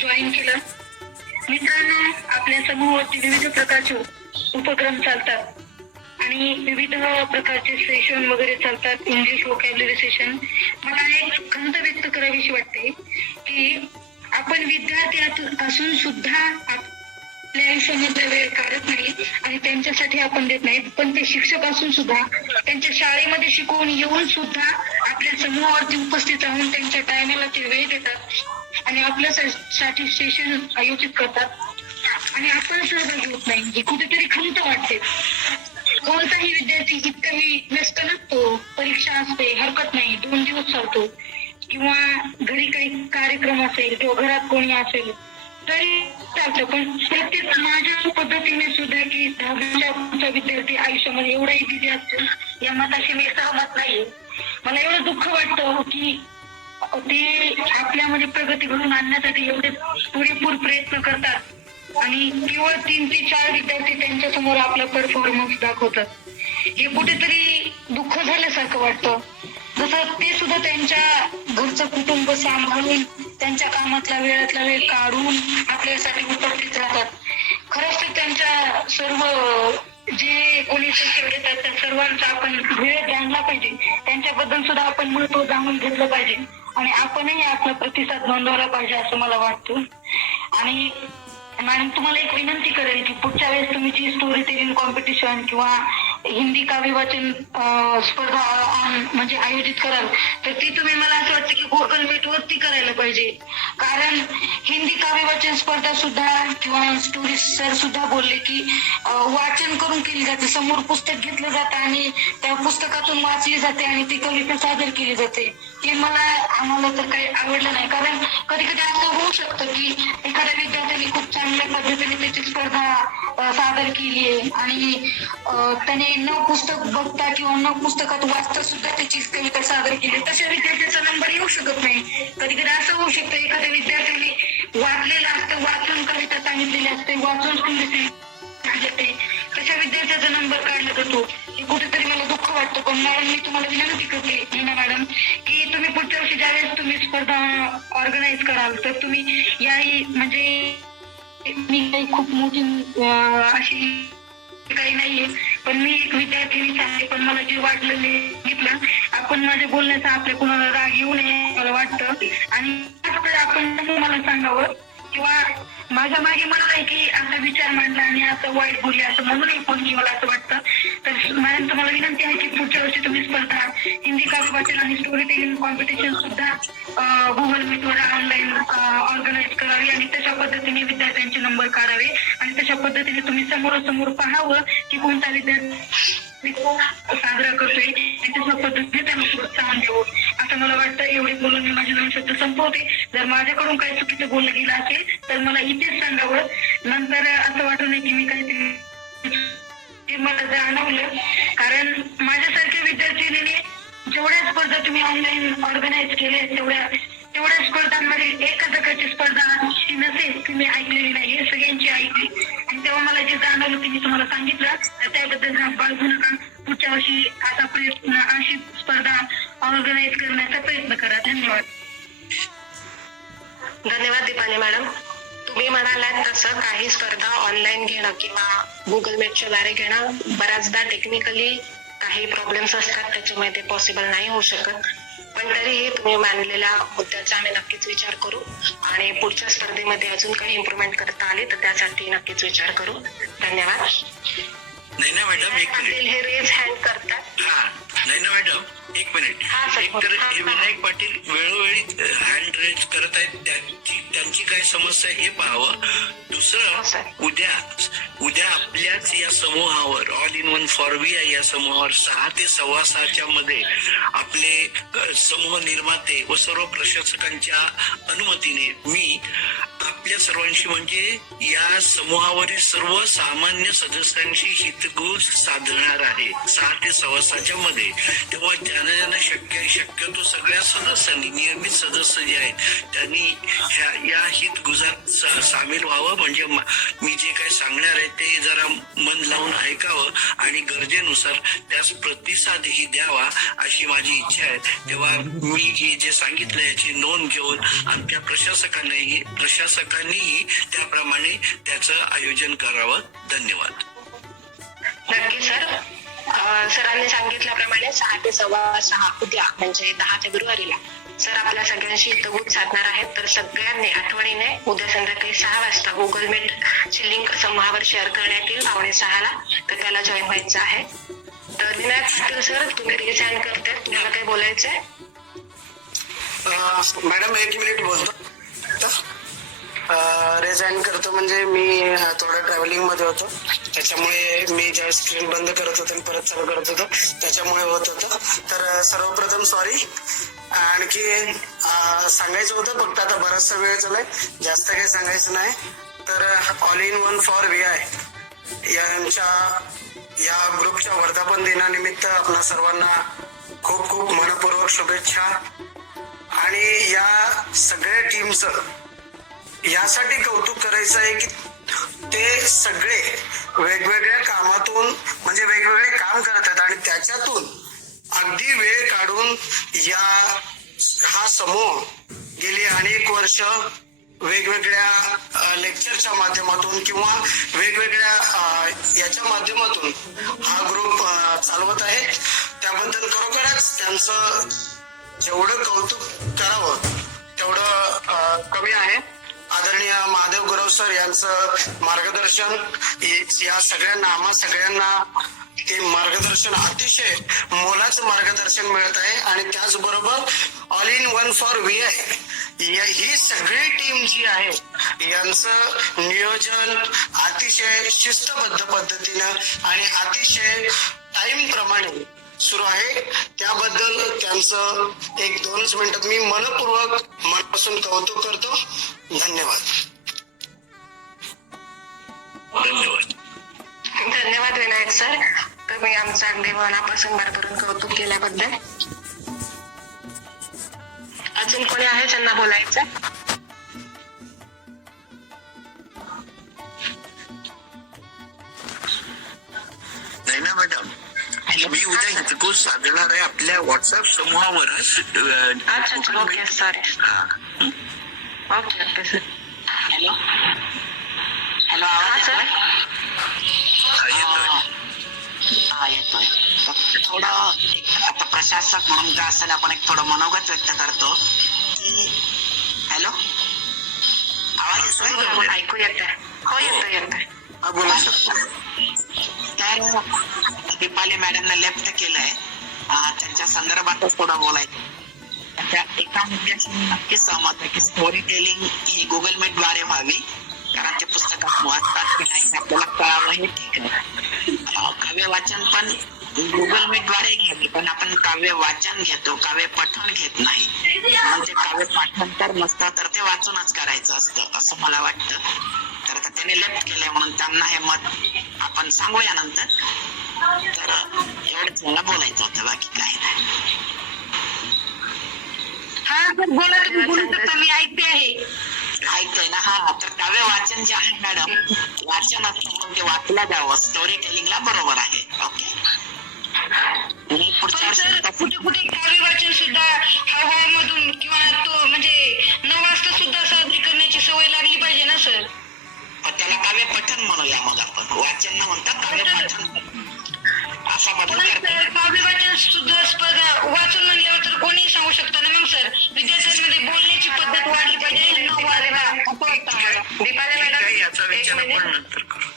जॉईन केलं. मित्रांनो, आपल्या समूहावरती विविध प्रकारचे उपक्रम चालतात आणि विविध प्रकारचे सेशन वगैरे चालतात, इंग्लिश व्होकॅब्युलरी सेशन. मला एक खंत व्यक्त करावीशी वाटते की आपण विद्यार्थी असून सुद्धा आपल्या आयुष्यामध्ये वेळ काढत नाही आणि त्यांच्यासाठी आपण देत नाही, पण ते शिक्षक असून सुद्धा त्यांच्या शाळेमध्ये शिकवून येऊन सुद्धा आपल्या समूहावरती उपस्थित राहून त्यांच्या टायमाला ते वेळ देतात आणि आपल्यासाठी सेशन आयोजित करतात. आणि आपण सहभागी होत नाही, ही कुठेतरी खंत वाटते. कोणताही विद्यार्थी इतकाही व्यस्त नसतो, परीक्षा असते हरकत नाही, 2 दिवस चालतो, किंवा घरी काही कार्यक्रम असेल किंवा घरात कोणी असेल तरी चालतं. पण प्रत्येक माझ्या पद्धतीने सुद्धा की 10वीचा विद्यार्थी आयुष्यामध्ये एवढाही बिझी असतो या मताशी मी सहमत नाही. मला एवढं दुःख वाटतं की ते आपल्यामध्ये प्रगती घडून आणण्यासाठी एवढे पुरेपूर प्रयत्न करतात आणि केवळ 3 ते 4 विद्यार्थी त्यांच्या समोर आपला परफॉर्मन्स दाखवतात. हे कुठेतरी दुःख झाल्यासारखं वाटतं. जसं ते सुद्धा त्यांच्या घरचं कुटुंब सांभाळून त्यांच्या कामातला वेळातला वेळ काढून आपल्यासाठी उपस्थित राहतात. खरंच ते त्यांच्या सर्व जे कोणी शिक्षक देतात त्या सर्वांचा आपण वेळ जाणला पाहिजे. त्यांच्याबद्दल सुद्धा आपण महत्व जाणून घेतलं पाहिजे आणि आपणही आपला प्रतिसाद नोंदवला पाहिजे असं मला वाटतं. आणि मॅडम तुम्हाला एक विनंती करेल की पुढच्या वेळेस तुम्ही जी स्टोरी टेलिंग कॉम्पिटिशन किंवा हिंदी काव्य वाचन स्पर्धा म्हणजे आयोजित कराल तर ती तुम्ही मला असं वाटतं की गुगल मीट वरती करायला पाहिजे. कारण हिंदी काव्य वाचन स्पर्धा सुद्धा किंवा स्टोरी सर सुद्धा बोलले की वाचन करून केली जाते. समोर पुस्तक घेतलं जातं आणि त्या पुस्तकातून वाचली जाते आणि ती कविता सादर केली जाते. ते आम्हाला तर काही आवडलं नाही. कारण कधी कधी असं होऊ शकतं की एखाद्या विद्यार्थ्यांनी खूप चांगल्या पद्धतीने त्याची स्पर्धा सादर केली आहे आणि त्याने न पुस्तक बघता किंवा न पुस्तकात वाचता सुद्धा त्याची कविता सादर केली, तशा विद्यार्थ्याचा नंबर येऊ शकत नाही. कधी कधी असं होऊ शकतं एखाद्या विद्यार्थ्याने वाचलेलं असतं, वाचून कविता सांगितलेली असते, वाचून सांगितले, तशा विद्यार्थ्याचा नंबर काढला जातो. हे कुठेतरी मला दुःख वाटतं. पण मॅडम मी तुम्हाला विनंती करते मीना मॅडम की तुम्ही पुढच्या वर्षी ज्यावेळेस तुम्ही स्पर्धा ऑर्गनाईज कराल तर तुम्ही याही म्हणजे मी काही खूप मोठी अशी काही नाहीये पण मी एक विद्यार्थी आहे. पण मला जे वाटलं मी घेतलं. आपण माझ्या बोलण्याचा आपल्या कोणाला राग येऊ नये मला वाटतं आणि आपण मला सांगावं किंवा माझ्या मागे मला नाही की असा विचार मांडला आणि असं वाईट बोलले असं म्हणूनही कोणी मला असं वाटतं. तर मॅडम तुम्हाला विनंती आहे की पुढच्या वर्षी तुम्ही स्पर्धा हिंदी काव्य वाचन आणि स्टोरी टेलिंग कॉम्पिटिशन सुद्धा गुगल मीटवर ऑनलाईन ऑर्गनाईज करावी आणि तशा पद्धतीने विद्यार्थ्यांचे नंबर काढावे आणि तशा पद्धतीने तुम्ही समोरासमोर पाहावं की कोणता विद्यार्थी साजरा करतोय तशा पद्धतीने त्यांना प्रोत्साहन देऊ असं मला वाटतं. एवढे बोलून मी माझे 2 शब्द संपवते. जर माझ्याकडून काही चुकीचं बोललं गेलं असेल तर मला इथेच सांगावं. नंतर असं वाटू नये की मी काहीतरी मला जाणवलं. कारण माझ्यासारख्या विद्यार्थिनीने जेवढ्या स्पर्धा तुम्ही ऑनलाईन ऑर्गनाईज केल्या तेवढ्या स्पर्धांमध्ये एका प्रकारची स्पर्धा अशी नसेल ती मी ऐकलेली नाही. सगळ्यांची ऐकली आणि तेव्हा मला जे जाणवलं ते मी तुम्हाला सांगितलं. त्याबद्दल बाळगू नका. पुढच्या वर्षी असा प्रयत्न अशी स्पर्धा ऑर्गनाईज करण्याचा प्रयत्न करा. धन्यवाद. धन्यवाद दीपाली मॅडम. तुम्ही म्हणालात तसं काही स्पर्धा ऑनलाईन घेणं किंवा गुगल मीटच्या द्वारे घेणं बऱ्याचदा टेक्निकली काही प्रॉब्लेम्स असतात त्याच्यामुळे ते पॉसिबल नाही होऊ शकत. पण तरीही तुम्ही मांडलेल्या मुद्द्याचा आम्ही नक्कीच विचार करू आणि पुढच्या स्पर्धेमध्ये अजून काही इम्प्रुव्हमेंट करता आली तर त्यासाठी नक्कीच विचार करू. धन्यवाद. नैना मॅडम एक मिनिट. हे रेज हँड करतात. हा नैना मॅडम एक मिनिट. एक तर हे विनायक पाटील वेळोवेळी हँड रेज करत आहेत त्यांची काय समस्या हे पाहावं. दुसरं उद्या आपल्याच या समूहावर all in one for VI या समूहावर 6 ते 6:15 मध्ये आपले समूह निर्माते व सर्व प्रशासकांच्या अनुमतीने मी आपल्या सर्वांशी म्हणजे या समूहावरील सर्व सामान्य सदस्यांशी हितगुज साधणार आहे 6 ते 6:15 मध्ये. तेव्हा ज्यांना शक्यतो सगळ्या सदस्यांनी नियमित सदस्य जे आहेत त्यांनी या हितगुजात सामील व्हावं. म्हणजे मी जे काही सांगणार आहे ते जरा मन लावून ऐकावं आणि गरजेनुसार त्यास प्रतिसादही द्यावा अशी माझी इच्छा आहे. तेव्हा मी हे जे सांगितलं याची नोंद घेऊन आमच्या प्रशासकांनीही त्याप्रमाणे त्याचं आयोजन करावं. धन्यवाद. नक्की सर. सरांनी सांगितल्याप्रमाणे 6 ते 6:15 उद्या म्हणजे 10 फेब्रुवारीला सर आपल्या सगळ्यांशी हितगुज साधणार आहेत. तर सगळ्यांनी आठवणीने उद्या संध्याकाळी 6 वाजता गुगल मीट ची लिंक समूहावर शेअर करण्यात येईल 5:45ला. तर त्याला जॉईन व्हायचं आहे. तर विनायक पाटील सर तुम्ही रेज हँड करताय. तुम्हाला काही बोलायचंय? मॅडम 1 मिनिट बोलतो. जॉईन करतो म्हणजे मी थोडं ट्रॅव्हलिंग मध्ये होतो, त्याच्यामुळे मी ज्या स्क्रीन बंद करत होतो आणि परत चालू करत होतो त्याच्यामुळे होत होतं. तर सर्वप्रथम सॉरी. आणखी सांगायचं होतं, फक्त आता बराचसा वेळ झालाय, जास्त काही सांगायचं नाही. तर all in one for VI या ग्रुपच्या वर्धापन दिनानिमित्त आपणा सर्वांना खूप खूप मनपूर्वक शुभेच्छा. आणि या सगळ्या टीमचं यासाठी कौतुक करायचं आहे की ते सगळे वेगवेगळ्या कामातून म्हणजे वेगवेगळे काम करतात आणि त्याच्यातून अगदी वेळ काढून हा समूह गेली अनेक वर्ष वेगवेगळ्या लेक्चरच्या माध्यमातून किंवा वेगवेगळ्या याच्या माध्यमातून हा ग्रुप चालवत आहे. त्याबद्दल खरोखरच त्यांचं जेवढं कौतुक करावं तेवढं कमी आहे. आदरणीय महादेव गुरव सर यांचं मार्गदर्शन या आम्हा सगळ्यांना ते मार्गदर्शन अतिशय मोलाचं मार्गदर्शन मिळत आहे. आणि त्याचबरोबर all in one for VI ही सगळी टीम जी आहे यांचं नियोजन अतिशय शिस्तबद्ध पद्धतीनं आणि अतिशय टाइम प्रमाणे सुरू आहे. त्याबद्दल त्यांचं 1-2 मिनिटात मी मनापासून कौतुक करतो. धन्यवाद. धन्यवाद विनायक सर, तुम्ही आमचं अगदी मनापासून भरभरून कौतुक केल्याबद्दल. अजून कोणी आहे ज्यांना बोलायचं? नाही ना मॅडम, मी उद्या हितगुज साधणार आहे आपल्या व्हॉट्सअप समूहावर. अच्छा okay sorry. Okay sir. Hello hello, हा आवाज सर. हा येतोय. थोडं आता प्रशासक म्हणून का असेल आपण एक थोडं मनोगत व्यक्त करतो की हॅलो आवाज येतोय, ऐकू येतंय? हो येतोय. बोला सर. तर दीपाली मॅडमने लेफ्ट केलंय, त्यांच्या संदर्भातच थोडं बोलायचं. त्या एका मुद्द्याशी मी नक्कीच सहमत आहे की स्टोरी टेलिंग ही गुगल मीट द्वारे व्हावी, कारण ते पुस्तकात वाचतात की नाही आपल्याला कळावं हे ठीक आहे. काव्य वाचन पण गुगल मीट द्वारे घ्यावे, पण आपण काव्य वाचन घेतो, काव्य पठण घेत नाही. म्हणजे काव्य पाठन तर नसतं तर ते वाचूनच करायचं असतं असं मला वाटतं. तर आता त्याने लेफ्ट केलंय म्हणून त्यांना हे मत आपण सांगूया नंतर. तर एवढंच मला बोलायचं होतं, बाकी काही नाही. हा बोला, तुम्ही बोलू शकता, मी ऐकते आहे. ऐकतोय ना? हा, तर काव्य वाचन जे आहे मॅडम, वाचन असतं म्हणून ते वाचलं जावं, स्टोरी टेलिंगला बरोबर आहे. ओके. पुढच्या कुठे कुठे काव्य वाचन सुद्धा हळूहळूमधून किंवा तो म्हणजे 9 वाजता सुद्धा साजरी करण्याची सवय लागली पाहिजे ना सर? त्याला काव्य पठण म्हणूया मग आपण, वाचन न म्हणता काव्य पठण असा बदल करतो. काव्य वाचन सुद्धा स्पर्धा वाचून म्हणल्यावर तर कोणीही सांगू शकतो ना मग सर. विद्यार्थ्यांमध्ये बोलण्याची पद्धत वाढली पाहिजे. दीपाली मॅडम याचा विचार आपण नंतर करू.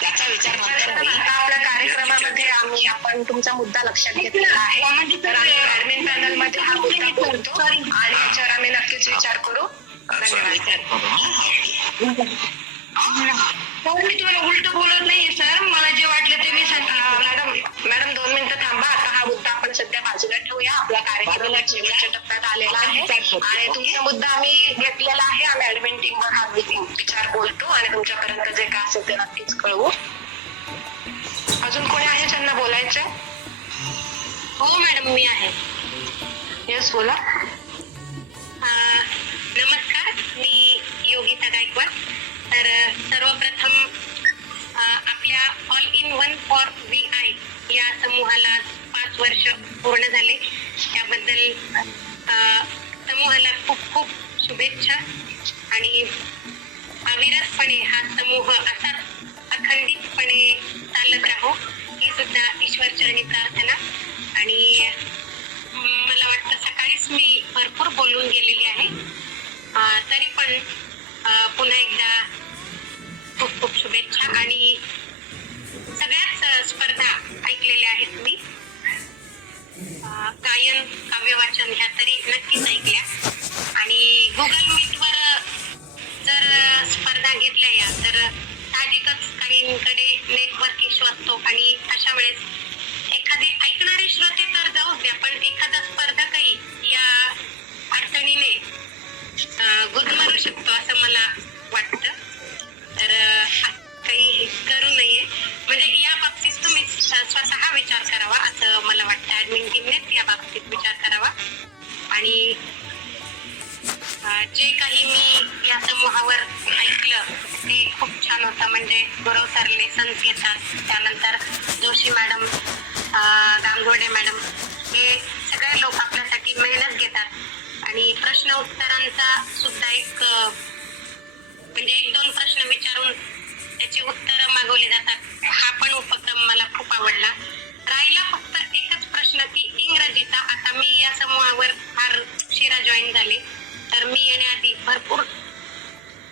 त्याचा विचार नंतर होईल. आपल्या कार्यक्रमामध्ये आपण तुमचा मुद्दा लक्षात घेतलेला आहे. तर आम्ही ऍडमिन पॅनल मध्ये हा मुद्दा करतो आणि याच्यावर आम्ही नक्कीच विचार करू. धन्यवाद. विचार करू. मी तुम्हाला उलट बोलत नाही सर, मला जे वाटलं ते मी सांगितलं. मॅडम 2 मिनिटं थांबा. आता हा मुद्दा आपण सध्या बाजूला ठेवूया. आपला कार्यक्रम शेवटच्या टप्प्यात आलेला आहे आणि तुमचा मुद्दा आम्ही घेतलेला आहे. आम्ही ऍडमिन टीमवर हा विचार बोलतो आणि तुमच्यापर्यंत जे काय असेल ते नक्कीच कळवू. अजून कोणी आहे ज्यांना बोलायचं? हो मॅडम, मी आहे. येस बोला. नमस्कार, मी योगिता गायकवाड. तर सर्वप्रथम आपल्या all in one for VI या समूहाला 5 वर्ष पूर्ण झाले. त्याबद्दल समूहाला खूप खूप शुभेच्छा. आणि अविरतपणे हा समूह असाच अखंडितपणे चालत राहो ही सुद्धा ईश्वरचरणी प्रार्थना. आणि मला वाटतं सकाळीच मी भरपूर बोलून गेलेली आहे, तरी पण पुन्हा एकदा खूप खूप शुभेच्छा. आणि सगळ्याच स्पर्धा ऐकलेल्या आहेत मी, गायन, काव्य वाचन ह्या तरी नक्कीच ऐकल्या. आणि गुगल मीटवर जर स्पर्धा म्हणजे गुरव सर लेसन्स घेतात, त्यानंतर जोशी मॅडम, गांगोडे मॅडम, हे सगळे लोक आपल्यासाठी मेहनत घेतात आणि प्रश्न उत्तरांचा सुद्धा एक म्हणजे 1-2 प्रश्न विचारून त्याची उत्तरं मागवली जातात. हा पण उपक्रम मला खूप आवडला. राहिला फक्त एकच प्रश्न की इंग्रजीचा. आता मी या समूहावर फार उशिरा जॉईन झाले, तर मी येण्याआधी भरपूर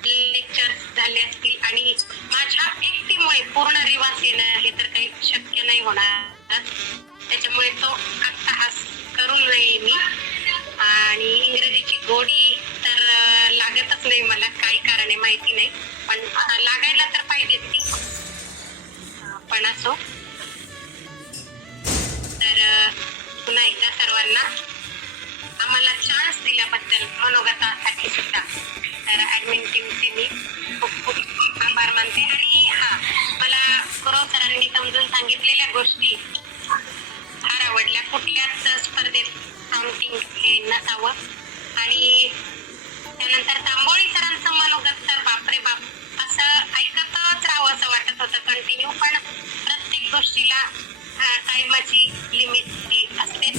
लेक्चर्स झाले असतील आणि माझ्या एकटीमुळे पूर्ण रिवाज येणं हे तर काही शक्य नाही होणार, त्याच्यामुळे तो अट्टहास करून नये मी. आणि इंग्रजीची गोडी तर लागतच नाही मला, काही कारण आहे माहिती नाही, पण लागायला तर पाहिजे ती. पण असो, तर पुन्हा एकदा सर्वांना आम्हाला चान्स दिल्याबद्दल मनोगतासाठी सुद्धा तर ऍडमिन टीमचे मी खूप खूप आभार मानते. आणि मला गुरव सरांनी समजून सांगितलेल्या गोष्टी फार आवडल्या. कुठल्याच स्पर्धेत काउंटिंग हे नसावं. आणि त्यानंतर तांबोळी सरांचं मनोगत तर बापरे बाप, असं ऐकतच राहावं असं वाटत होतं कंटिन्यू, पण प्रत्येक गोष्टीला टाइमाची लिमिट असते.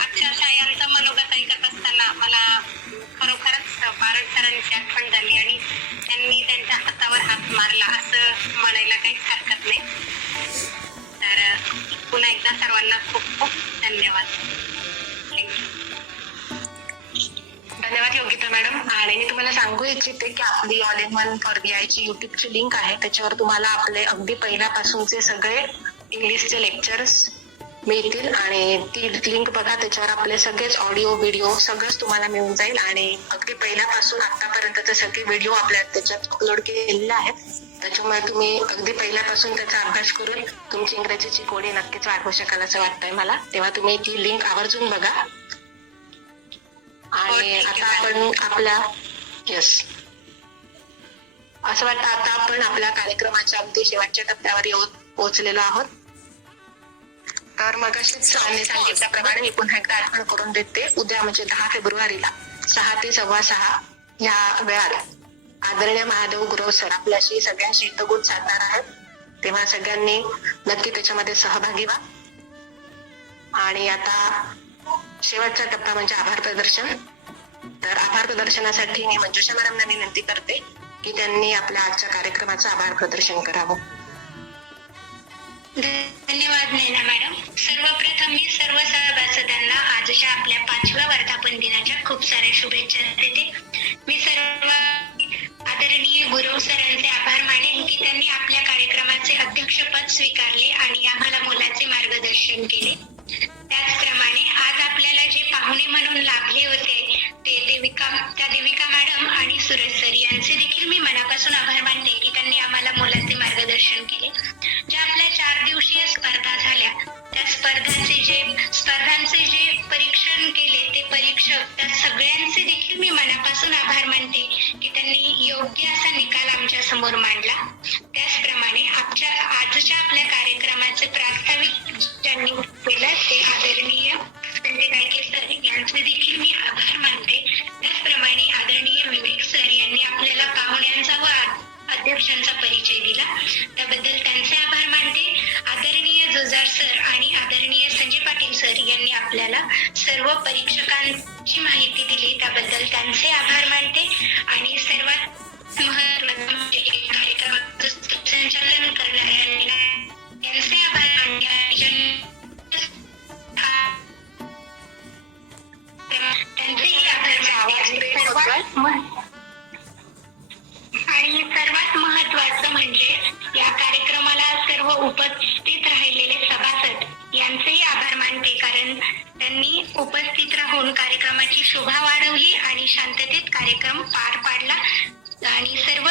अक्षरशः यांचं मनोगत ऐकत असताना मला खरोखरच बारड सरांची आठवण झाली आणि त्यांनी त्यांच्या हातावर हात मारला असं म्हणायला काहीच हरकत नाही. तर पुन्हा एकदा सर्वांना खूप खूप धन्यवाद. धन्यवाद योगिता मॅडम. आणि मी तुम्हाला सांगू इच्छिते की आपली ऑल इन वन फॉर VIची युट्यूबची लिंक आहे, त्याच्यावर तुम्हाला आपले अगदी पहिल्यापासूनचे सगळे इंग्लिशचे लेक्चर्स मिळतील आणि ती लिंक बघा, त्याच्यावर आपले सगळेच ऑडिओ व्हिडिओ सगळंच तुम्हाला मिळून जाईल. आणि अगदी पहिल्यापासून आतापर्यंतचे सगळे व्हिडिओ आपल्या त्याच्यात अपलोड केलेले आहेत, त्याच्यामुळे तुम्ही अगदी पहिल्यापासून त्याचा अभ्यास करून तुमची इंग्रजीची गोडी नक्कीच वाढवू शकाल असं वाटतंय मला. तेव्हा तुम्ही ती लिंक आवर्जून बघा. आणि आता आपण आपल्या असं वाटतं आता आपण आपल्या कार्यक्रमाच्या अगदी शेवटच्या टप्प्यावर पोहोचलेलो आहोत. तर मग अशीच सरांनी सांगितल्याप्रमाणे मी पुन्हा एकदा आठवण करून देते. उद्या म्हणजे 10 फेब्रुवारीला 6 ते 6:15 या वेळात आदरणीय महादेव गुरव सर आपल्याशी सगळ्यांशी हितगुज साधणार आहेत, तेव्हा सगळ्यांनी नक्की त्याच्यामध्ये सहभागी व्हा. आणि आता शेवटचा टप्पा म्हणजे आभार प्रदर्शन. तर आभार प्रदर्शनासाठी मी मंजुषा मॅडमना विनंती करते की त्यांनी आपल्या आजच्या कार्यक्रमाचं आभार प्रदर्शन करावं. धन्यवाद नैना मॅडम. सर्वप्रथम मी सर्व सभासदांना आजच्या आपल्या 5व्या वर्धापन दिनाच्या खूप साऱ्या शुभेच्छा देते. मी सर्व आदरणीय गुरव सरांचे आभार मानेन की त्यांनी आपल्या कार्यक्रमाचे अध्यक्षपद स्वीकारले आणि आम्हाला मोलाचे मार्गदर्शन केले. त्याचप्रमाणे आज आपल्याला जे पाहुणे म्हणून लाभले होते ते देविका मॅडम आणि सुरेश सर यांचे देखील मी मनापासून आभार मानते की त्यांनी आम्हाला मोलाचे मार्गदर्शन केले. ज्या आपल्या 4 दिवसीय स्पर्धा झाल्या त्या स्पर्धांचे जे परीक्षण केले ते परीक्षक त्या सगळ्यांचे देखील मी मनापासून आभार मानते की त्यांनी योग्य असा निकाल आमच्या समोर मांडला. त्याचप्रमाणे आजच्या आपल्या कार्यक्रमाचे प्रास्ताविक ज्यांनी केलं ते आदरणीय संजय गायके सर यांचे देखील मी आभार मानते. त्याचप्रमाणे आदरणीय विवेक सर यांनी आपल्याला पाहुण्यांचा व अध्यक्षांचा परिचय दिला, त्याबद्दल त्यांचे आभार मानते. आदरणीय जोजार सर आणि आदरणीय संजय पाटील सर यांनी आपल्याला सर्व परीक्षकांची माहिती दिली, त्याबद्दल त्यांचे आभार मानते. आणि सर्वात महत्त्वाचं म्हणजे कार्यक्रमाचं संचालन करणाऱ्या यांचे आभार मानते. त्यांचेही आभार मानते. आणि सर्वात महत्त्वाचं म्हणजे या कार्यक्रमाला सर्व उपस्थित राहिलेले सभासद यांचेही आभार मानते, कारण त्यांनी उपस्थित राहून कार्यक्रमाची शोभा वाढवली आणि शांततेत कार्यक्रम पार पाडला. आणि सर्व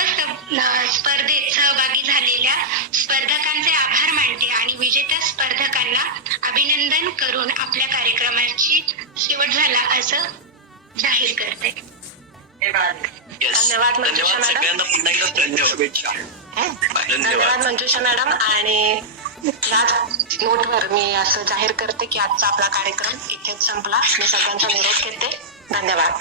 स्पर्धेत सहभागी झालेल्या स्पर्धकांचे आभार मानते आणि विजेत्या स्पर्धकांना अभिनंदन करून आपल्या कार्यक्रमाची शेवट झाला असं जाहीर करते. धन्यवाद मंजुषा मॅडम. सगळ्यांना पुन्हा एकदा शुभेच्छा. धन्यवाद मंजुषा मॅडम. आणि याच नोटवर मी असं जाहीर करते की आजचा आपला कार्यक्रम इथेच संपला. मी सगळ्यांचा निरोप घेते. धन्यवाद.